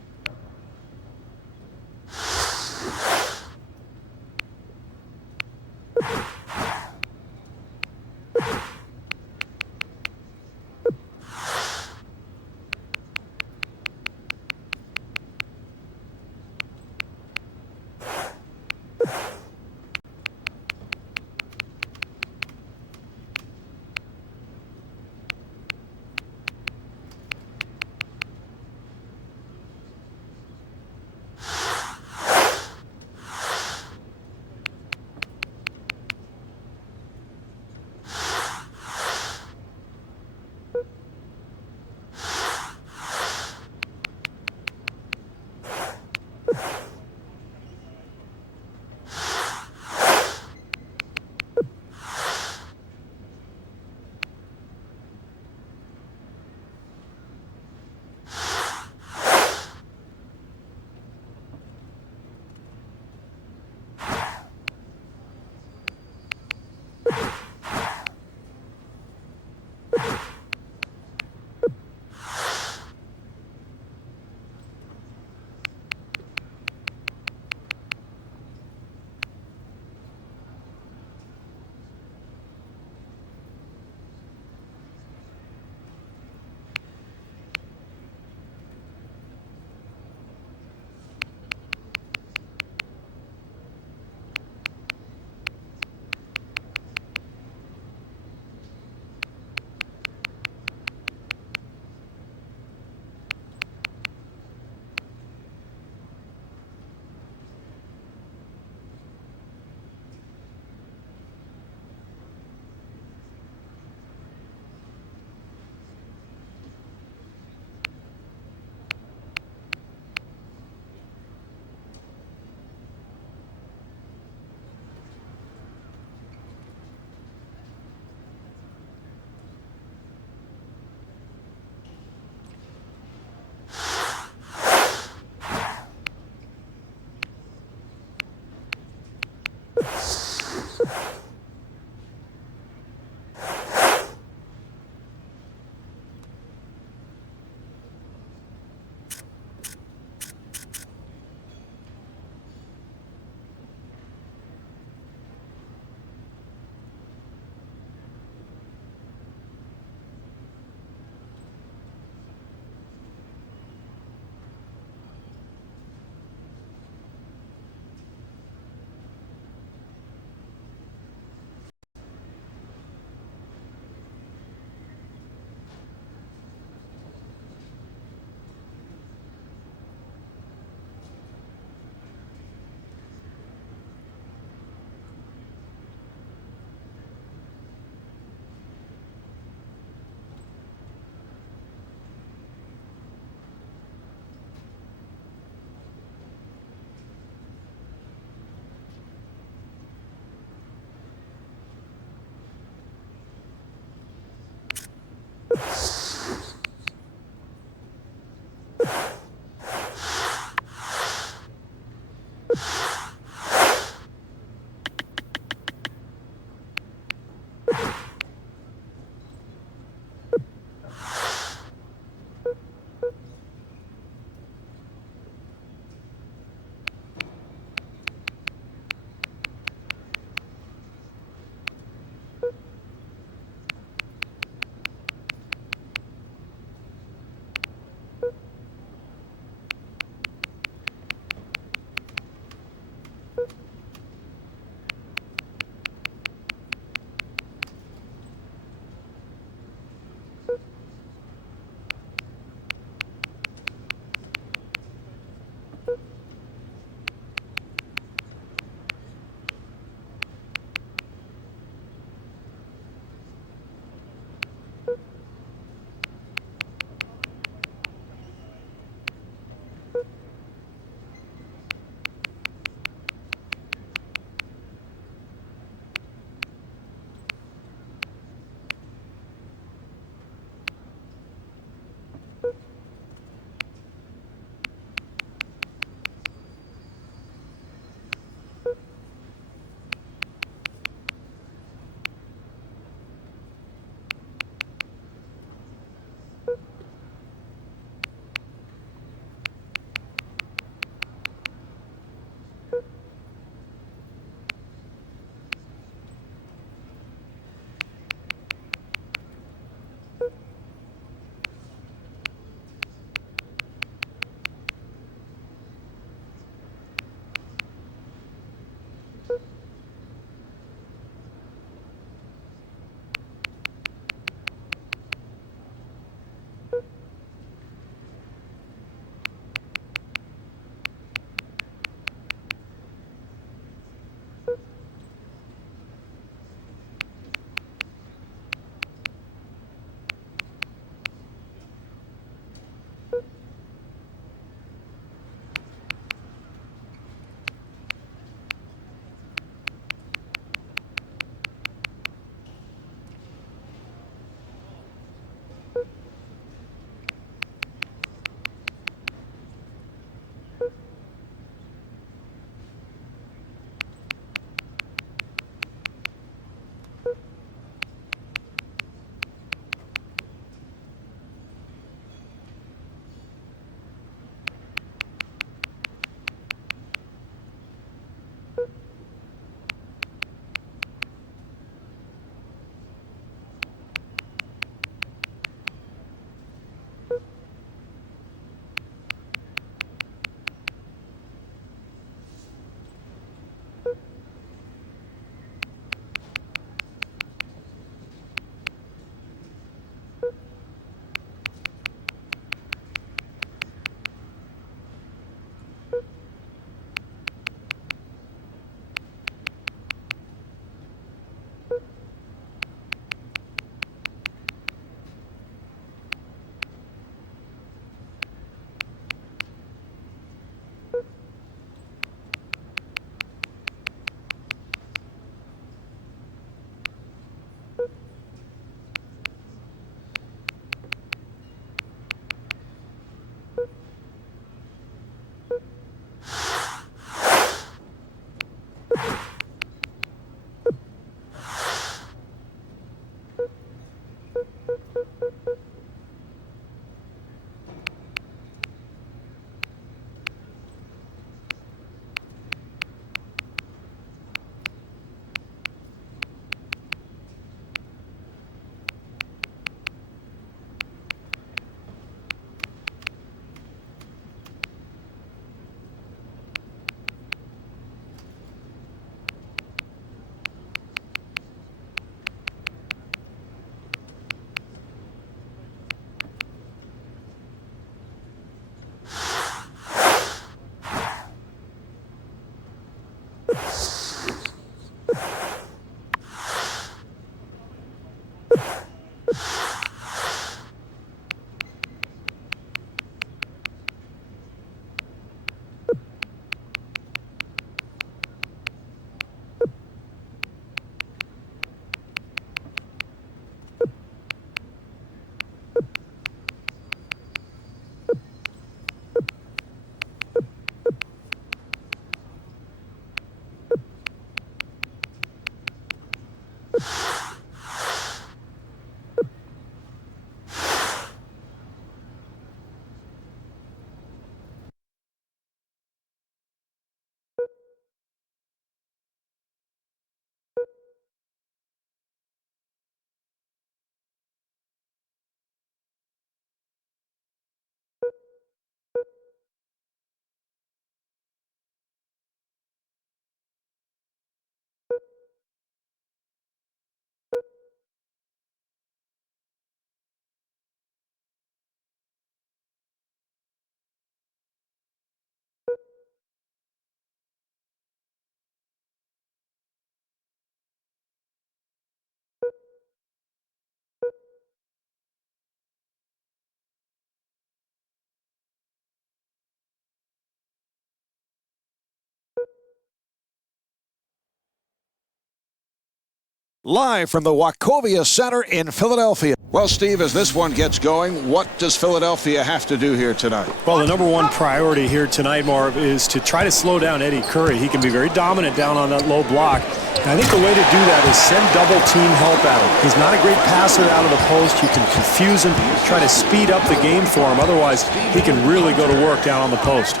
Live from the Wachovia Center in Philadelphia. Well, Steve, as this one gets going, what does Philadelphia have to do here tonight? Well, the number one priority here tonight, Marv, is to try to slow down Eddie Curry. He can be very dominant down on that low block. And I think the way to do that is send double team help at him. He's not a great passer out of the post. You can confuse him, try to speed up the game for him. Otherwise, he can really go to work down on the post.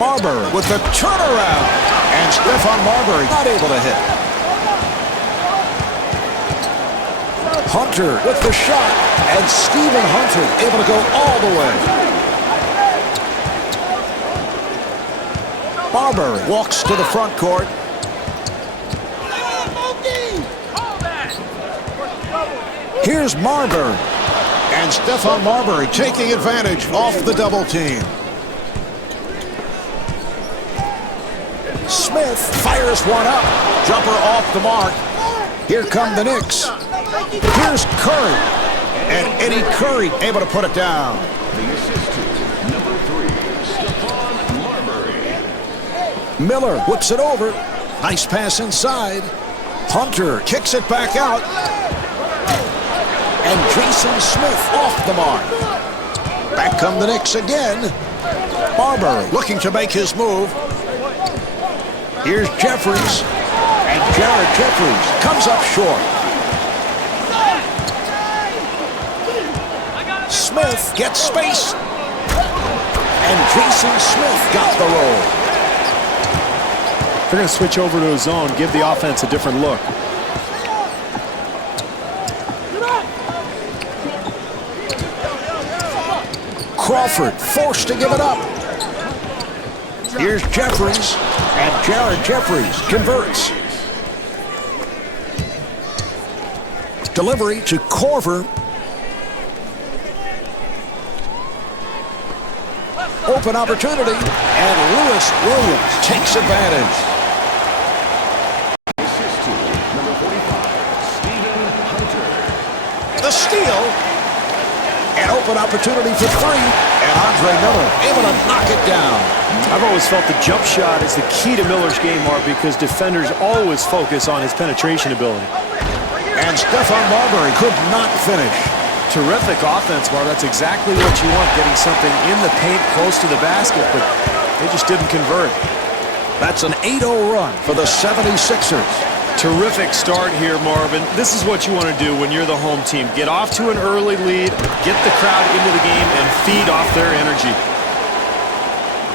Marbury with the turnaround. And Stephon Marbury not able to hit. Hunter with the shot. And Stephen Hunter able to go all the way. Marbury walks to the front court. Here's Marbury. And Stephon Marbury taking advantage off the double team. Smith fires one up. Jumper off the mark. Here come the Knicks. Here's Curry. And Eddie Curry able to put it down. The assist to number 3, Stephon Marbury. Miller whips it over. Nice pass inside. Hunter kicks it back out. And Jason Smith off the mark. Back come the Knicks again. Marbury looking to make his move. Here's Jeffries. And Jared Jeffries comes up short. Smith gets space. And Jason Smith got the roll. They're going to switch over to a zone, give the offense a different look. Crawford forced to give it up. Here's Jeffries, and Jared Jeffries converts. Delivery to Korver. Open opportunity, and Lewis Williams takes advantage. Assist to number 45, Stephen Hunter. The steal. An open opportunity for three, and Andre Miller able to knock it down. I've always felt the jump shot is the key to Miller's game, Mark, because defenders always focus on his penetration ability. And Stephon Marbury could not finish. Terrific offense, Mark. That's exactly what you want, getting something in the paint close to the basket, but they just didn't convert. That's an 8-0 run for the 76ers. Terrific start here, Marvin. This is what you want to do when you're the home team. Get off to an early lead, get the crowd into the game, and feed off their energy.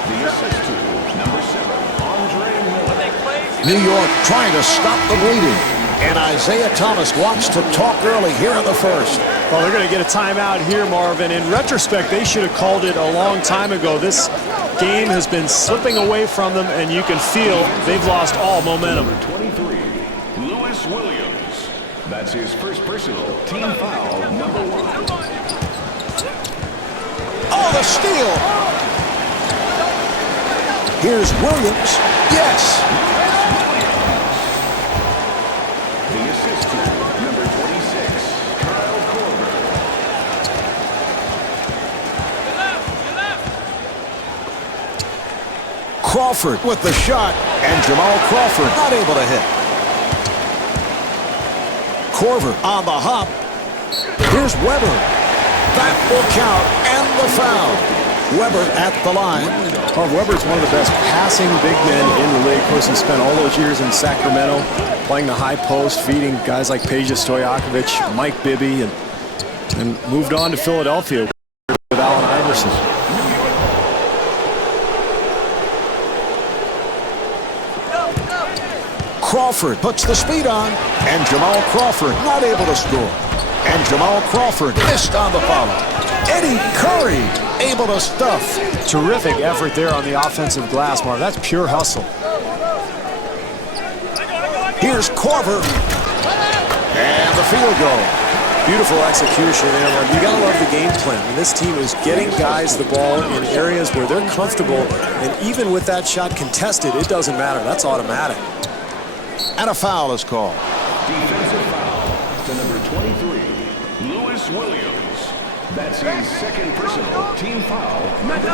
The assist to number 7, Andre Miller. New York trying to stop the bleeding. And Isaiah Thomas wants to talk early here in the first. Well, they're going to get a timeout here, Marvin. In retrospect, they should have called it a long time ago. This game has been slipping away from them, and you can feel they've lost all momentum. Number 23, Lewis Williams. That's his first personal team foul, number 1. Oh, the steal. Here's Williams. Yes. The assist to number 26, Kyle Korver. Crawford with the shot, and Jamal Crawford not able to hit. Korver on the hop. Here's Weber. That will count, and the foul. Weber at the line. Weber's one of the best passing big men in the league. Of course, he spent all those years in Sacramento playing the high post, feeding guys like Peja Stojakovic, Mike Bibby, and moved on to Philadelphia with Allen Iverson. Crawford puts the speed on, and Jamal Crawford not able to score. And Jamal Crawford missed on the follow. Eddie Curry able to stuff. Terrific effort there on the offensive glass, Mark. That's pure hustle. Here's Korver. And the field goal. Beautiful execution there, Mark. You gotta love the game plan. And this team is getting guys the ball in areas where they're comfortable, and even with that shot contested, it doesn't matter. That's automatic. And a foul is called. Defensive foul to number 23, Lewis Williams. That's his second personal team foul, number 2.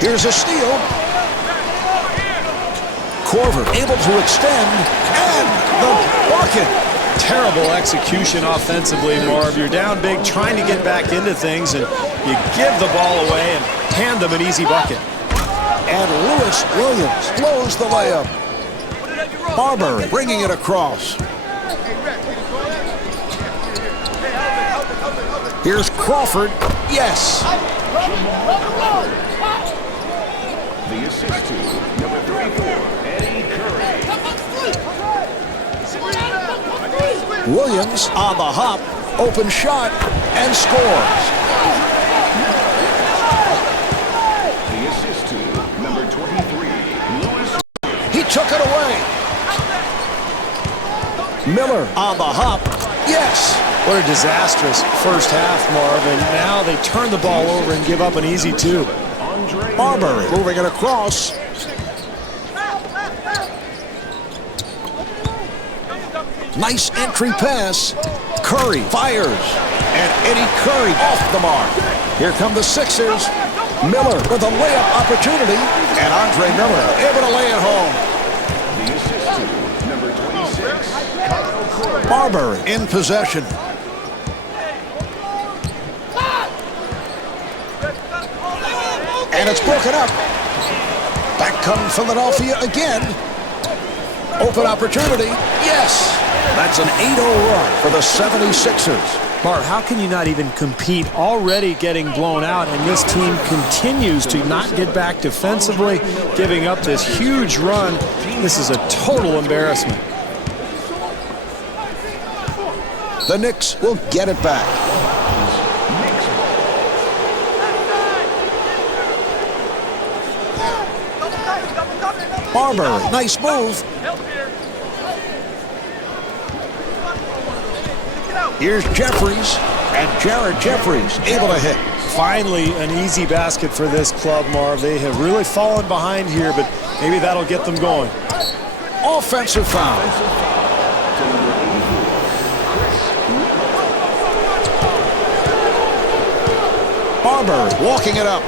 Here's a steal. Korver able to extend, and the bucket. Terrible execution offensively, Marv. You're down big trying to get back into things, and you give the ball away and hand them an easy bucket. And Lewis Williams blows the layup. Marbury bringing it across. Here's Crawford. Yes. The assist to number 34, Eddie Curry. Williams on the hop. Open shot and scores. The assist to number 23, Lewis. He took it away. Miller on the hop. Yes. What a disastrous first half, Marv, and now they turn the ball over and give up an easy two. Marbury moving it across. Nice entry pass. Curry fires. And Eddie Curry off the mark. Here come the Sixers. Miller with a layup opportunity. And Andre Miller able to lay it home. The assist to number 26, Kyle Korver. Marbury in possession. And it's broken up. Back comes Philadelphia again. Open opportunity. Yes. That's an 8-0 run for the 76ers. Marv, how can you not even compete? Already getting blown out, and this team continues to not get back defensively, giving up this huge run. This is a total embarrassment. The Knicks will get it back. Marbury, nice move. Here's Jeffries, and Jared Jeffries able to hit. Finally, an easy basket for this club, Marv. They have really fallen behind here, but maybe that'll get them going. Offensive foul. Marbury walking it up.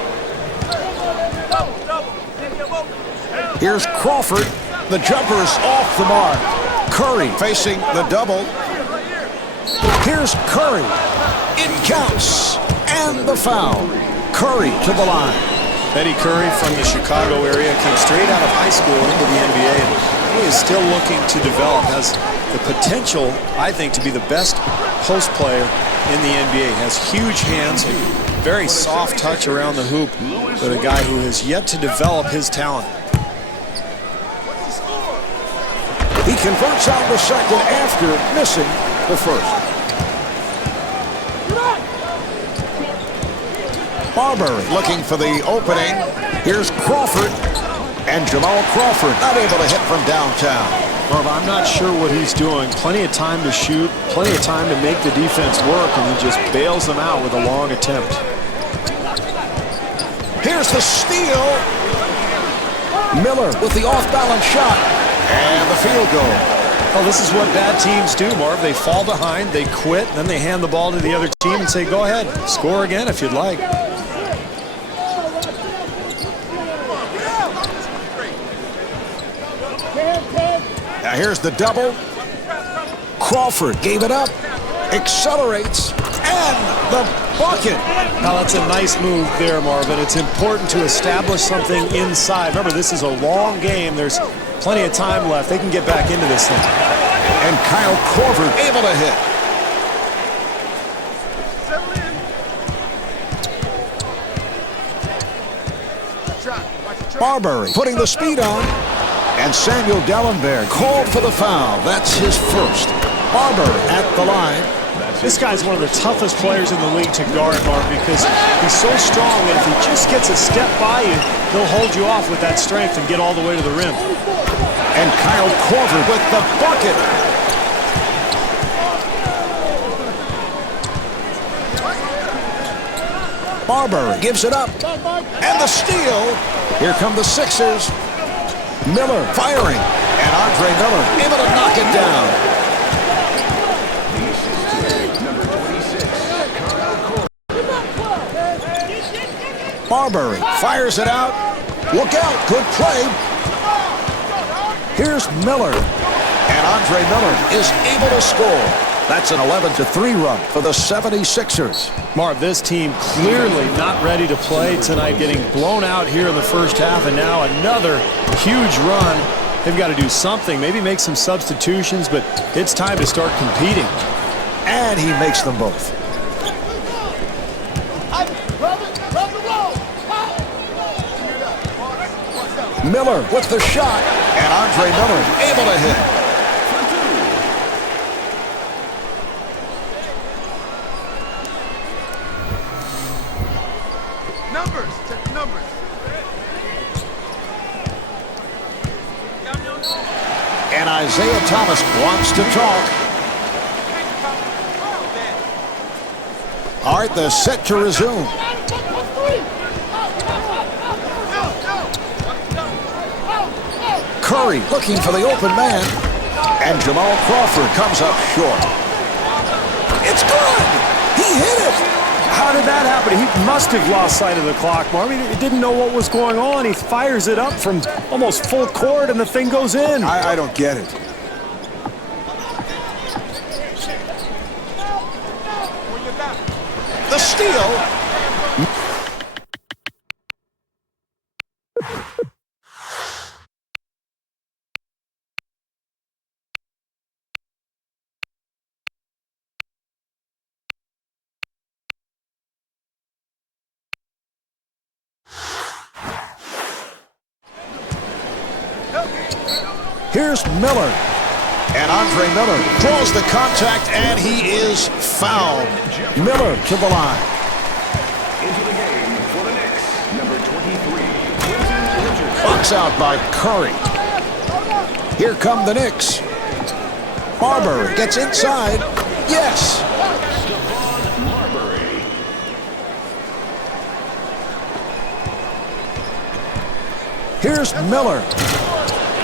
Here's Crawford. The jumper is off the mark. Curry facing the double. Here's Curry. It counts. And the foul. Curry to the line. Eddie Curry from the Chicago area came straight out of high school into the NBA, and he is still looking to develop. Has the potential, I think, to be the best post player in the NBA. Has huge hands, a very soft touch around the hoop, but a guy who has yet to develop his talent. He converts on the second after missing the first. Marbury looking for the opening. Here's Crawford. And Jamal Crawford not able to hit from downtown. Marv, I'm not sure what he's doing. Plenty of time to shoot, plenty of time to make the defense work, and he just bails them out with a long attempt. Here's the steal. Miller with the off-balance shot. And the field goal. Well, this is what bad teams do, Marv. They fall behind, they quit, and then they hand the ball to the other team and say, go ahead, score again if you'd like. Now here's the double. Crawford gave it up, accelerates, and the bucket. Now that's a nice move there, Marvin. It's important to establish something inside. Remember, this is a long game. There's plenty of time left. They can get back into this thing. And Kyle Korver able to hit. Marbury putting the speed on. And Samuel Dellenberg called for the foul. That's his first. Marbury at the line. This guy's one of the toughest players in the league to guard, Mark, because he's so strong that if he just gets a step by you, he'll hold you off with that strength and get all the way to the rim. And Kyle Korver with the bucket. Marbury gives it up. And the steal. Here come the Sixers. Miller firing. And Andre Miller able to knock it down. Marbury fires it out. Look out. Good play. Here's Miller. And Andre Miller is able to score. That's an 11-3 run for the 76ers. Marv, this team clearly not ready to play tonight, getting blown out here in the first half, and now another huge run. They've got to do something, maybe make some substitutions, but it's time to start competing. And he makes them both. Miller with the shot, and Andre Miller able to hit. Numbers, check the numbers. And Isaiah Thomas wants to talk. All right, the set to resume. Curry looking for the open man. And Jamal Crawford comes up short. It's good! He hit it! How did that happen? He must have lost sight of the clock, Marv. He didn't know what was going on. He fires it up from almost full court, and the thing goes in. I don't get it. The steal. Here's Miller. And Andre Miller draws the contact, and he is fouled. Miller to the line. Into the game for the Knicks, number 23, Quentin Richardson. Box out by Curry. Here come the Knicks. Marbury gets inside. Yes. Stephon Marbury. Here's Miller.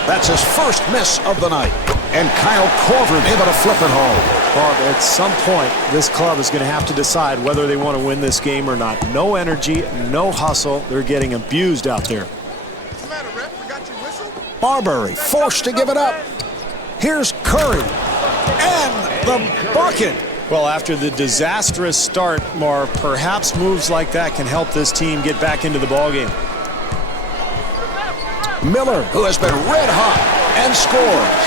That's his first miss of the night. And Kyle Korver able to flip it home. Marv, at some point, this club is going to have to decide whether they want to win this game or not. No energy, no hustle. They're getting abused out there. What's the matter, ref? Forgot your whistle? Marbury forced to give it up. Here's Curry. And the bucket. Well, after the disastrous start, Marv, perhaps moves like that can help this team get back into the ballgame. Miller, who has been red hot, and scores.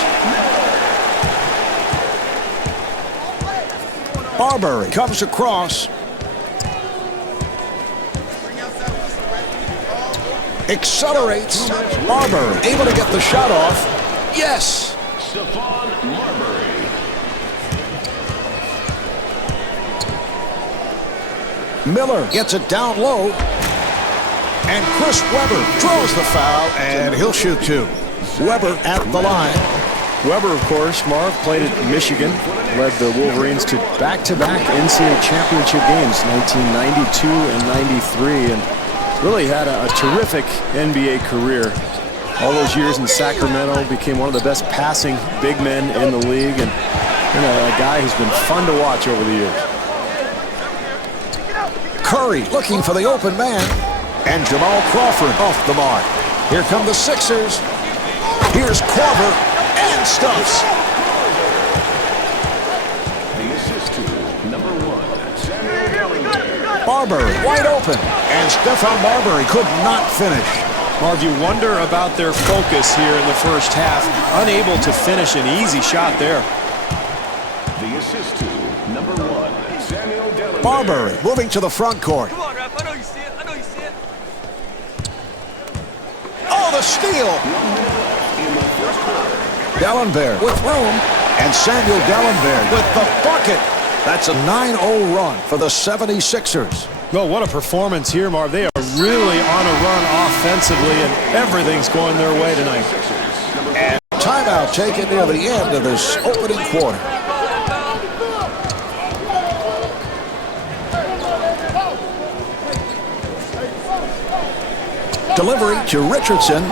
Marbury comes across. Accelerates. Marbury able to get the shot off. Yes. Stephon Marbury. Miller gets it down low. And Chris Webber draws the foul, and he'll shoot two. Webber at the line. Weber, of course, Marv, played at Michigan, led the Wolverines to back-to-back NCAA championship games, 1992 and 93, and really had a terrific NBA career. All those years in Sacramento, became one of the best passing big men in the league, and a guy who's been fun to watch over the years. Curry looking for the open man, and Jamal Crawford off the mark. Here come the Sixers. Here's Korver, and stuffs. The assist to number 1, Samuel Dellinger. Marbury wide open, and Stephon Marbury could not finish. Marv, you wonder about their focus here in the first half. Unable to finish an easy shot there. The assist to number 1, Samuel Dellinger. Marbury moving to the front court. Come on, ref. I know you see it. I know you see it. Oh, the steal. Dellenberg with room, and Samuel Dellenberg with the bucket. That's a 9-0 run for the 76ers. Well, what a performance here, Marv. They are really on a run offensively, and everything's going their way tonight. And timeout taken near the end of this opening quarter. Delivery to Richardson.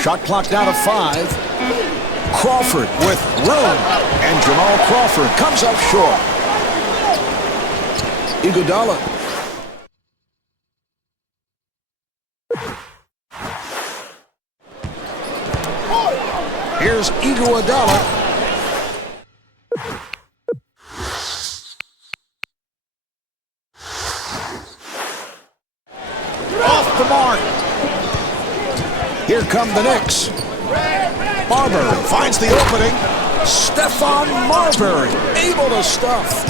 Shot clock down to 5. Crawford with room, and Jamal Crawford comes up short. Iguodala. Iguodala. Off the mark. Here come the Knicks. Marbury finds the opening. Stephon Marbury able to stuff.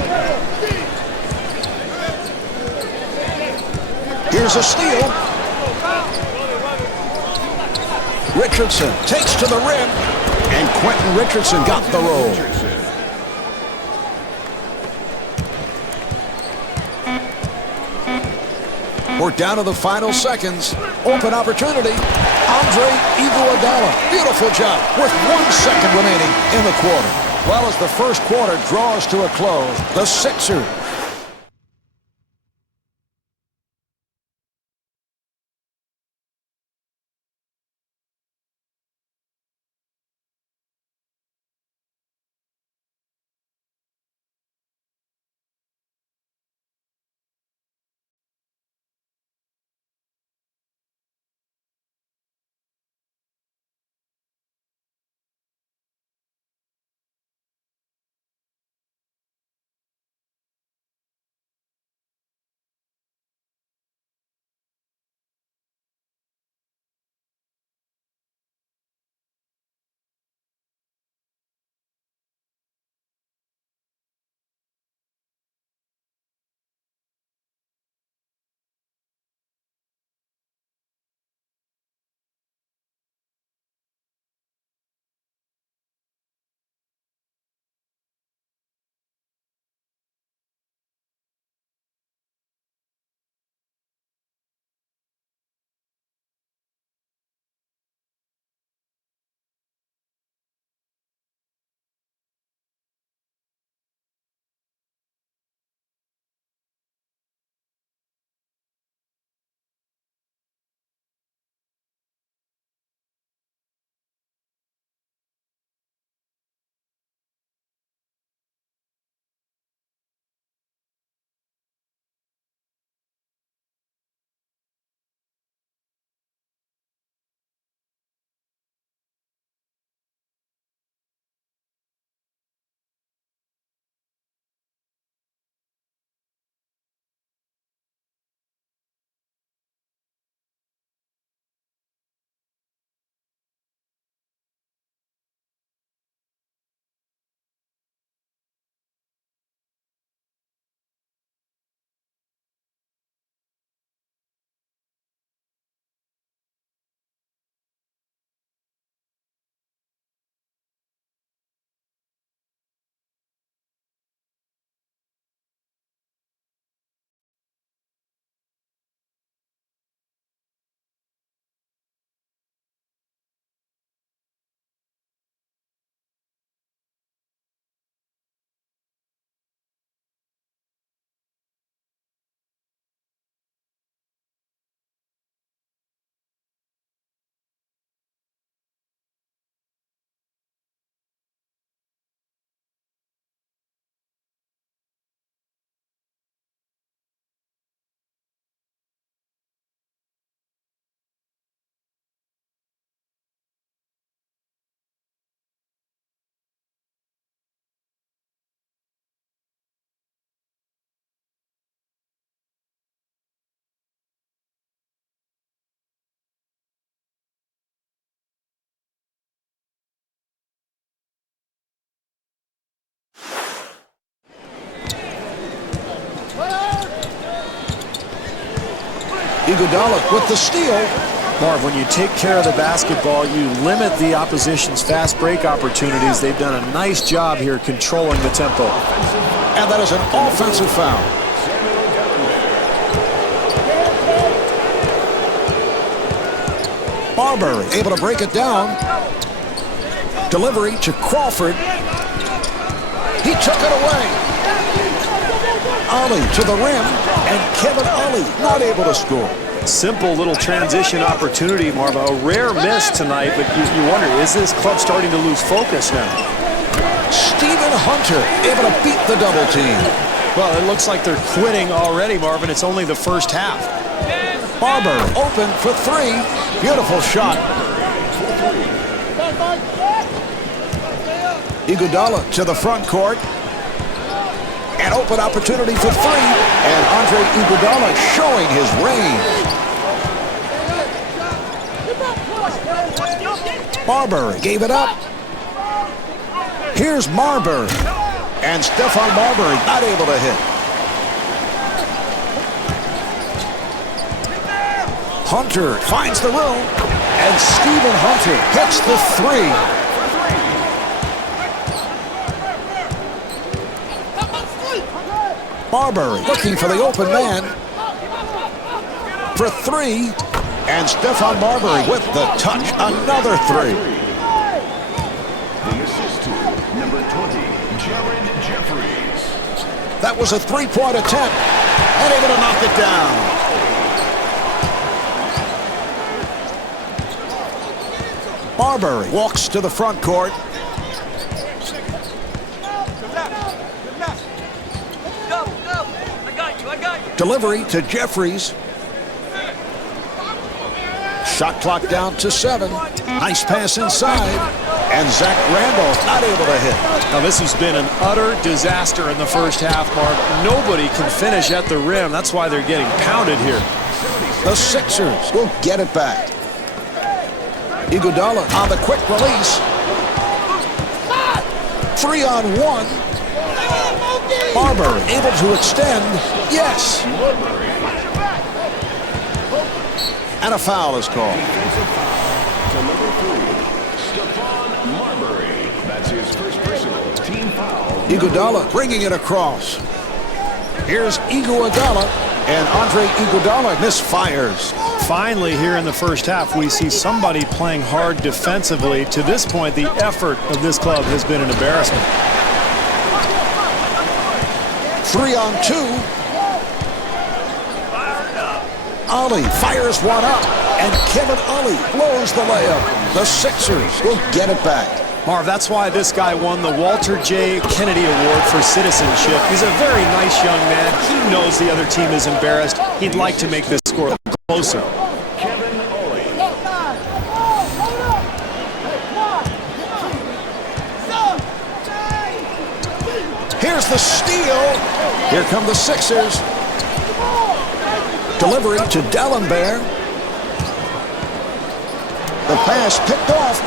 Here's a steal. Richardson takes to the rim, and Quentin Richardson got the roll. We're down to the final seconds. Open opportunity. Andre Iguodala. Beautiful job with 1 second remaining in the quarter. Well, as the first quarter draws to a close, the Sixers Iguodala with the steal. Marv, when you take care of the basketball, you limit the opposition's fast break opportunities. They've done a nice job here controlling the tempo. And that is an offensive foul. Marbury able to break it down. Delivery to Crawford. He took it away. Ollie to the rim, and Kevin Ollie not able to score. Simple little transition opportunity, Marv. A rare miss tonight, but you wonder, is this club starting to lose focus now? Stephen Hunter able to beat the double team. Well, it looks like they're quitting already, Marvin. It's only the first half. Barber open for three. Beautiful shot. Iguodala to the front court. An open opportunity for three. And Andre Iguodala showing his range. Marbury gave it up. Here's Marbury. And Stephon Marbury not able to hit. Hunter finds the room. And Stephen Hunter hits the three. Marbury looking for the open man. For three. And Stephon Marbury with the touch. Another three. The assist to number 20, Jared Jeffries. That was a three-point attempt. And able to knock it down. Marbury walks to the front court. Delivery to Jeffries. Shot clock down to 7. Nice pass inside. And Zach Randolph not able to hit. Now this has been an utter disaster in the first half, Mark. Nobody can finish at the rim. That's why they're getting pounded here. The Sixers will get it back. Iguodala on the quick release. 3-on-1. Marbury able to extend. Yes. And a foul is called. To number 3, Stephon Marbury. That's his first personal team foul. Iguodala bringing it across. Here's Iguodala. And Andre Iguodala misfires. Finally, here in the first half, we see somebody playing hard defensively. To this point, the effort of this club has been an embarrassment. 3-on-2. Ollie fires one up, and Kevin Ollie blows the layup. The Sixers will get it back. Marv, that's why this guy won the Walter J. Kennedy Award for citizenship. He's a very nice young man. He knows the other team is embarrassed. He'd like to make this score closer. Kevin Ollie. Here's the steal. Here come the Sixers. Delivery to Dallenberg. The pass picked off.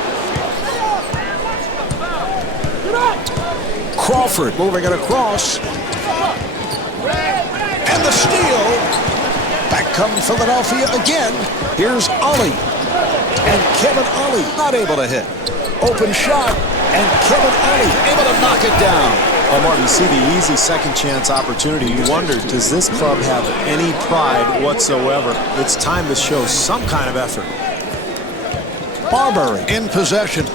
Crawford moving it across. And the steal. Back comes Philadelphia again. Here's Ollie. And Kevin Ollie not able to hit. Open shot. And Kevin Ollie able to knock it down. Well, Martin, you see the easy second chance opportunity. You wonder, does this club have any pride whatsoever? It's time to show some kind of effort. Marbury in possession.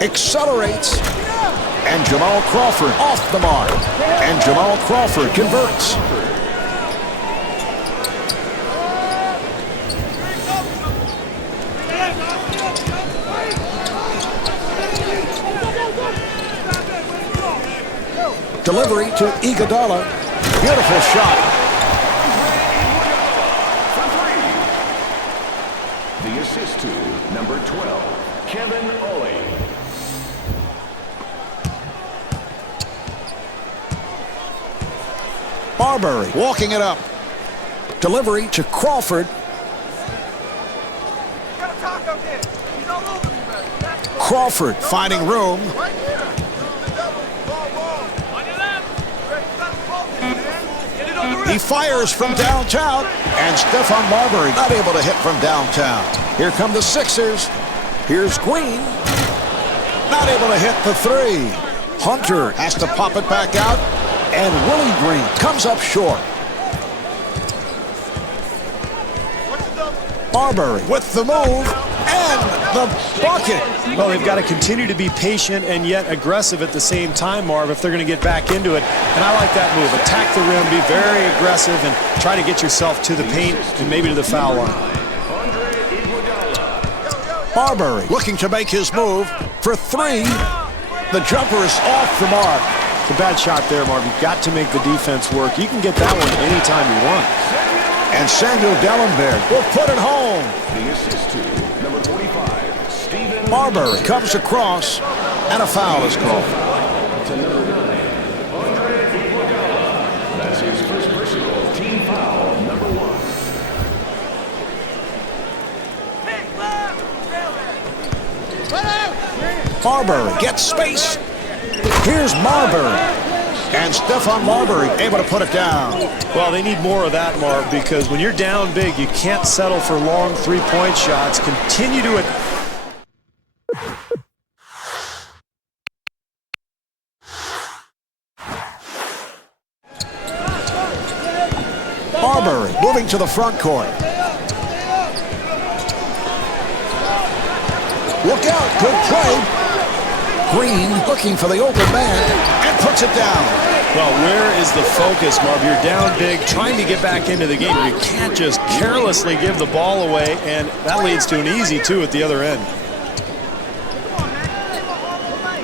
Accelerates. And Jamal Crawford off the mark. And Jamal Crawford converts. Delivery to Iguodala. Beautiful shot. The assist to number 12, Kevin Ollie. Marbury walking it up. Delivery to Crawford. Crawford finding room. He fires from downtown, and Stephon Marbury not able to hit from downtown. Here come the Sixers. Here's Green. Not able to hit the three. Hunter has to pop it back out, and Willie Green comes up short. Marbury with the move, and the bucket. Well, they've got to continue to be patient and yet aggressive at the same time, Marv, if they're going to get back into it. And I like that move. Attack the rim, be very aggressive, and try to get yourself to the paint and maybe to the foul line. Marbury looking to make his move for three. The jumper is off the mark. It's a bad shot there, Marv. You've got to make the defense work. You can get that one anytime you want. And Samuel Dellenberg will put it home. The assist to number 45, Stephen Marbury comes across, and a foul is called. to number 9, Andre Iguodala. That's his first personal team foul, number 1. Marbury gets space. Here's Marbury. And Stephon Marbury able to put it down. Well, they need more of that, Marv, because when you're down big, you can't settle for long three-point shots. Continue to it. Marbury moving to the front court. Look out, good play. Green looking for the open man and puts it down. Well, where is the focus, Marv? You're down big, trying to get back into the game. You can't just carelessly give the ball away, and that leads to an easy two at the other end.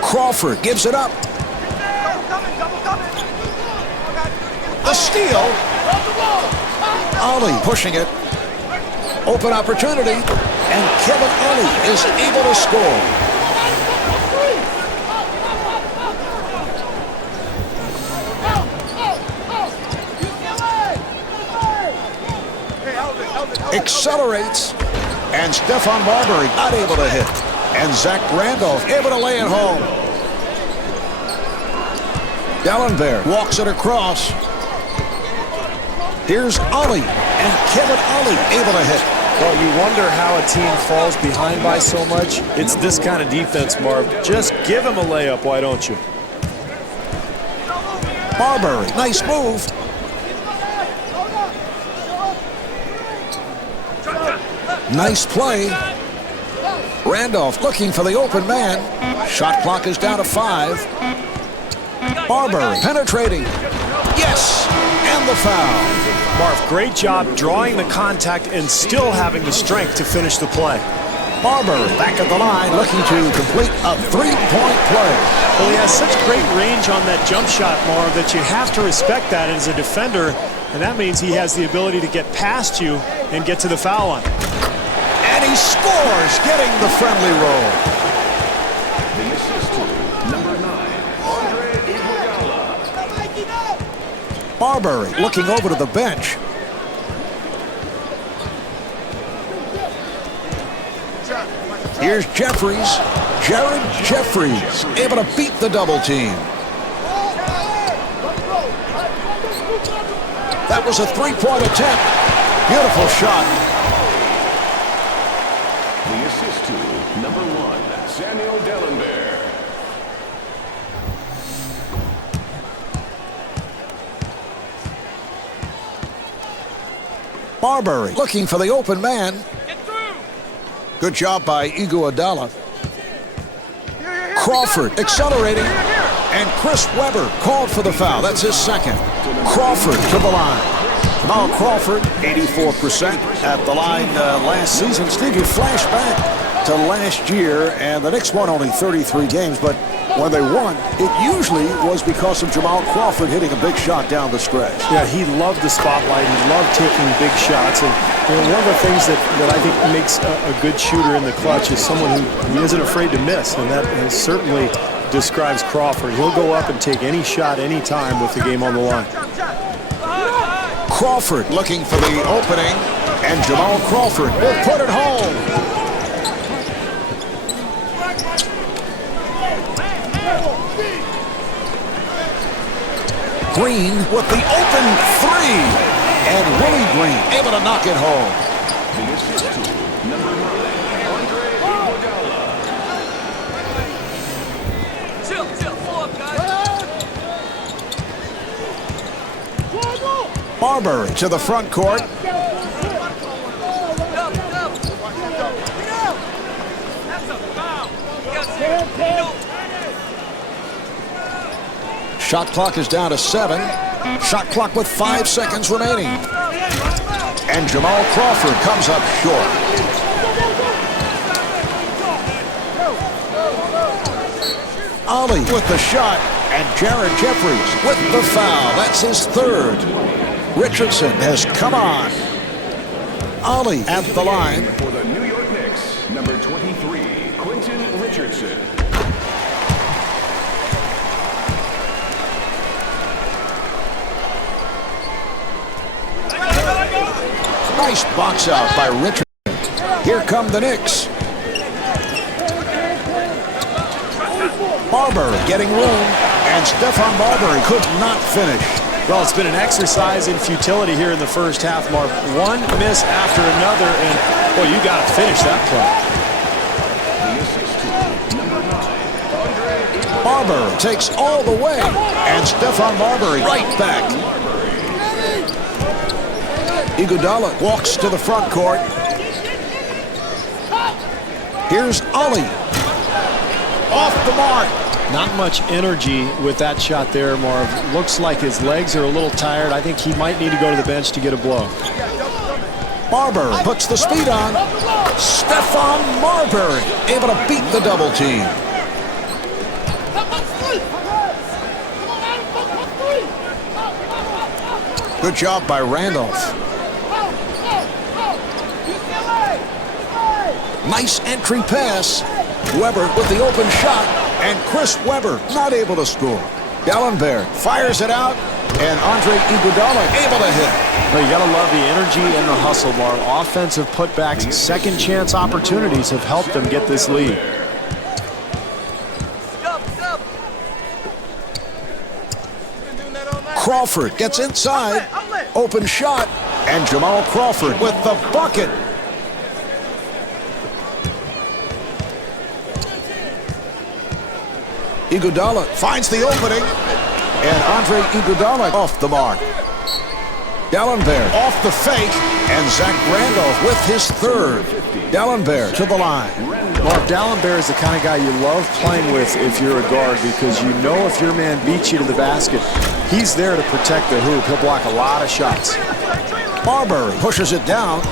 Crawford gives it up. The steal. Ollie pushing it. Open opportunity. And Kevin Ollie is able to score. Accelerates, and Stephon Marbury not able to hit, and Zach Randolph able to lay it home. Dellenberg walks it across. Here's Ollie, and Kevin Ollie able to hit. Well, you wonder how a team falls behind by so much. It's this kind of defense, Marv. Just give him a layup, why don't you? Marbury, nice move. Nice play. Randolph looking for the open man. Shot clock is down to 5. Marbury penetrating. Yes, and the foul. Marv, great job drawing the contact and still having the strength to finish the play. Marbury back at the line looking to complete a three-point play. Well, he has such great range on that jump shot, Marv, that you have to respect that as a defender, and that means he has the ability to get past you and get to the foul line. And he scores, getting the friendly roll. The assist to number 9, Andre Iguodala. Marbury looking over to the bench. Here's Jeffries. Jared Jeffries able to beat the double team. That was a three-point attempt. Beautiful shot. The assist to number 1, Samuel Dellenberg. Marbury looking for the open man. Good job by Iguodala. Crawford accelerating. And Chris Webber called for the foul. That's his second. Crawford to the line. Jamal Crawford, 84% at the line last season. Steve, you flash back to last year, and the Knicks won only 33 games, but when they won, it usually was because of Jamal Crawford hitting a big shot down the stretch. Yeah, he loved the spotlight. He loved taking big shots. And one of the things that I think makes a good shooter in the clutch is someone who isn't afraid to miss, and that certainly describes Crawford. He'll go up and take any shot anytime with the game on the line. Crawford looking for the opening, and Jamal Crawford will put it home. Green with the open three, and Willie Green able to knock it home. The assist to number 9, Andre Iguodala. Chill, pull up, guys. Marbury to the front court. That's a foul. Yes, Shot clock is down to 7. Shot clock with 5 seconds remaining. And Jamal Crawford comes up short. Ollie with the shot, and Jared Jeffries with the foul. That's his third. Richardson has come on. Ollie at the line. For the New York Knicks, number 23, Quentin Richardson. Nice box out by Richardson. Here come the Knicks. Marbury getting room, and Stephon Marbury could not finish. Well, it's been an exercise in futility here in the first half, Marv. One miss after another, and, boy, you got to finish that play. Marbury takes all the way, and Stephon Marbury right back. Iguodala walks to the front court. Here's Ollie. Off the mark. Not much energy with that shot there, Marv. Looks like his legs are a little tired. I think he might need to go to the bench to get a blow. Marbury puts the speed on. Stephon Marbury able to beat the double team. Good job by Randolph. Nice entry pass. Webber with the open shot, and Chris Webber not able to score. Gallenberg fires it out, and Andre Iguodala able to hit. Well, you got to love the energy and the hustle, Marv. Offensive putbacks, second chance opportunities have helped them get this lead. Crawford gets inside. Open shot, and Jamal Crawford with the bucket. Iguodala finds the opening, and Andre Iguodala off the mark. Gallenberg off the fake, and Zach Randolph with his third. Gallenberg to the line. Mark, Gallenberg is the kind of guy you love playing with if you're a guard, because you know if your man beats you to the basket, he's there to protect the hoop. He'll block a lot of shots. Marbury pushes it down.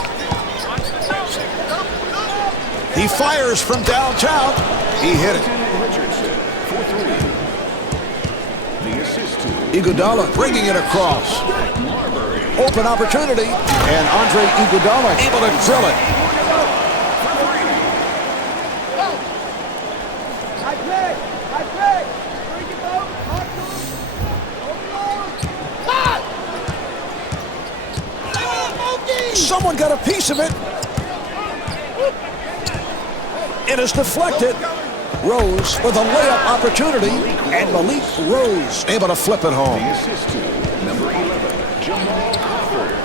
He fires from downtown. He hit it. Iguodala bringing it across. Open opportunity, and Andre Iguodala able to drill it. Someone got a piece of it. It is deflected. Rose with a layup opportunity, and Malik Rose able to flip it home.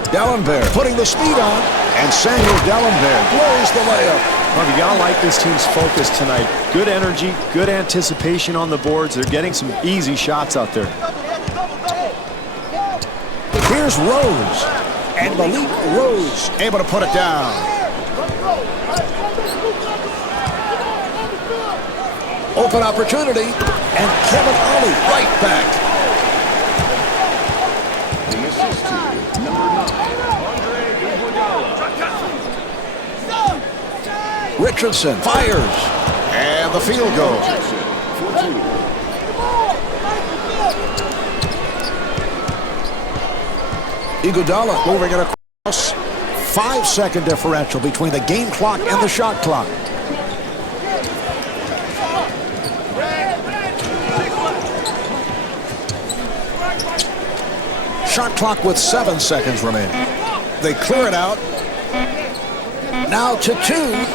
Gallenberg putting the speed on, and Samuel Gallenberg blows the layup. Well, you gotta like this team's focus tonight. Good energy, good anticipation on the boards. They're getting some easy shots out there. Here's Rose, and Malik Rose able to put it down. Open opportunity, and Kevin Ollie right back. The assist to number 9, Andre Iguodala. Richardson fires, and the field goal. Iguodala moving it across. 5-second differential between the game clock and the shot clock. Shot clock with 7 seconds remaining. They clear it out. Now to 2.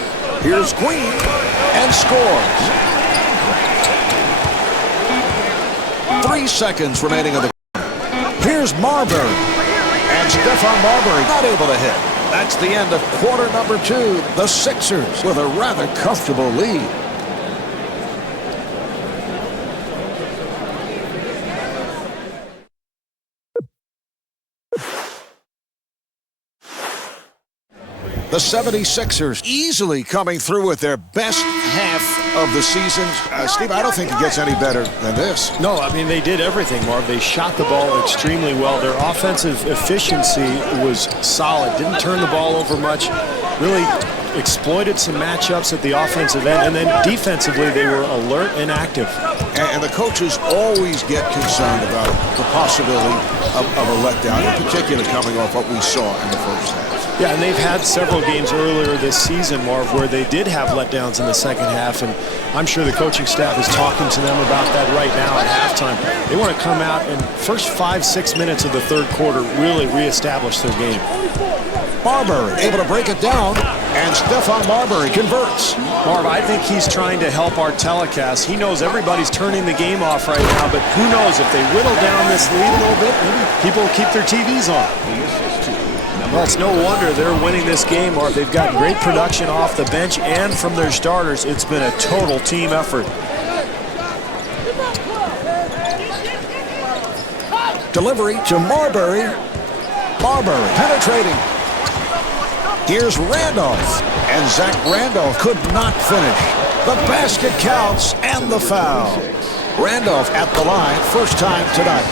Here's Green, and scores. 3 seconds remaining of the game. Here's Marbury, and Stephon Marbury not able to hit. That's the end of quarter number 2. The Sixers with a rather comfortable lead. The 76ers easily coming through with their best half of the season. Steve, I don't think it gets any better than this. No, I mean, they did everything, Marv. They shot the ball extremely well. Their offensive efficiency was solid. Didn't turn the ball over much. Really exploited some matchups at the offensive end. And then defensively, they were alert and active. And the coaches always get concerned about the possibility of a letdown, in particular coming off what we saw in the first half. Yeah, and they've had several games earlier this season, Marv, where they did have letdowns in the second half, and I'm sure the coaching staff is talking to them about that right now at halftime. They want to come out and first 5-6 minutes of the third quarter really reestablish their game. Marbury able to break it down, and Stephon Marbury converts. Marv, I think he's trying to help our telecast. He knows everybody's turning the game off right now, but who knows, if they whittle down this lead a little bit, maybe people will keep their TVs on. Well, it's no wonder they're winning this game, Marv. They've got great production off the bench and from their starters. It's been a total team effort. Delivery to Marbury. Marbury penetrating. Here's Randolph, and Zach Randolph could not finish. The basket counts and the foul. Randolph at the line, first time tonight.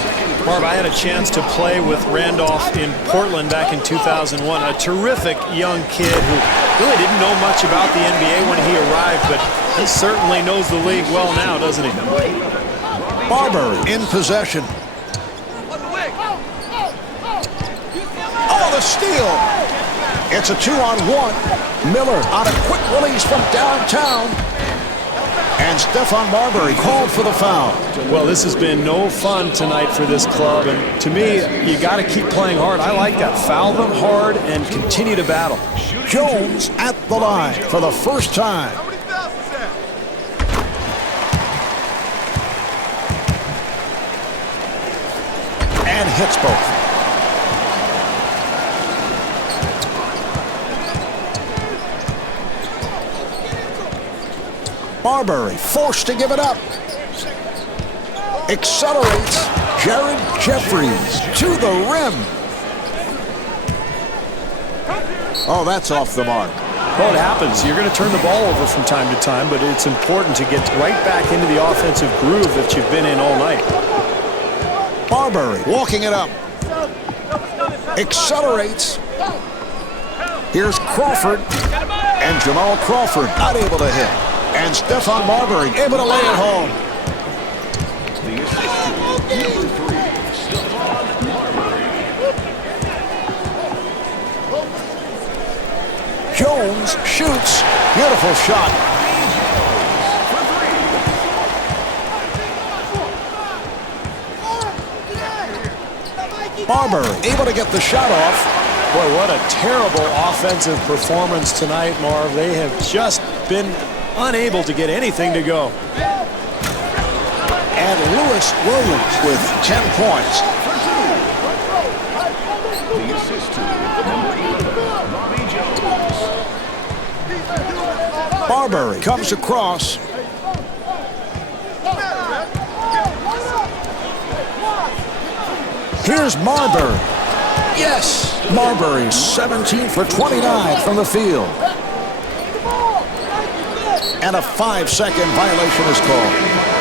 Marv, I had a chance to play with Randolph in Portland back in 2001. A terrific young kid who really didn't know much about the NBA when he arrived, but he certainly knows the league well now, doesn't he? Marbury in possession. Oh, the steal. It's a 2-on-1. Miller on a quick release from downtown. And Stephon Marbury called for the foul. Well, this has been no fun tonight for this club. And to me, you got to keep playing hard. I like that. Foul them hard and continue to battle. Jones at the line for the first time. How many fouls is that? And hits both. Marbury forced to give it up. Accelerates. Jared Jeffries to the rim. Oh, that's off the mark. Well, it happens. You're going to turn the ball over from time to time, but it's important to get right back into the offensive groove that you've been in all night. Marbury walking it up. Accelerates. Here's Crawford. And Jamal Crawford not able to hit. And Stephon Marbury able to lay it home. The assist to number 3, Stephon Marbury. Jones shoots. Beautiful shot. Marbury able to get the shot off. Boy, what a terrible offensive performance tonight, Marv. They have just been unable to get anything to go. And Lewis Williams with 10 points. The assist to number 11, Bobby Jones. Marbury comes across. Here's Marbury. Yes, Marbury 17 for 29 from the field. And a 5-second violation is called.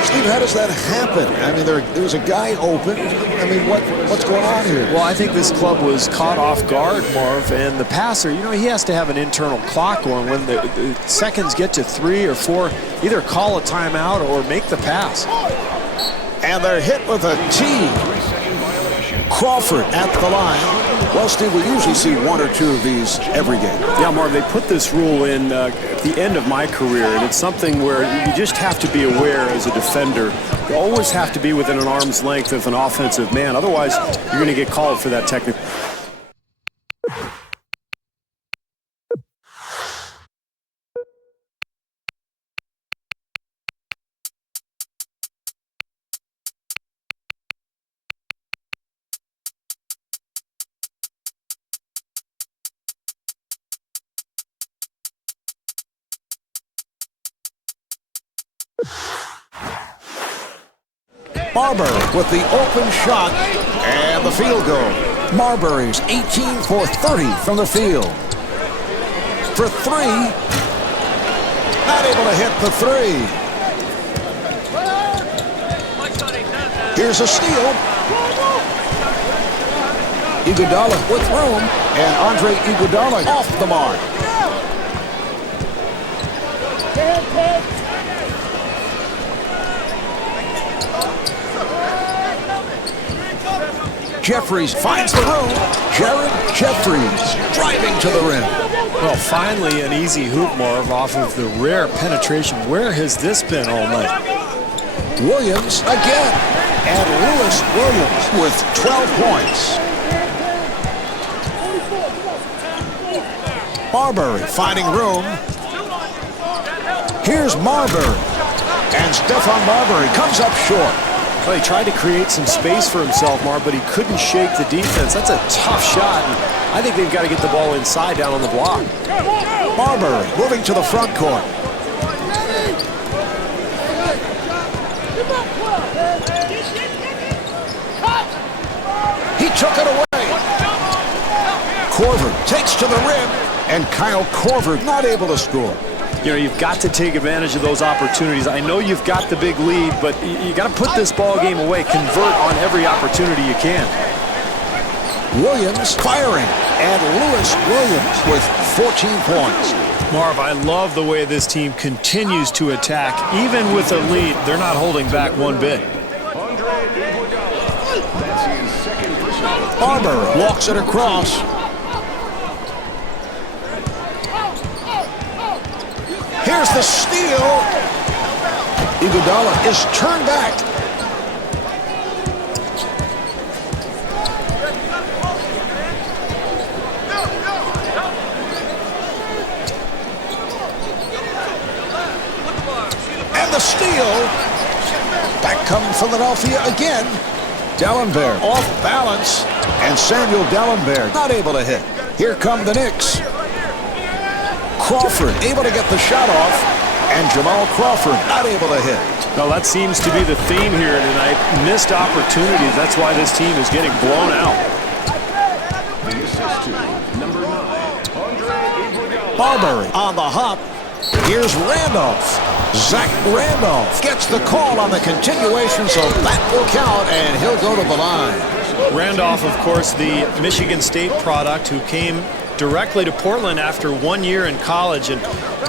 Steve, how does that happen? I mean, there was a guy open. I mean, what's going on here? Well, I think this club was caught off guard, Marv, and the passer, you know, he has to have an internal clock going. When the seconds get to 3 or 4, either call a timeout or make the pass. And they're hit with a tee. Crawford at the line. Well, Steve, we usually see 1 or 2 of these every game. Yeah, Marv, they put this rule in at the end of my career, and it's something where you just have to be aware as a defender. You always have to be within an arm's length of an offensive man. Otherwise, you're going to get called for that technical. Marbury with the open shot and the field goal. Marbury's 18 for 30 from the field. For 3. Not able to hit the 3. Here's a steal. Iguodala with room, and Andre Iguodala off the mark. Jeffries finds the room. Jared Jeffries driving to the rim. Well, finally an easy hoop, Marv, off of the rare penetration. Where has this been all night? Williams again. And Lewis Williams with 12 points. Marbury finding room. Here's Marbury. And Stephon Marbury comes up short. Well, he tried to create some space for himself, Marv, but he couldn't shake the defense. That's a tough shot. And I think they've got to get the ball inside down on the block. Marbury moving to the front court. He took it away. Korver takes to the rim, and Kyle Korver not able to score. You know, you've got to take advantage of those opportunities. I know you've got the big lead, but you got to put this ball game away. Convert on every opportunity you can. Williams firing, and Lewis Williams with 14 points. Marv, I love the way this team continues to attack. Even with a lead, they're not holding back one bit. Marbury walks it across. Here's the steal. Iguodala is turned back. And the steal. Back come Philadelphia again. Dellenberg off balance. And Samuel Dellenberg not able to hit. Here come the Knicks. Crawford able to get the shot off, and Jamal Crawford not able to hit. Well, that seems to be the theme here tonight. Missed opportunities. That's why this team is getting blown out. The assist to number 9, Andre Iguodala. Marbury on the hop. Here's Randolph. Zach Randolph gets the call on the continuation, so that will count, and he'll go to the line. Randolph, of course, the Michigan State product who came directly to Portland after 1 year in college, and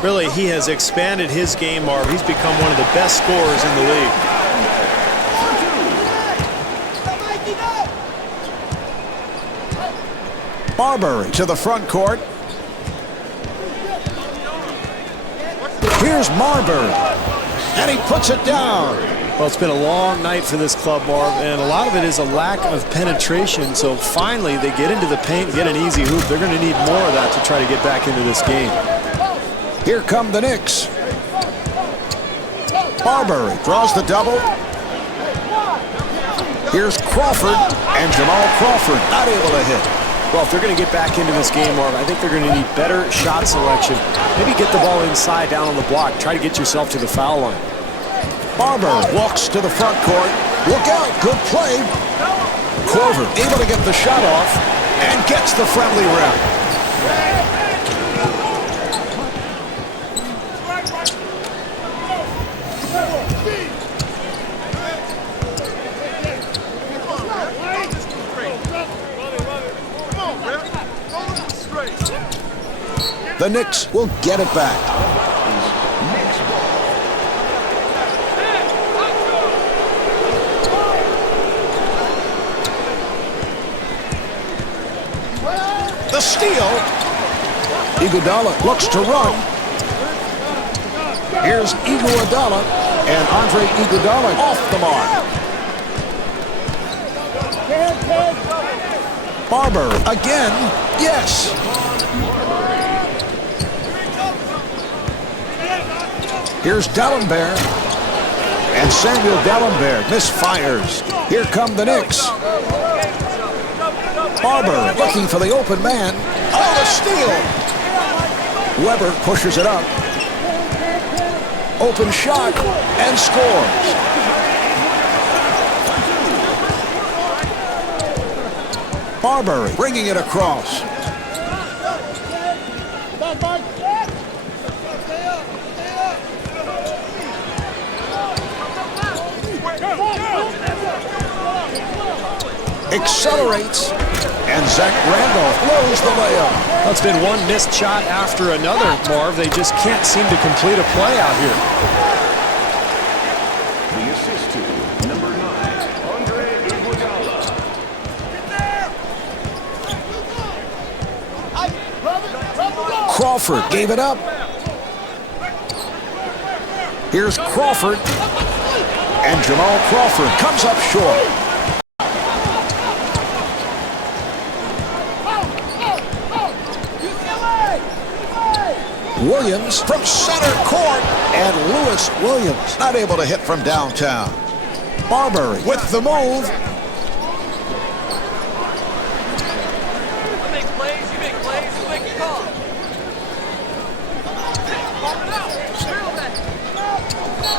really he has expanded his game, Marv. He's become one of the best scorers in the league. Marbury to the front court. Here's Marbury, and he puts it down. Well, it's been a long night for this club, Marv, and a lot of it is a lack of penetration. So finally, they get into the paint and get an easy hoop. They're going to need more of that to try to get back into this game. Here come the Knicks. Marbury draws the double. Here's Crawford, and Jamal Crawford not able to hit. Well, if they're going to get back into this game, Marv, I think they're going to need better shot selection. Maybe get the ball inside down on the block. Try to get yourself to the foul line. Marbury walks to the front court. Look out, good play. Korver able to get the shot off and gets the friendly rim. The Knicks will get it back. The steal. Iguodala looks to run. Here's Iguodala, and Andre Iguodala off the mark. Marbury again. Yes. Here's Dellenberg, and Samuel Dellenberg misfires. Here come the Knicks. Marbury looking for the open man. Oh, the steal! Weber pushes it up. Open shot, and scores. Marbury bringing it across. Accelerates, and Zach Randolph blows the layup. Well, it's been one missed shot after another, Marv. They just can't seem to complete a play out here. The assist to number 9, Andre Iguodala. Crawford gave it up. Here's Crawford. And Jamal Crawford comes up short. Williams from center court. And Lewis Williams not able to hit from downtown. Marbury with the move.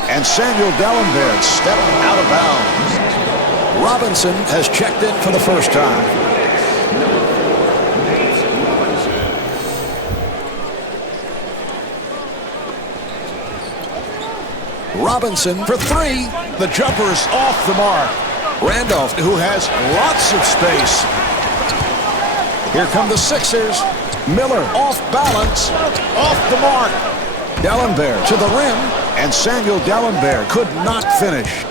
And Samuel Dallenberg stepped out of bounds. Robinson has checked in for the first time. Robinson for three. The jumper is off the mark. Randolph, who has lots of space. Here come the Sixers. Miller off balance, off the mark. Dallenberg to the rim, and Samuel Dallenberg could not finish.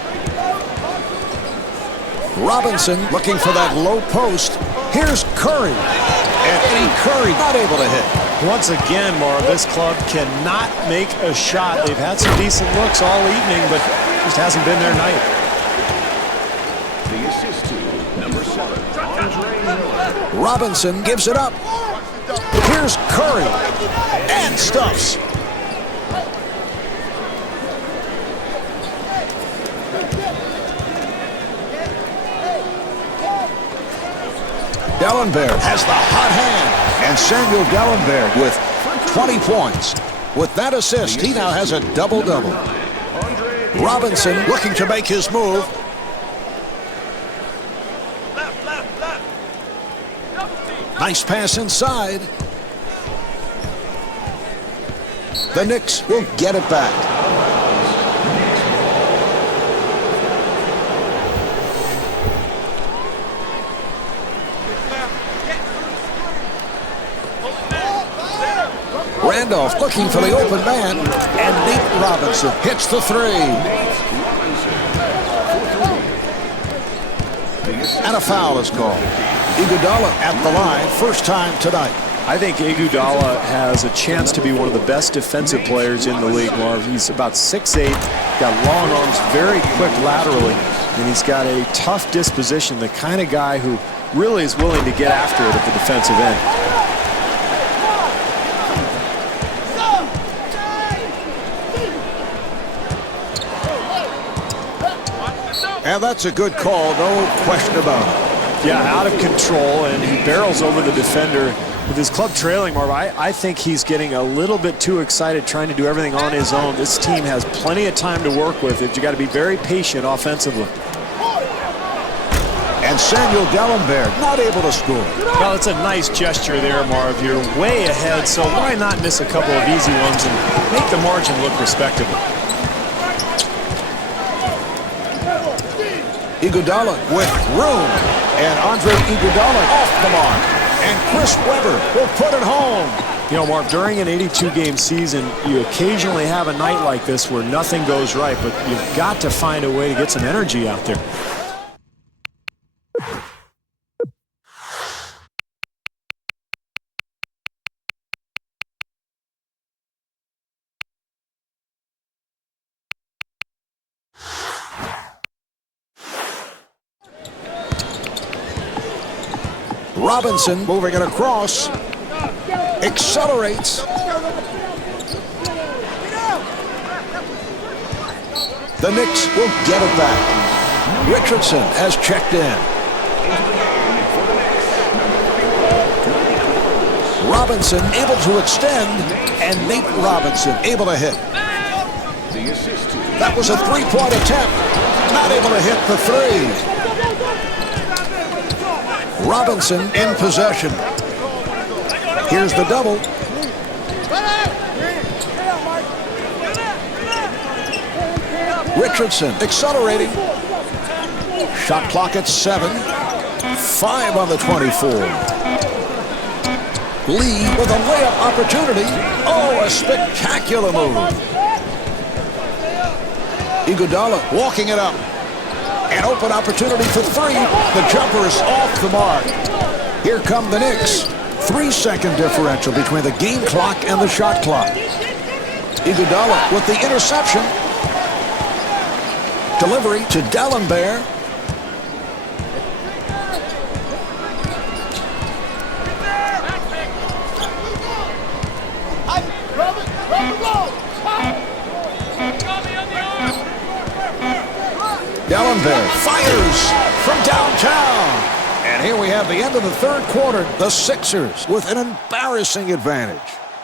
Robinson looking for that low post. Here's Curry, and Eddie Curry not able to hit. Once again, Marv, this club cannot make a shot. They've had some decent looks all evening, but just hasn't been their night. The assist to number 7, Andre Miller. Robinson gives it up. Here's Curry, and stuffs. Dallenberg has the hot hand, and Samuel Dallenberg with 20 points. With that assist, he now has a double-double. Robinson looking to make his move. Nice pass inside. The Knicks will get it back. Randolph looking for the open man, and Nate Robinson hits the three. And a foul is called. Iguodala at the line, first time tonight. I think Iguodala has a chance to be one of the best defensive players in the league, Marv. He's about 6'8", got long arms, very quick laterally, and he's got a tough disposition, the kind of guy who really is willing to get after it at the defensive end. And that's a good call, no question about it. Yeah, out of control, and he barrels over the defender. With his club trailing, Marv, I think he's getting a little bit too excited trying to do everything on his own. This team has plenty of time to work with. You got to be very patient offensively. And Samuel Dallenberg not able to score. Well, it's a nice gesture there, Marv. You're way ahead, so why not miss a couple of easy ones and make the margin look respectable? Iguodala with room, and Andre Iguodala off the mark, and Chris Webber will put it home. You know, Marv, during an 82-game season, you occasionally have a night like this where nothing goes right, but you've got to find a way to get some energy out there. Robinson moving it across, accelerates. The Knicks will get it back. Richardson has checked in. Robinson able to extend, and Nate Robinson able to hit. That was a three-point attempt, not able to hit the three. Robinson in possession. Here's the double. Richardson accelerating. Shot clock at 7. 5 on the 24. Lee with a layup opportunity. Oh, a spectacular move. Iguodala walking it up. An open opportunity for three. The jumper is off the mark. Here come the Knicks. 3-second differential between the game clock and the shot clock. Iguodala with the interception. Delivery to Dalembert. Dalembert fires from downtown. And here we have the end of the third quarter. The Sixers with an embarrassing advantage.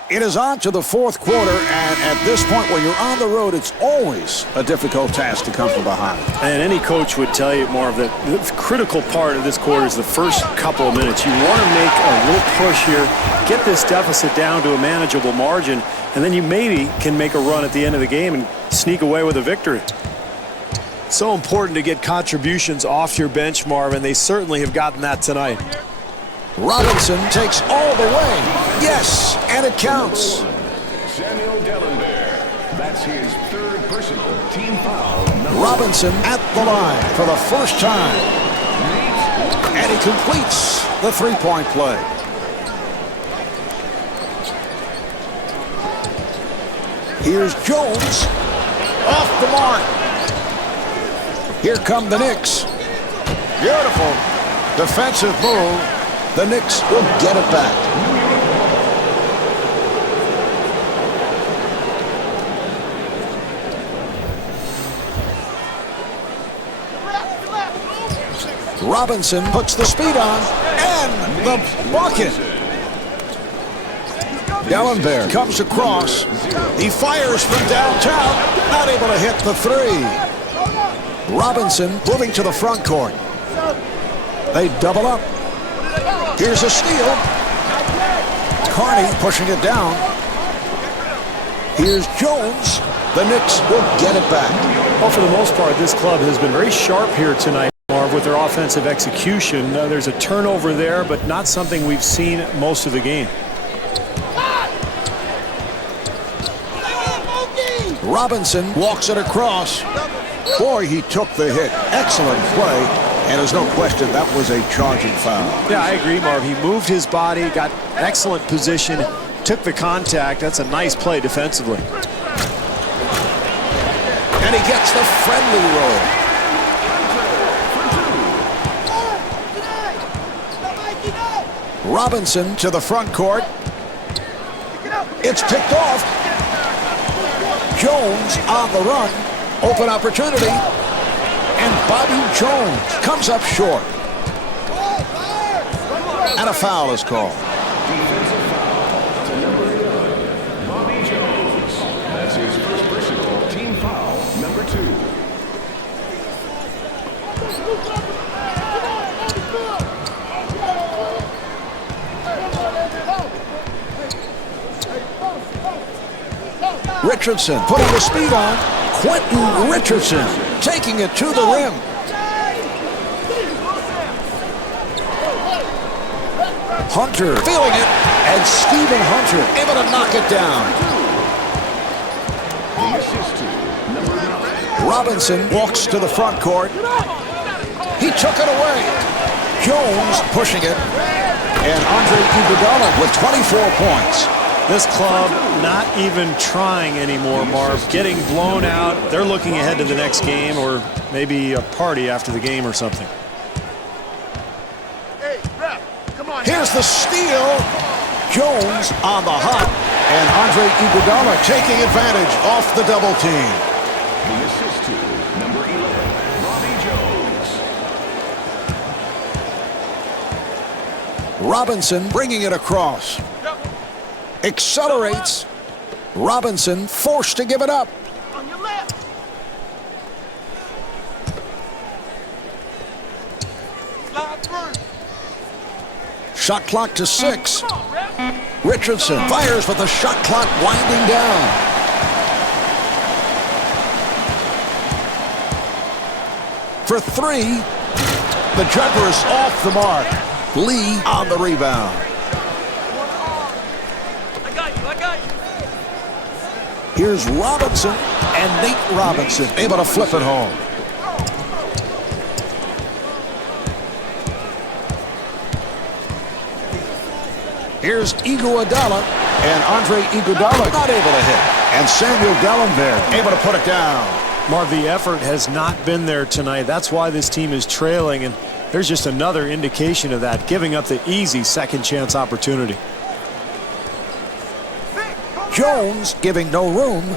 It is on to the fourth quarter, and at this point, when you're on the road, it's always a difficult task to come from behind. And any coach would tell you, Marv, that the critical part of this quarter is the first couple of minutes. You want to make a little push here, get this deficit down to a manageable margin, and then you maybe can make a run at the end of the game and sneak away with a victory. So important to get contributions off your bench, Marvin. They certainly have gotten that tonight. Robinson takes all the way. Yes, and it counts. Samuel Dalembert. That's his third personal team foul. Robinson at the line for the first time. And he completes the three-point play. Here's Jones. Off the mark. Here come the Knicks. Beautiful defensive move. The Knicks will get it back. Robinson puts the speed on, and the bucket. Dalembert comes across. He fires from downtown, not able to hit the three. Robinson moving to the front court. They double up. Here's a steal. Carney pushing it down. Here's Jones. The Knicks will get it back. Well, for the most part, this club has been very sharp here tonight, Marv, with their offensive execution. There's a turnover there, but not something we've seen most of the game. Robinson walks it across. Boy, he took the hit. Excellent play. And there's no question that was a charging foul. Yeah, I agree, Marv. He moved his body, got excellent position, took the contact. That's a nice play defensively. And he gets the friendly roll. Robinson to the front court. It's picked off. Jones on the run. Open opportunity. And Bobby Jones comes up short. And a foul is called. Defensive foul to number 11, Bobby Jones. That's his first personal team foul, number 2. Richardson putting the speed on. Quentin Richardson taking it to the rim. Hunter feeling it, and Stephen Hunter able to knock it down. The assist to number 9. Robinson walks to the front court. He took it away. Jones pushing it. And Andre Iguodala with 24 points. This club not even trying anymore, Marv. Getting blown out. They're looking ahead to the next game or maybe a party after the game or something. Here's the steal. Jones on the hop. And Andre Iguodala taking advantage off the double team. The assist to number 11, Bobby Jones. Robinson bringing it across. Accelerates. Robinson forced to give it up. On your left. Slide through. Shot clock to 6. Richardson fires with the shot clock winding down. For 3. The jumper is off the mark. Lee on the rebound. I got you. Here's Robinson and Nate Robinson able to flip it home. Here's Iguodala, and Andre Iguodala not able to hit. And Samuel Dellenberg able to put it down. Marv, the effort has not been there tonight. That's why this team is trailing, and there's just another indication of that, giving up the easy second chance opportunity. Jones giving no room.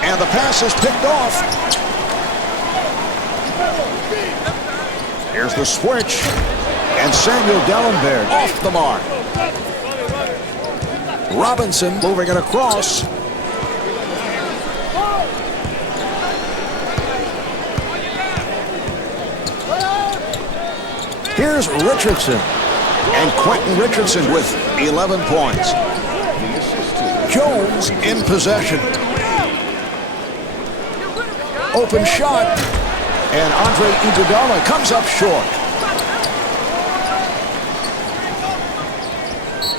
And the pass is picked off. Here's the switch. And Samuel Dellenberg off the mark. Robinson moving it across. Here's Richardson. And Quentin Richardson with 11 points. Jones in possession. Open shot. And Andre Iguodala comes up short.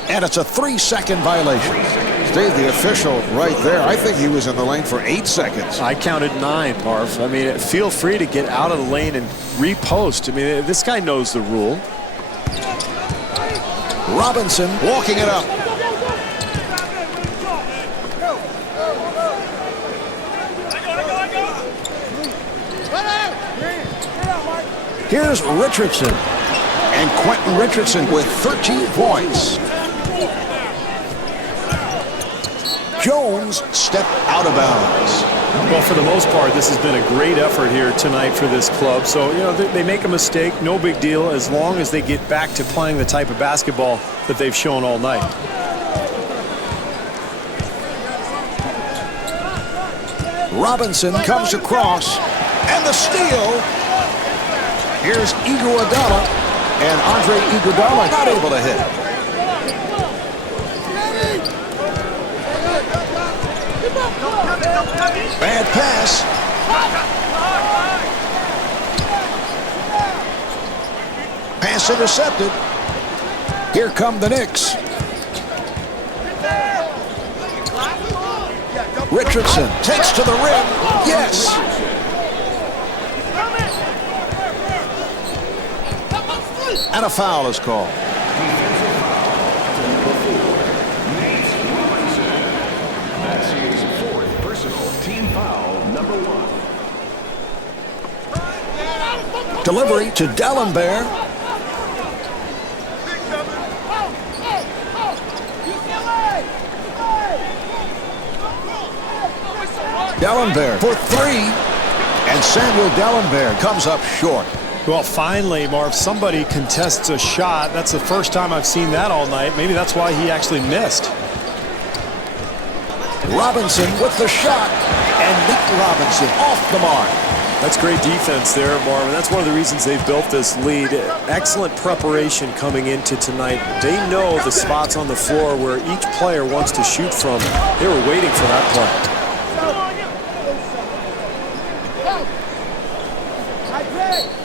And it's a 3-second violation. Steve, the official right there, I think he was in the lane for 8 seconds. I counted 9, Marv. I mean, feel free to get out of the lane and repost. I mean, this guy knows the rule. Robinson walking it up. Here's Richardson. And Quentin Richardson with 13 points. Jones stepped out of bounds. Well, for the most part, this has been a great effort here tonight for this club. So, you know, they make a mistake, no big deal, as long as they get back to playing the type of basketball that they've shown all night. Robinson comes across, and the steal. Here's Iguodala, and Andre Iguodala not able to hit. Bad pass. Pass intercepted. Here come the Knicks. Richardson takes to the rim. Yes. And a foul is called. That's his 4th personal team foul, number 1. Delivery to Dellenberg. Dellenberg for 3. And Samuel Dellenberg comes up short. Well, finally, Marv, somebody contests a shot. That's the first time I've seen that all night. Maybe that's why he actually missed. Robinson with the shot. And Nick Robinson off the mark. That's great defense there, Marvin. That's one of the reasons they've built this lead. Excellent preparation coming into tonight. They know the spots on the floor where each player wants to shoot from. They were waiting for that play.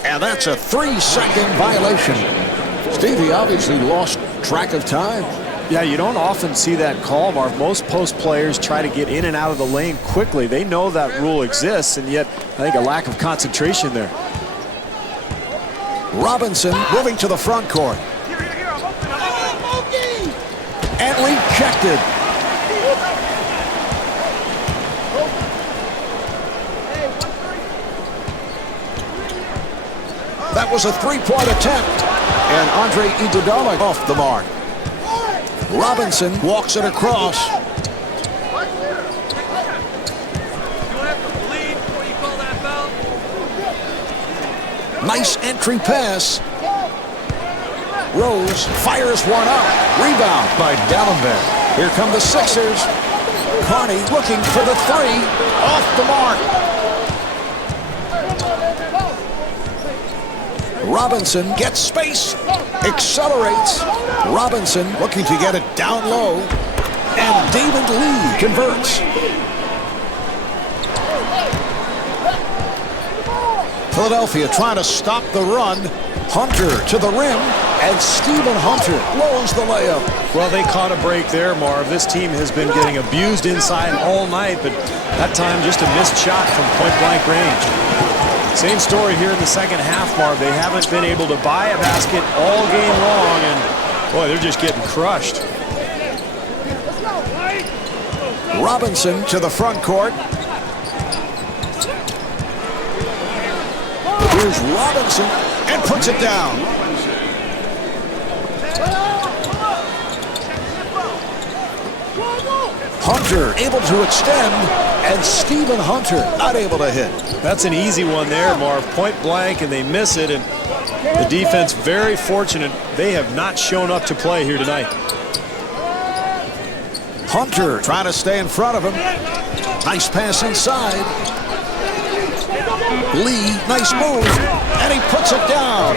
And that's a 3-second violation. Stevie obviously lost track of time. Yeah, you don't often see that call, Marv. Most post players try to get in and out of the lane quickly. They know that rule exists, and yet I think a lack of concentration there. Robinson moving to the front court. And rejected. That was a 3-point attempt. And Andre Iguodala off the mark. Robinson walks it across. Nice entry pass. Rose fires one up. Rebound by Dellenberg. Here come the Sixers. Carney looking for the 3. Off the mark. Robinson gets space. Accelerates. Robinson looking to get it down low. And David Lee converts. Philadelphia trying to stop the run. Hunter to the rim. And Stephen Hunter blows the layup. Well, they caught a break there, Marv. This team has been getting abused inside all night, but that time just a missed shot from point-blank range. Same story here in the second half, Marv. They haven't been able to buy a basket all game long, and, boy, they're just getting crushed. Robinson to the front court. Here's Robinson and puts it down. Hunter able to extend, and Stephen Hunter not able to hit. That's an easy one there, Marv. Point blank, and they miss it, and the defense very fortunate. They have not shown up to play here tonight. Hunter trying to stay in front of him. Nice pass inside. Lee, nice move, and he puts it down.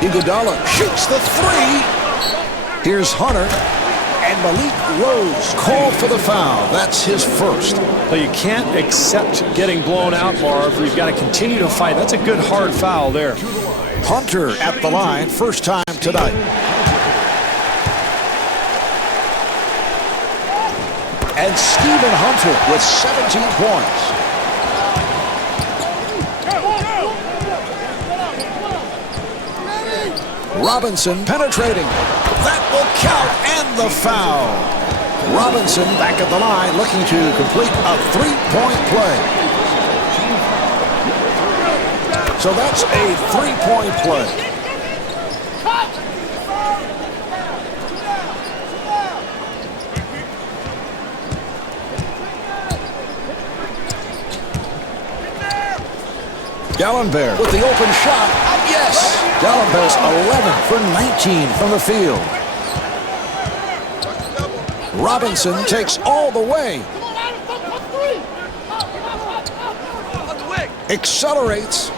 Iguodala shoots the three. Here's Hunter. And Malik Rose called for the foul. That's his first. Well, you can't accept getting blown out, Marv. You've got to continue to fight. That's a good hard foul there. Hunter at the line, first time tonight. And Stephen Hunter with 17 points. Robinson penetrating. That will count, and the foul. Robinson back at the line looking to complete a three-point play. So that's a three-point play. Gallenberg with the open shot. Yes! Gallenberg's 11 for 19 from the field. Robinson takes all the way. Accelerates.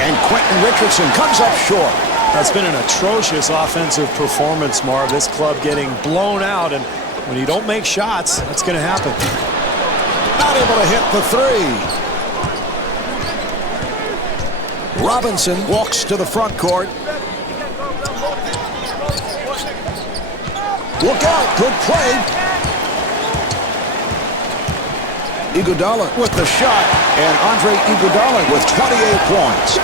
And Quentin Richardson comes up short. That's been an atrocious offensive performance, Marv. This club getting blown out, and when you don't make shots, that's going to happen. Not able to hit the three. Robinson walks to the front court. Look out, good play. Iguodala with the shot, and Andre Iguodala with 28 points.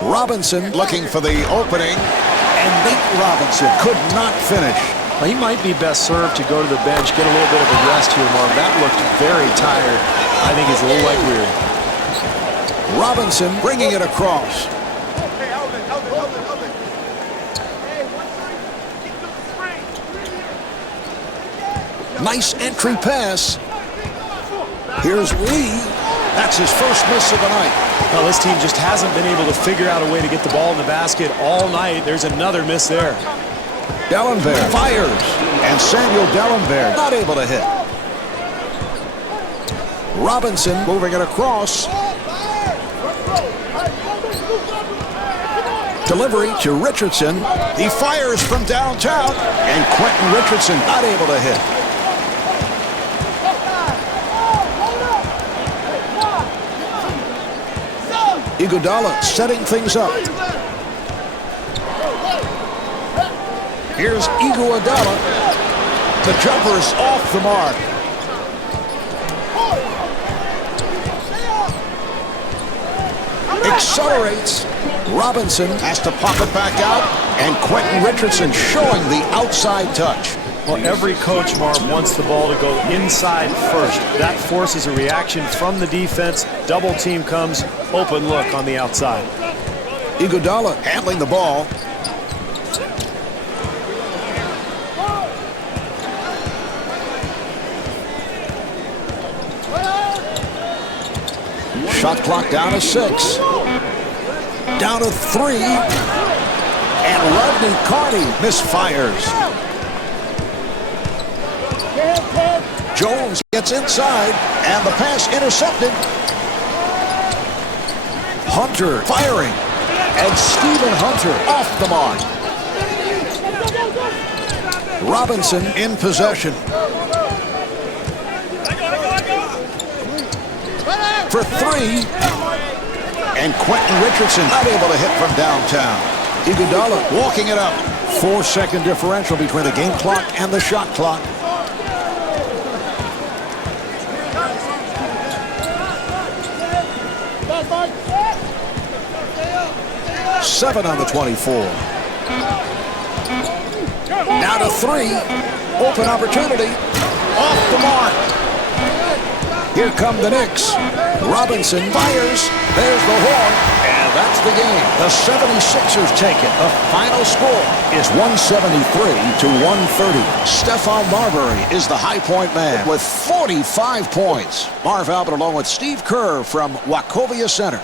Robinson looking for the opening, and Nate Robinson could not finish. Well, he might be best served to go to the bench, get a little bit of a rest here, Marv. That looked very tired. I think he's a little like weary. Robinson bringing it across. Nice entry pass. Here's Lee. That's his first miss of the night. Well, this team just hasn't been able to figure out a way to get the ball in the basket all night. There's another miss there. Gallenberg fires, and Samuel Gallenberg not able to hit. Robinson moving it across. Delivery to Richardson. He fires from downtown, and Quentin Richardson not able to hit. Iguodala setting things up. Here's Iguodala. The jumper is off the mark. Accelerates. Robinson has to pop it back out, and Quentin Richardson showing the outside touch. Well, every coach, Marv, wants the ball to go inside first. That forces a reaction from the defense. Double team comes, open look on the outside. Iguodala handling the ball. Shot clock down to 6. Down to 3. And Rodney Carney misfires. Jones gets inside, and the pass intercepted. Hunter firing, and Stephen Hunter off the mark. Robinson in possession. For three, and Quentin Richardson not able to hit from downtown. Iguodala walking it up. 4-second differential between the game clock and the shot clock. 7 on the 24. Now to 3. Open opportunity. Off the mark. Here come the Knicks. Robinson fires. There's the horn. And that's the game. The 76ers take it. The final score is 173-130. Stephon Marbury is the high point man with 45 points. Marv Albert along with Steve Kerr from Wachovia Center.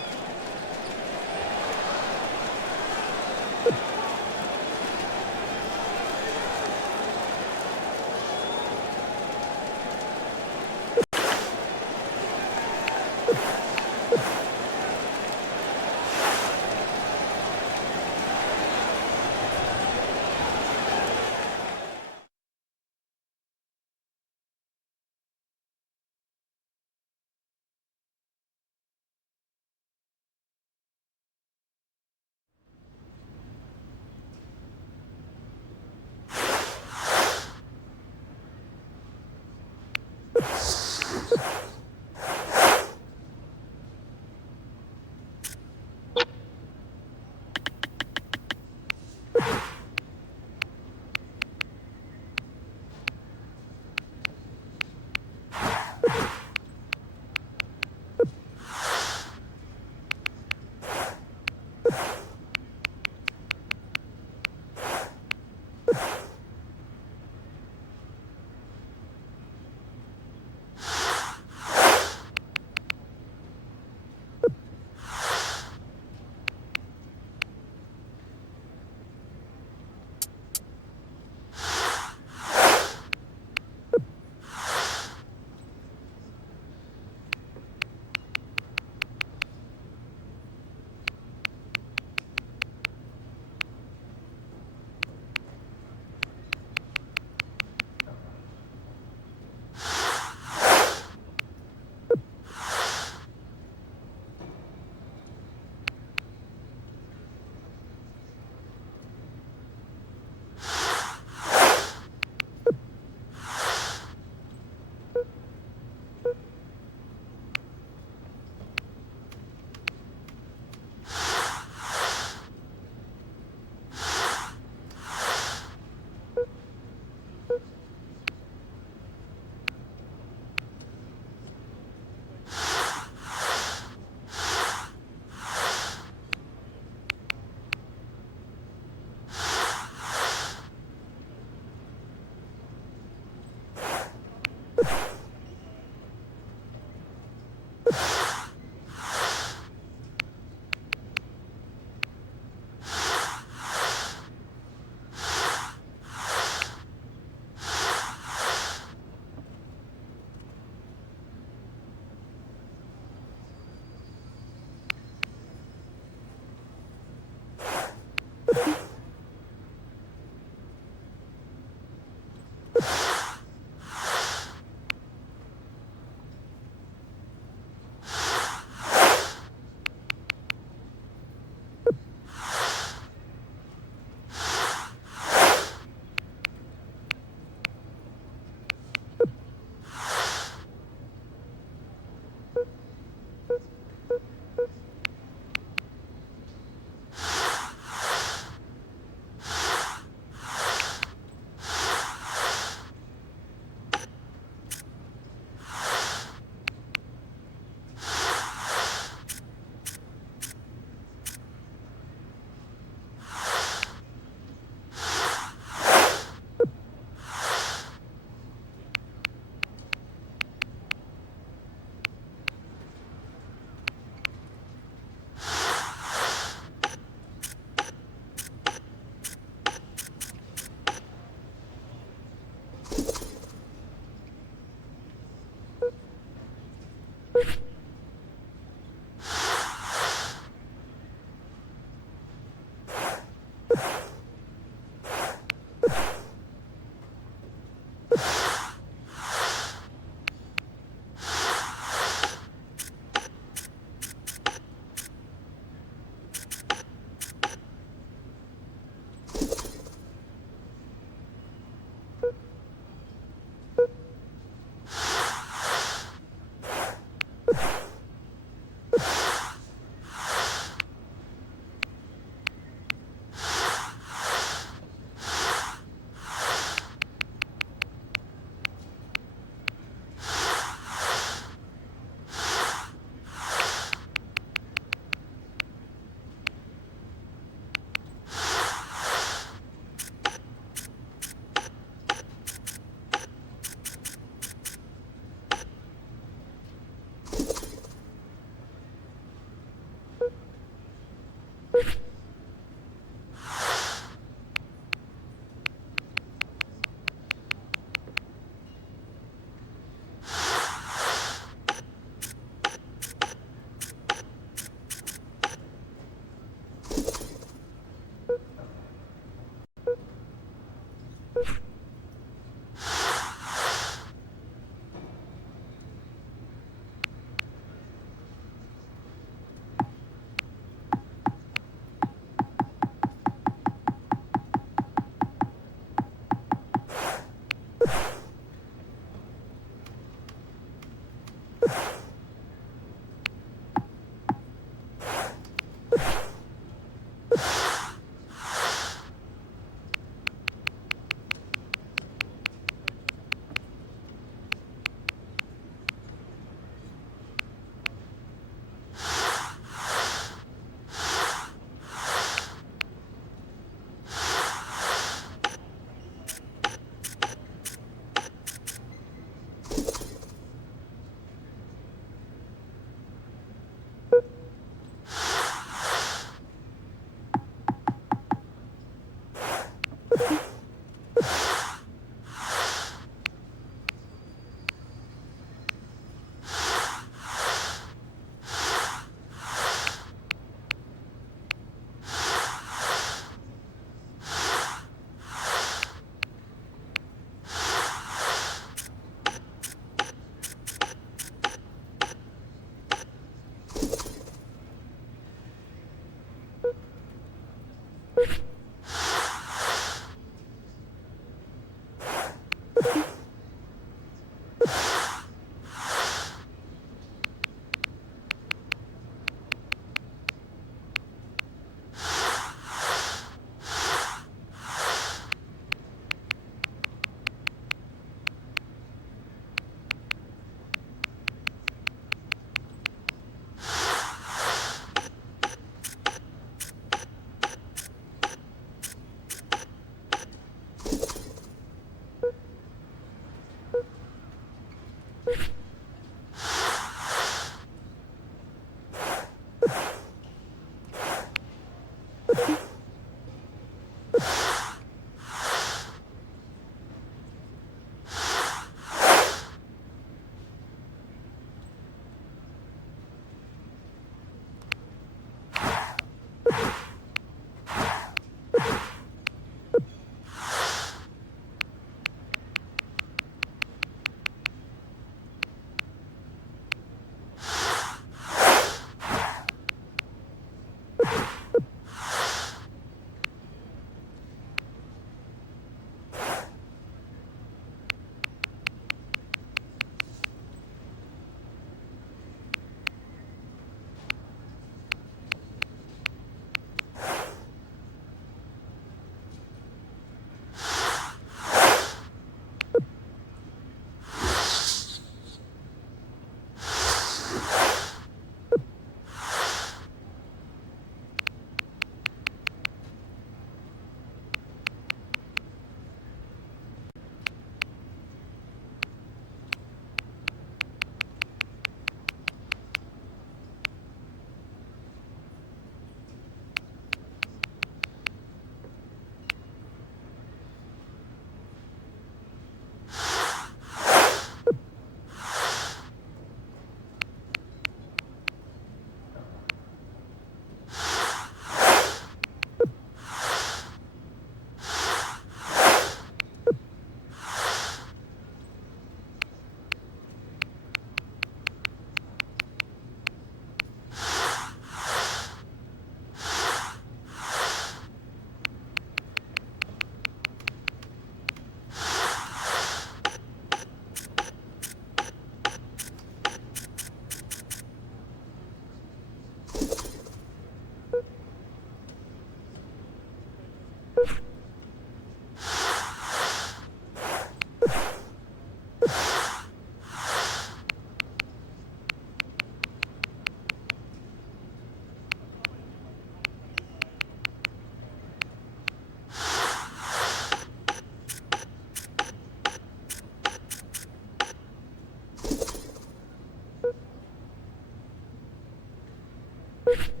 you